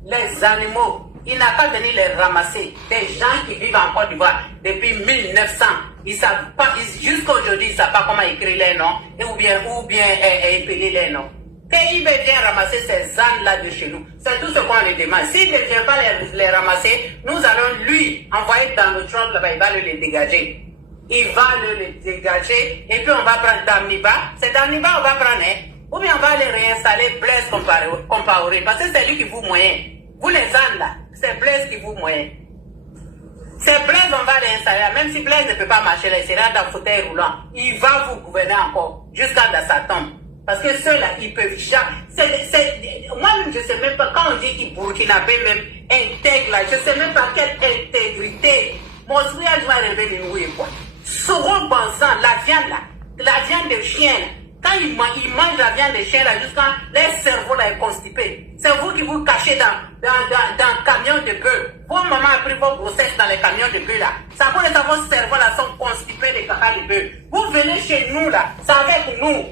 les animaux. Il n'a pas venu les ramasser. Des gens qui vivent en Côte d'Ivoire depuis 1900. Ils savent pas, jusqu'à aujourd'hui, ils ne savent pas comment écrire les noms ou bien épeler les noms. Qu'il vient ramasser ces ânes-là de chez nous. C'est tout ce qu'on lui demande. S'il ne vient pas les ramasser, nous allons lui envoyer dans le Trump là-bas, il va le dégager. Il va le dégager et puis on va prendre Damniba. C'est Damniba on va prendre, hein? Ou bien on va les réinstaller Blaise Compaoré. Parce que c'est lui qui vous moyen. Vous les ânes là, c'est Blaise qui vous moyen. C'est Blaise on va réinstaller. Même si Blaise ne peut pas marcher, il sera dans le fauteuil roulant. Il va vous gouverner encore jusqu'à dans sa tombe. Parce que ceux-là, ils peuvent jamais. Moi-même, je ne sais même pas, quand on dit qu'ils burkinabé même intègre là, je ne sais même pas quelle intégrité. Mon souhait, je vais relever les nouilles, quoi. Souvent pensant, la viande de chien, quand ils mangent la viande de chien là, jusqu'à leur cerveau là est constipé. C'est vous qui vous cachez dans le camion de bœuf. Vos mamans a pris vos grossesses dans les camions de bœuf là. Ça veut dire que vos cerveaux là sont constipés de caca de bœuf. Vous venez chez nous là, c'est avec nous.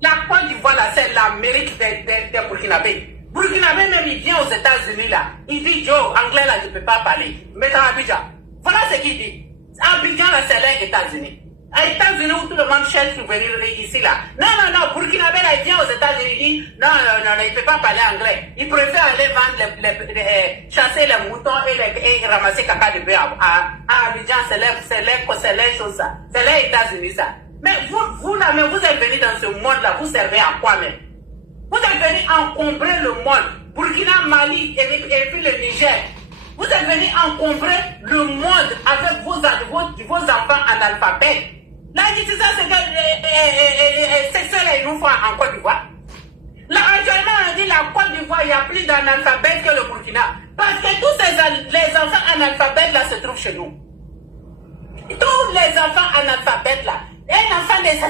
La Côte d'Ivoire là, c'est l'Amérique des Burkinabés. Burkinabé même il vient aux États-Unis là. Il dit Joe, anglais là, je ne peux pas parler. Mais dans Abidjan. Voilà ce qu'il dit. Abidjan là, c'est les États-Unis. Les États-Unis où tout le monde cherche pour venir ici là. Non, Burkinabé là, il vient aux États-Unis, il dit non, il ne peut pas parler anglais. Il préfère aller vendre, chasser les moutons et ramasser caca de bœuf à Abidjan, c'est les choses ça. C'est les États-Unis ça. Mais vous là, mais vous êtes venus dans ce monde là, vous servez à quoi même? Vous êtes venus encombrer le monde, Burkina, Mali et puis le Niger. Vous êtes venus encombrer le monde avec vos enfants analphabètes. Là, c'est ça, c'est ça qu'ils nous font en Côte d'Ivoire. Là, actuellement, on dit la Côte d'Ivoire, il y a plus d'analphabètes que le Burkina. Parce que tous les enfants analphabètes là se trouvent chez nous. Tous les enfants analphabètes là. Un enfant de 16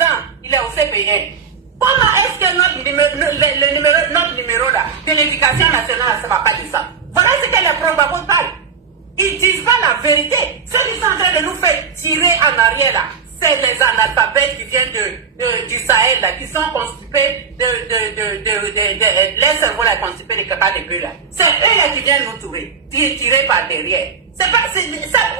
ans, il est au CPN. Comment est-ce que notre numéro là, de l'éducation nationale, ça ne va pas dire ça? Voilà ce que les pro-babos parlent. Ils ne disent pas la vérité. Ceux qui sont en train de nous faire tirer en arrière là, c'est les analphabètes qui viennent du Sahel là, qui sont constipés les cerveaux là, constipés de caca de bœuf là. C'est eux là qui viennent nous tirer par derrière. Ça,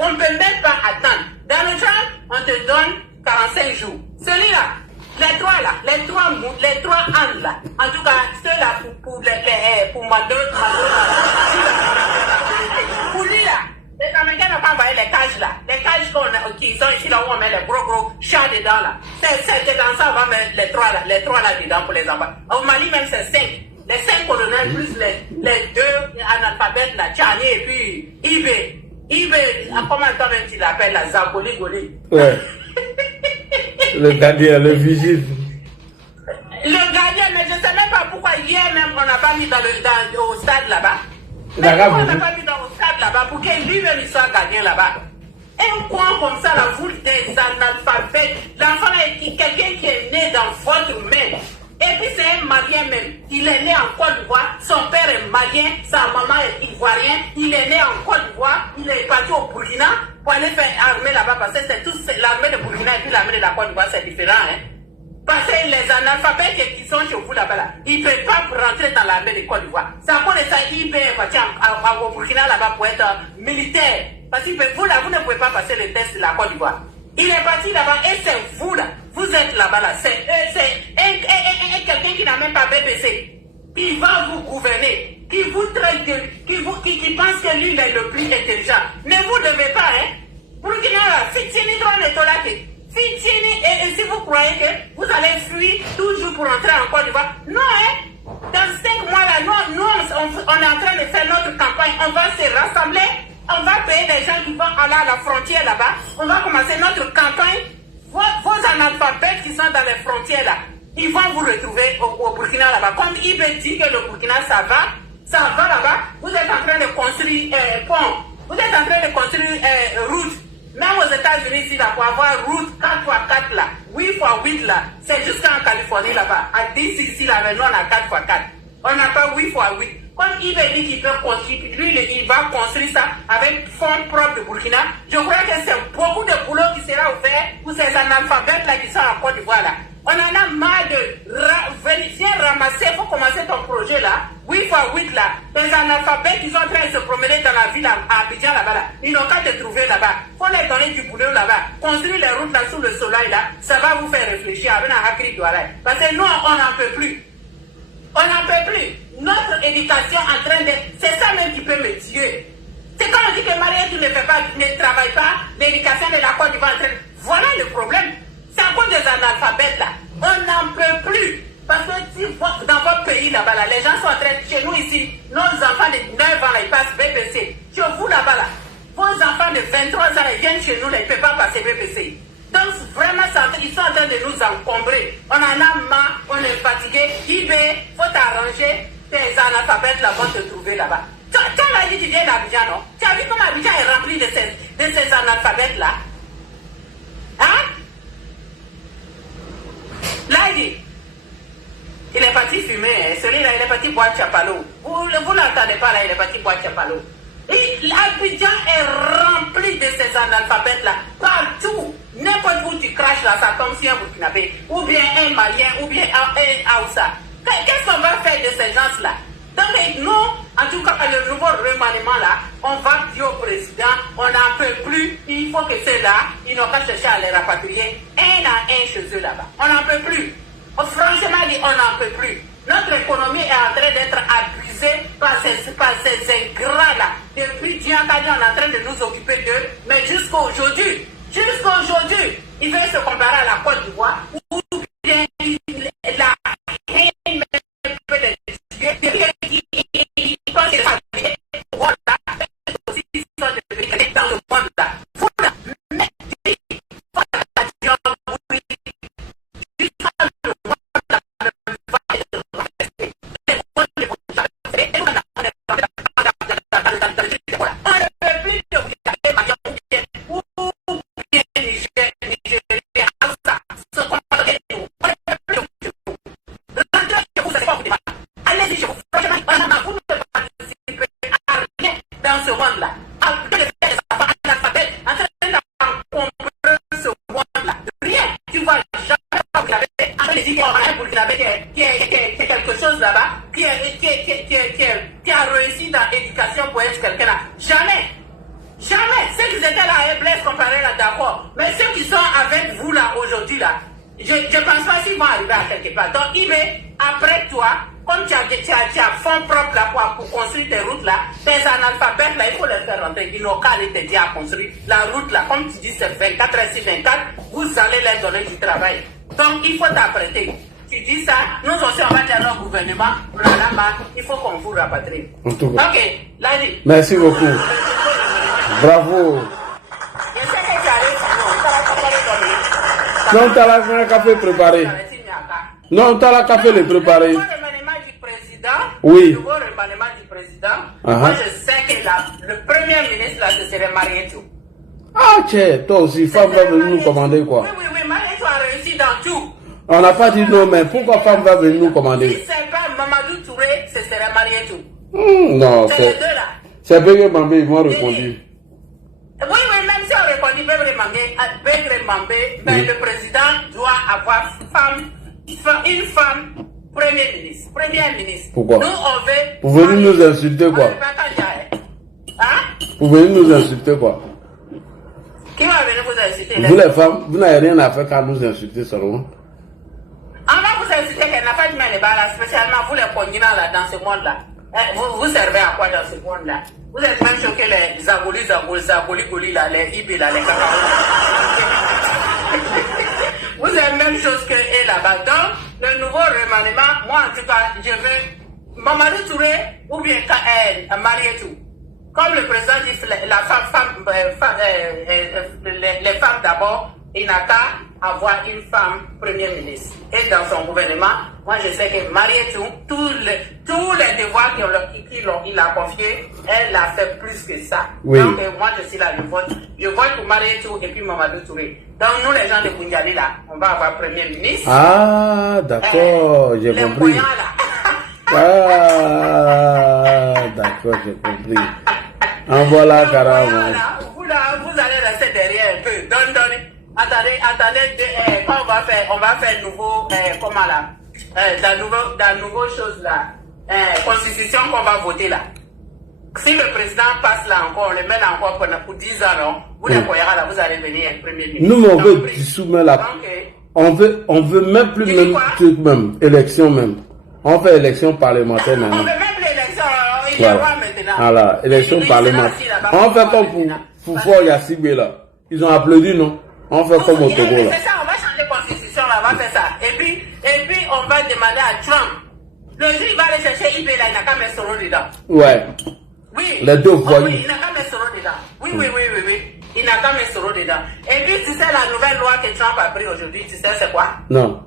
on ne peut même pas attendre. Dans le Trump, on te donne 45 jours. Celui-là, les trois ânes là, en tout cas, ceux-là pour Mando, pour lui là, les Américains n'ont pas envoyé les cages là, les cages qui sont ici là où on met les gros chats dedans là. C'est dans ça on va mettre les trois là dedans pour les enfants. Au Mali même c'est 5. Les 5 colonels plus les 2 analphabètes là, Tchani et puis Ibé, comment toi-même tu l'appelles là, Zagoli. Ouais. Le gardien, le vigile. Le gardien, mais je ne sais même pas pourquoi hier même on n'a pas mis au stade là-bas. Mais pourquoi on n'a pas mis au stade là-bas pour qu'il lui-même il soit gardien là-bas. Un coin comme ça, la voûte des analphabètes. L'enfant est quelqu'un qui est né dans votre main. Et puis c'est un malien même. Il est né en Côte d'Ivoire, son père est malien, sa maman est ivoirienne, il est né en Côte d'Ivoire, il est parti au Burkina pour aller faire armée là-bas parce que c'est tout l'armée de Burkina et puis l'armée de la Côte d'Ivoire, c'est différent. Hein? Parce que les analphabètes qui sont chez vous là-bas, ils ne peuvent pas rentrer dans l'armée de Côte d'Ivoire. C'est à cause de ça qu'il est parti au Burkina là-bas pour être militaire. Parce que vous là, vous ne pouvez pas passer le test de la Côte d'Ivoire. Il est parti là-bas et c'est vous là. Vous êtes là-bas là. C'est quelqu'un qui n'a même pas BBC. Qui va vous gouverner. Qui vous traite qui pense que lui il est le plus intelligent. Mais vous ne devez pas, hein. Burkina là, Fitini Fitini, et si vous croyez que vous allez fuir toujours pour entrer en Côte d'Ivoire. Non, hein. Dans 5 mois là, nous on est en train de faire notre campagne. On va se rassembler. On va payer des gens qui vont aller à la frontière là-bas. On va commencer notre campagne. Vos analphabètes qui sont dans les frontières là, ils vont vous retrouver au Burkina là-bas. Comme il me dit que le Burkina ça va là-bas. Vous êtes en train de construire pont. Vous êtes en train de construire route. Même aux États-Unis, ici, là, pour avoir route 4x4 là, 8x8 là, c'est jusqu'en Californie là-bas. À DC ici, là, maintenant, on a 4x4. On n'a pas 8x8. Comme il veut dire qu'il peut construire, lui, il va construire ça avec fonds propres de Burkina. Je crois que c'est beaucoup de boulot qui sera ouvert pour ces analphabètes là qui sont en Côte d'Ivoire là. On en a marre de vérifier, ramasser, il faut commencer ton projet là, 8x8 là. Les analphabètes, ils sont en train de se promener dans la ville à Abidjan là-bas là. Ils n'ont qu'à te trouver là-bas. Il faut leur donner du boulot là-bas. Construire les routes là sous le soleil là, ça va vous faire réfléchir avec un Hakri Douala. Parce que nous, on n'en peut plus. On n'en peut plus. Notre éducation en train de... C'est ça même qui peut me tuer. C'est quand on dit que Marie, tu ne fais pas, tu ne travailles pas, l'éducation de la Côte d'Ivoire en train... Voilà le problème. C'est à cause des analphabètes là. On n'en peut plus. Parce que si dans votre pays là-bas, là, les gens sont en train... Chez nous ici, nos enfants de 9 ans là, ils passent BPC. Chez vous là-bas là, vos enfants de 23 ans ils viennent chez nous là, ils ne peuvent pas passer BPC. Donc vraiment, ils sont en train de nous encombrer. On en a marre, on est fatigué. IB, faut t'arranger. Tes analphabètes là vont te trouver là-bas. Tu as dit que tu viens d'Abidjan, non? Tu as vu comment Abidjan est rempli de ces analphabètes là? Hein? Là, il est parti fumer. Hein. Celui-là, il est parti boire Chapalo. Vous n'entendez pas là, il est parti boire Chapalo. L'Abidjan est rempli de ces analphabètes-là. Partout. N'importe où tu craches là, ça tombe sur un Burkinabé. Ou bien un Malien, ou bien un Haoussa. Qu'est-ce qu'on va faire de ces gens-là? Donc nous, en tout cas, le nouveau remaniement là, on va dire au président, on n'en peut plus. Il faut que ceux-là, ils n'ont pas cherché à les rapatrier un à un chez eux là-bas. On n'en peut plus. Franchement, on n'en peut plus. Notre économie est en train d'être abusée par ces ingrats-là. Depuis Diankadi, on est en train de nous occuper d'eux. Mais jusqu'à aujourd'hui, ils veulent se comparer à la Côte d'Ivoire. Ou bien la haine peut les tuer. Ils pensent que ça aussi dans le monde là. Qui a réussi dans l'éducation pour être quelqu'un là. Jamais. Ceux qui étaient là à Blaise comparé là, d'accord. Mais ceux qui sont avec vous là aujourd'hui là, je ne pense pas s'ils vont arriver à quelque part. Donc, après toi, comme tu as fonds propres là pour construire tes routes là, tes analphabètes là, il faut les faire rentrer. Ils n'ont qu'à aller t'aider à construire la route là. Comme tu dis, c'est 24 h sur 24, vous allez leur donner du travail. Donc, il faut t'apprêter. Tu dis ça, nous aussi on va dire à notre gouvernement, il faut qu'on vous rapatrie. Ok, là, merci beaucoup. Bravo. Je sais que tu arrives, non, tu as la café préparé. Non, tu as la café le préparé. Le nouveau remaniement du président. Oui. Le nouveau remaniement du président. Moi, je sais que le premier ministre là, ce serait Marietou. Ah, tiens, toi aussi, femme va venir nous commander quoi? Oui, Marietou a réussi dans tout. On n'a pas dit non, mais pourquoi femme va venir nous commander? Si c'est pas Mamadou Touré, ce serait Marietou. Non, c'est les deux là. C'est Bégré Mambé, ils m'ont répondu. Oui, même si on répondit Bégré Mambé, mais le président doit avoir une femme première ministre. Pourquoi? Nous, on veut... Pour venir nous insulter quoi? Pour venir nous insulter quoi? Qui va venir vous insulter? Vous les femmes, vous n'avez rien à faire qu'à nous insulter seulement. On va vous insulter qu'elle n'a pas de mal là, spécialement vous les continents là, dans ce monde-là. Vous servez à quoi dans ce monde-là? Vous êtes même choqués les Zagoli là, les Ibi là, les Kakaou. Vous êtes même chose que eux là-bas. Donc, le nouveau remaniement, moi en tout cas, je veux Mamadou Touré ou bien Marietou. Comme le président dit, les femmes d'abord, il n'a qu'à avoir une femme première ministre. Et dans son gouvernement, moi je sais que Marietou, tous tous les devoirs qu'il a confiés, elle a fait plus que ça. Oui. Donc, moi, je suis là, je vote pour Mariétou et puis Mamadou Touré. Donc, nous, les gens de Koundiali, là, on va avoir Premier ministre. Ah, d'accord, j'ai compris. Ah, d'accord, j'ai compris. En voilà, carrément. Vous allez rester derrière un peu. Donnez. Attendez, quand on va faire nouveau, comment là, dans nouveau chose là, constitution qu'on va voter là. Si le président passe là encore, on le met là encore pour 10 ans, non, vous les voyez là, vous allez venir Premier ministre. Nous, on veut soumettre la. On veut même plus même élection même. On fait élection parlementaire maintenant. On veut même l'élection, il y a quoi maintenant? Voilà, élection parlementaire. On fait comme pour Fort Yassibé là. Ils ont applaudi, non? On fait comme au Togo là. C'est ça, on va changer de constitution là, on va faire ça. Et puis on va demander à Trump. Le jour il va aller chercher IB là, il n'a qu'à mettre Soro dedans. Ouais. Oui. Les deux voyous. Oui, il n'a qu'à mettre Soro dedans. Oui. Il n'a qu'à mettre Soro dedans. Et puis tu sais la nouvelle loi que Trump a pris aujourd'hui, tu sais c'est quoi? Non.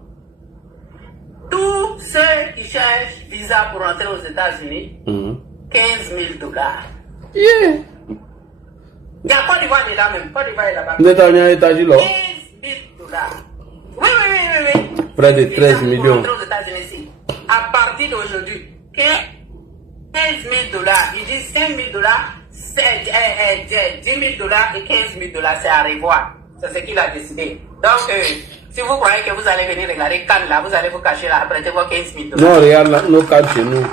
Tous ceux qui cherchent visa pour entrer aux États-Unis, $15,000. Yeah. Il y a Côte d'Ivoire dedans même. Côte d'Ivoire est là-bas. $15,000. Oui. Près de 13 millions. Entrer aux États-Unis ici. À partir d'aujourd'hui, $15,000. Ils disent $5,000, $10,000 et $15,000. C'est à revoir. C'est ce qu'il a décidé. Donc, si vous croyez que vous allez venir regarder Cannes là, vous allez vous cacher là, prêtez vos $15,000. Non, regarde nos Cannes chez nous.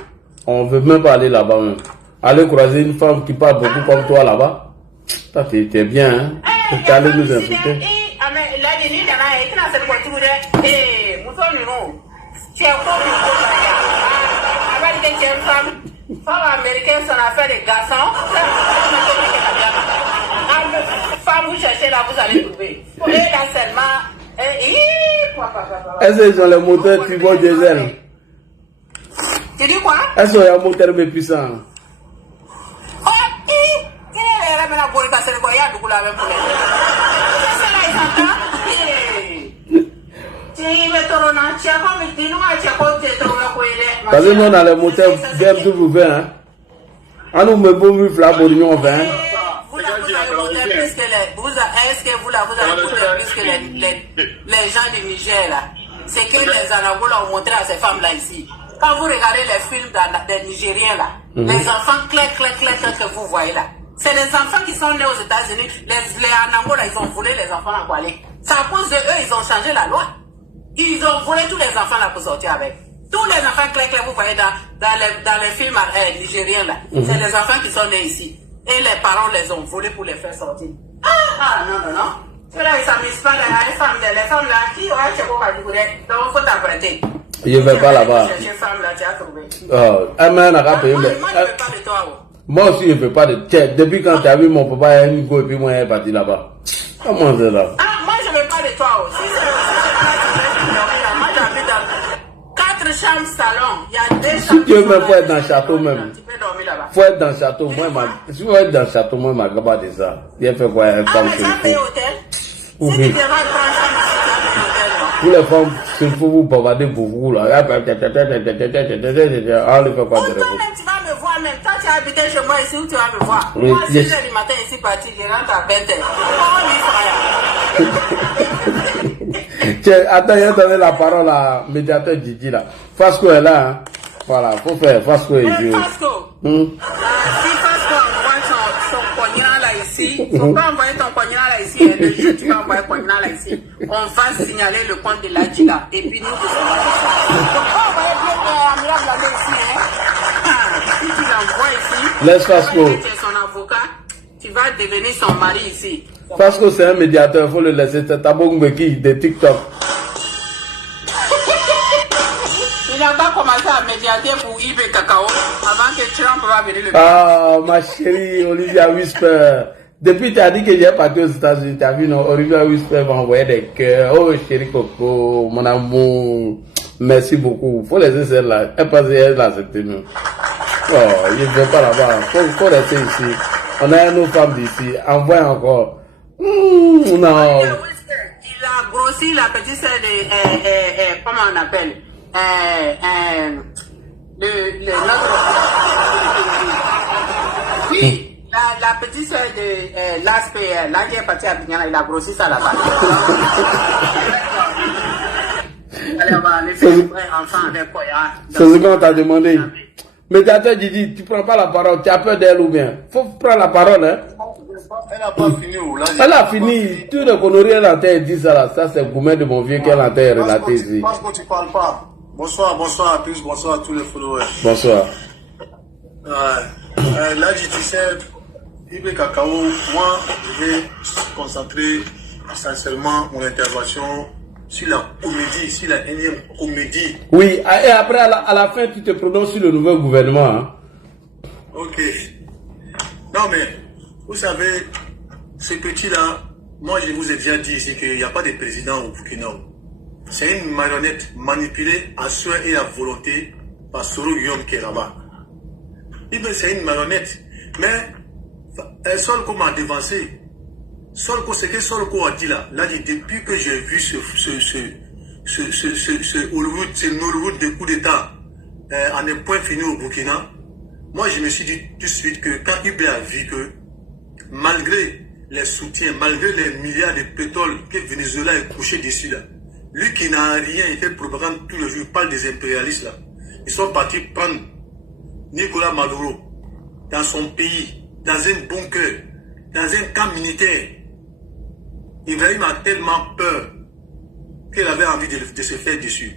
On ne veut même pas aller là-bas même. Aller croiser une femme qui parle beaucoup comme toi là-bas. Ça, t'es bien, hein? Tu allé nous insulter. Femme américaine, son affaire de garçon. Femme, vous cherchez là, vous allez trouver. Et là seulement. Est-ce qu'ils ont le moteur turbo diesel? Tu dis quoi? Est-ce qu'il y a un moteur mais puissant? Parce que nous on a le moteur BMW, hein. On nous met bon vif là pour l'Union 20. Est-ce que vous avez voté plus que les gens du Niger là? C'est que les Angola ont montré à ces femmes là ici. Quand vous regardez les films des Nigériens là, les enfants clair que vous voyez là, c'est les enfants qui sont nés aux États-Unis. Les Angola, ils ont volé les enfants à Gualé. C'est à cause de eux, ils ont changé la loi. Ils ont volé tous les enfants là pour sortir avec. Tous les enfants clair vous voyez dans les films nigériens là, c'est les enfants qui sont nés ici. Et les parents les ont volés pour les faire sortir. Non. Ceux-là, ils ne s'amusent pas les femmes là, qui ont acheté pour donc il faut t'apprêter. Je ne vais pas là-bas. Moi aussi, je ne veux pas de tête. Depuis quand tu as vu mon papa et Nico et puis moi, il est parti là-bas. Comment c'est là? Moi, je ne veux pas de toi aussi. Moi, j'habite dans 4 chambres salon. Il y a 2 chambres. Si tu veux, il faut être dans le château même. Tu peux dormir là-bas. Il faut être dans le château. Si tu veux être dans le château, moi, je ne vais pas de ça. Il fait quoi? Mais ça fait hôtel? Si tu devrais prendre ça, pour les femmes, il faut vous bavader pour vous là. Tu vas me voir même. Quand tu as habité chez moi ici, où tu vas me voir? Oui, moi, 6 h du matin ici, parti, je rentre à 20 h. Tiens, attends, il a donné la parole à médiateur Gigi là. Fasco est là, hein. Voilà, faut faire Fasco et Dieu. Fasco. Si Fasco envoie son poignard là ici, faut pas envoyer ton poignard là ici. Le jour tu vas envoyer ton poignard là ici, on va signaler le compte de la Gila. Et puis nous, on va envoyer bien là ici, hein. Si tu l'envoies ici, laisse Fasco. Tu es son avocat, tu vas devenir son mari ici. Fasco c'est un médiateur, il faut le laisser. C'est Tabongbeki de TikTok. Il n'a pas commencé à médiater pour Ibe Cacao avant que Trump va venir le Ah, ma chérie, Olivia Whisper. Depuis tu as dit que j'ai parti aux États-Unis, tu as vu, non, Olivia Whisper m'a envoyé des cœurs. Oh, chérie Coco, mon amour, merci beaucoup. Faut laisser celle-là. Elle passe là, c'était nous. Oh, je ne vais pas là-bas. Faut rester ici. On a une autre femme d'ici. Envoie encore. Non. Il a grossi la petite sœur de, comment on appelle, Oui, la petite soeur de l'ASPR, là qui est partie à Bignana, il a grossi ça là-bas. Allez, on va aller faire un vrai enfant avec Koya. C'est ce qu'on t'a demandé. Médiateur Didi, tu prends pas la parole, tu as peur d'elle ou bien? Faut prendre la parole, hein? Elle n'a pas fini ou là? Elle a fini. Tout le conneries elle entend dit ça là. Ça c'est Goumet de mon vieux qu'elle entend relater ici. Parce que tu parles pas. Bonsoir à tous, bonsoir à tous les followers. Bonsoir. Là, je disais, Ibé Cacao, moi, je vais concentrer essentiellement mon intervention sur la comédie, sur la énième comédie. Oui, et après, à la fin, tu te prononces sur le nouveau gouvernement. Hein? Ok. Non, mais, vous savez, ce petit-là, moi, je vous ai déjà dit ici qu'il n'y a pas de président au Burkina. C'est une marionnette manipulée à souhait et à volonté par Soro Yom Keraba. C'est une marionnette. Mais, Solko m'a devancé. Solko, ce que Solko a dit là, depuis que j'ai vu ce Hollywood de coup d'État en un point fini au Burkina, moi je me suis dit tout de suite que quand Ibé a vu que malgré les soutiens, malgré les milliards de pétrole que Venezuela est couché dessus là, lui qui n'a rien, il fait propagande tous les jours, il parle des impérialistes là, ils sont partis prendre Nicolas Maduro dans son pays, dans un bunker, dans un camp militaire. Ibrahim a tellement peur qu'il avait envie de se faire dessus.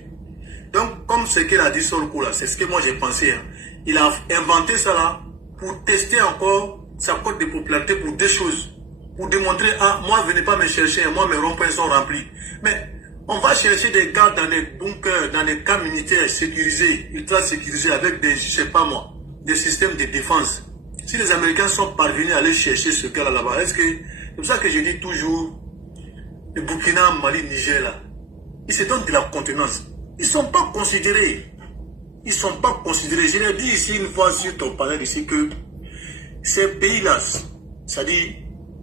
Donc, comme ce qu'il a dit sur le coup là, c'est ce que moi j'ai pensé. Hein. Il a inventé ça là pour tester encore sa cote de popularité pour deux choses. Pour démontrer, ah, moi venez pas me chercher, moi mes ronds-points sont remplis. Mais on va chercher des gars dans les bunkers, dans les camps militaires sécurisés, ultra sécurisés avec des, je sais pas moi, des systèmes de défense. Si les Américains sont parvenus à aller chercher ce gars là-bas, est-ce que, c'est pour ça que je dis toujours, le Burkina, Mali, Niger là, ils se donnent de la contenance. Ils ne sont pas considérés. Ils ne sont pas considérés. Je l'ai dit ici une fois sur ton panel ici que ces pays-là, c'est-à-dire,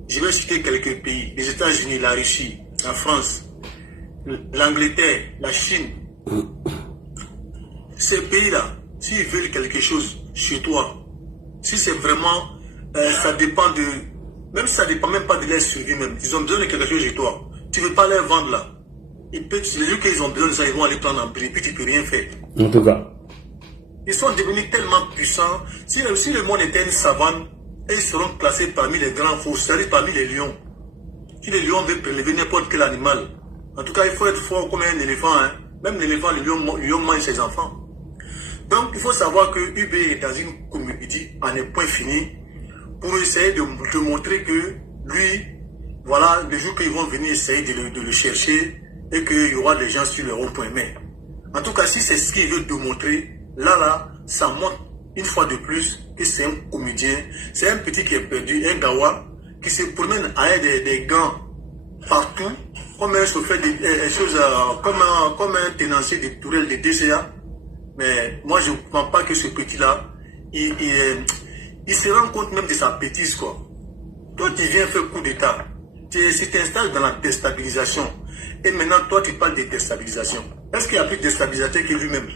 je vais citer quelques pays, les États-Unis, la Russie, la France, l'Angleterre, la Chine. Ces pays-là, s'ils veulent quelque chose chez toi, si c'est vraiment, ça dépend de, même ça dépend même pas de leur survie même, ils ont besoin de quelque chose chez toi. Tu ne veux pas leur vendre là. Les gens qu'ils ont besoin de ça, ils vont aller prendre en prix, et puis tu ne peux rien faire. En tout cas. Ils sont devenus tellement puissants. Si le monde était une savane, ils seront classés parmi les grands fous, c'est-à-dire parmi les lions. Si les lions veulent prélever n'importe quel animal, en tout cas, il faut être fort comme un éléphant. Hein. Même l'éléphant, le lion mange ses enfants. Donc, il faut savoir que UB est dans une comédie en un point fini pour essayer de montrer que lui, voilà, le jour qu'ils vont venir essayer de le chercher et qu'il y aura des gens sur le rond-point. Mais, en tout cas, si c'est ce qu'il veut démontrer, là, ça montre une fois de plus que c'est un comédien. C'est un petit qui est perdu, un gawa, qui se promène avec des gants partout, comme un chauffeur des choses, comme un tenancier de tourelle de DCA. Mais moi, je ne comprends pas que ce petit-là, il se rend compte même de sa bêtise, quoi. Toi, tu viens faire coup d'État. Tu t'installes dans la déstabilisation. Et maintenant, toi, tu parles de déstabilisation. Est-ce qu'il y a plus de déstabilisateur que lui-même?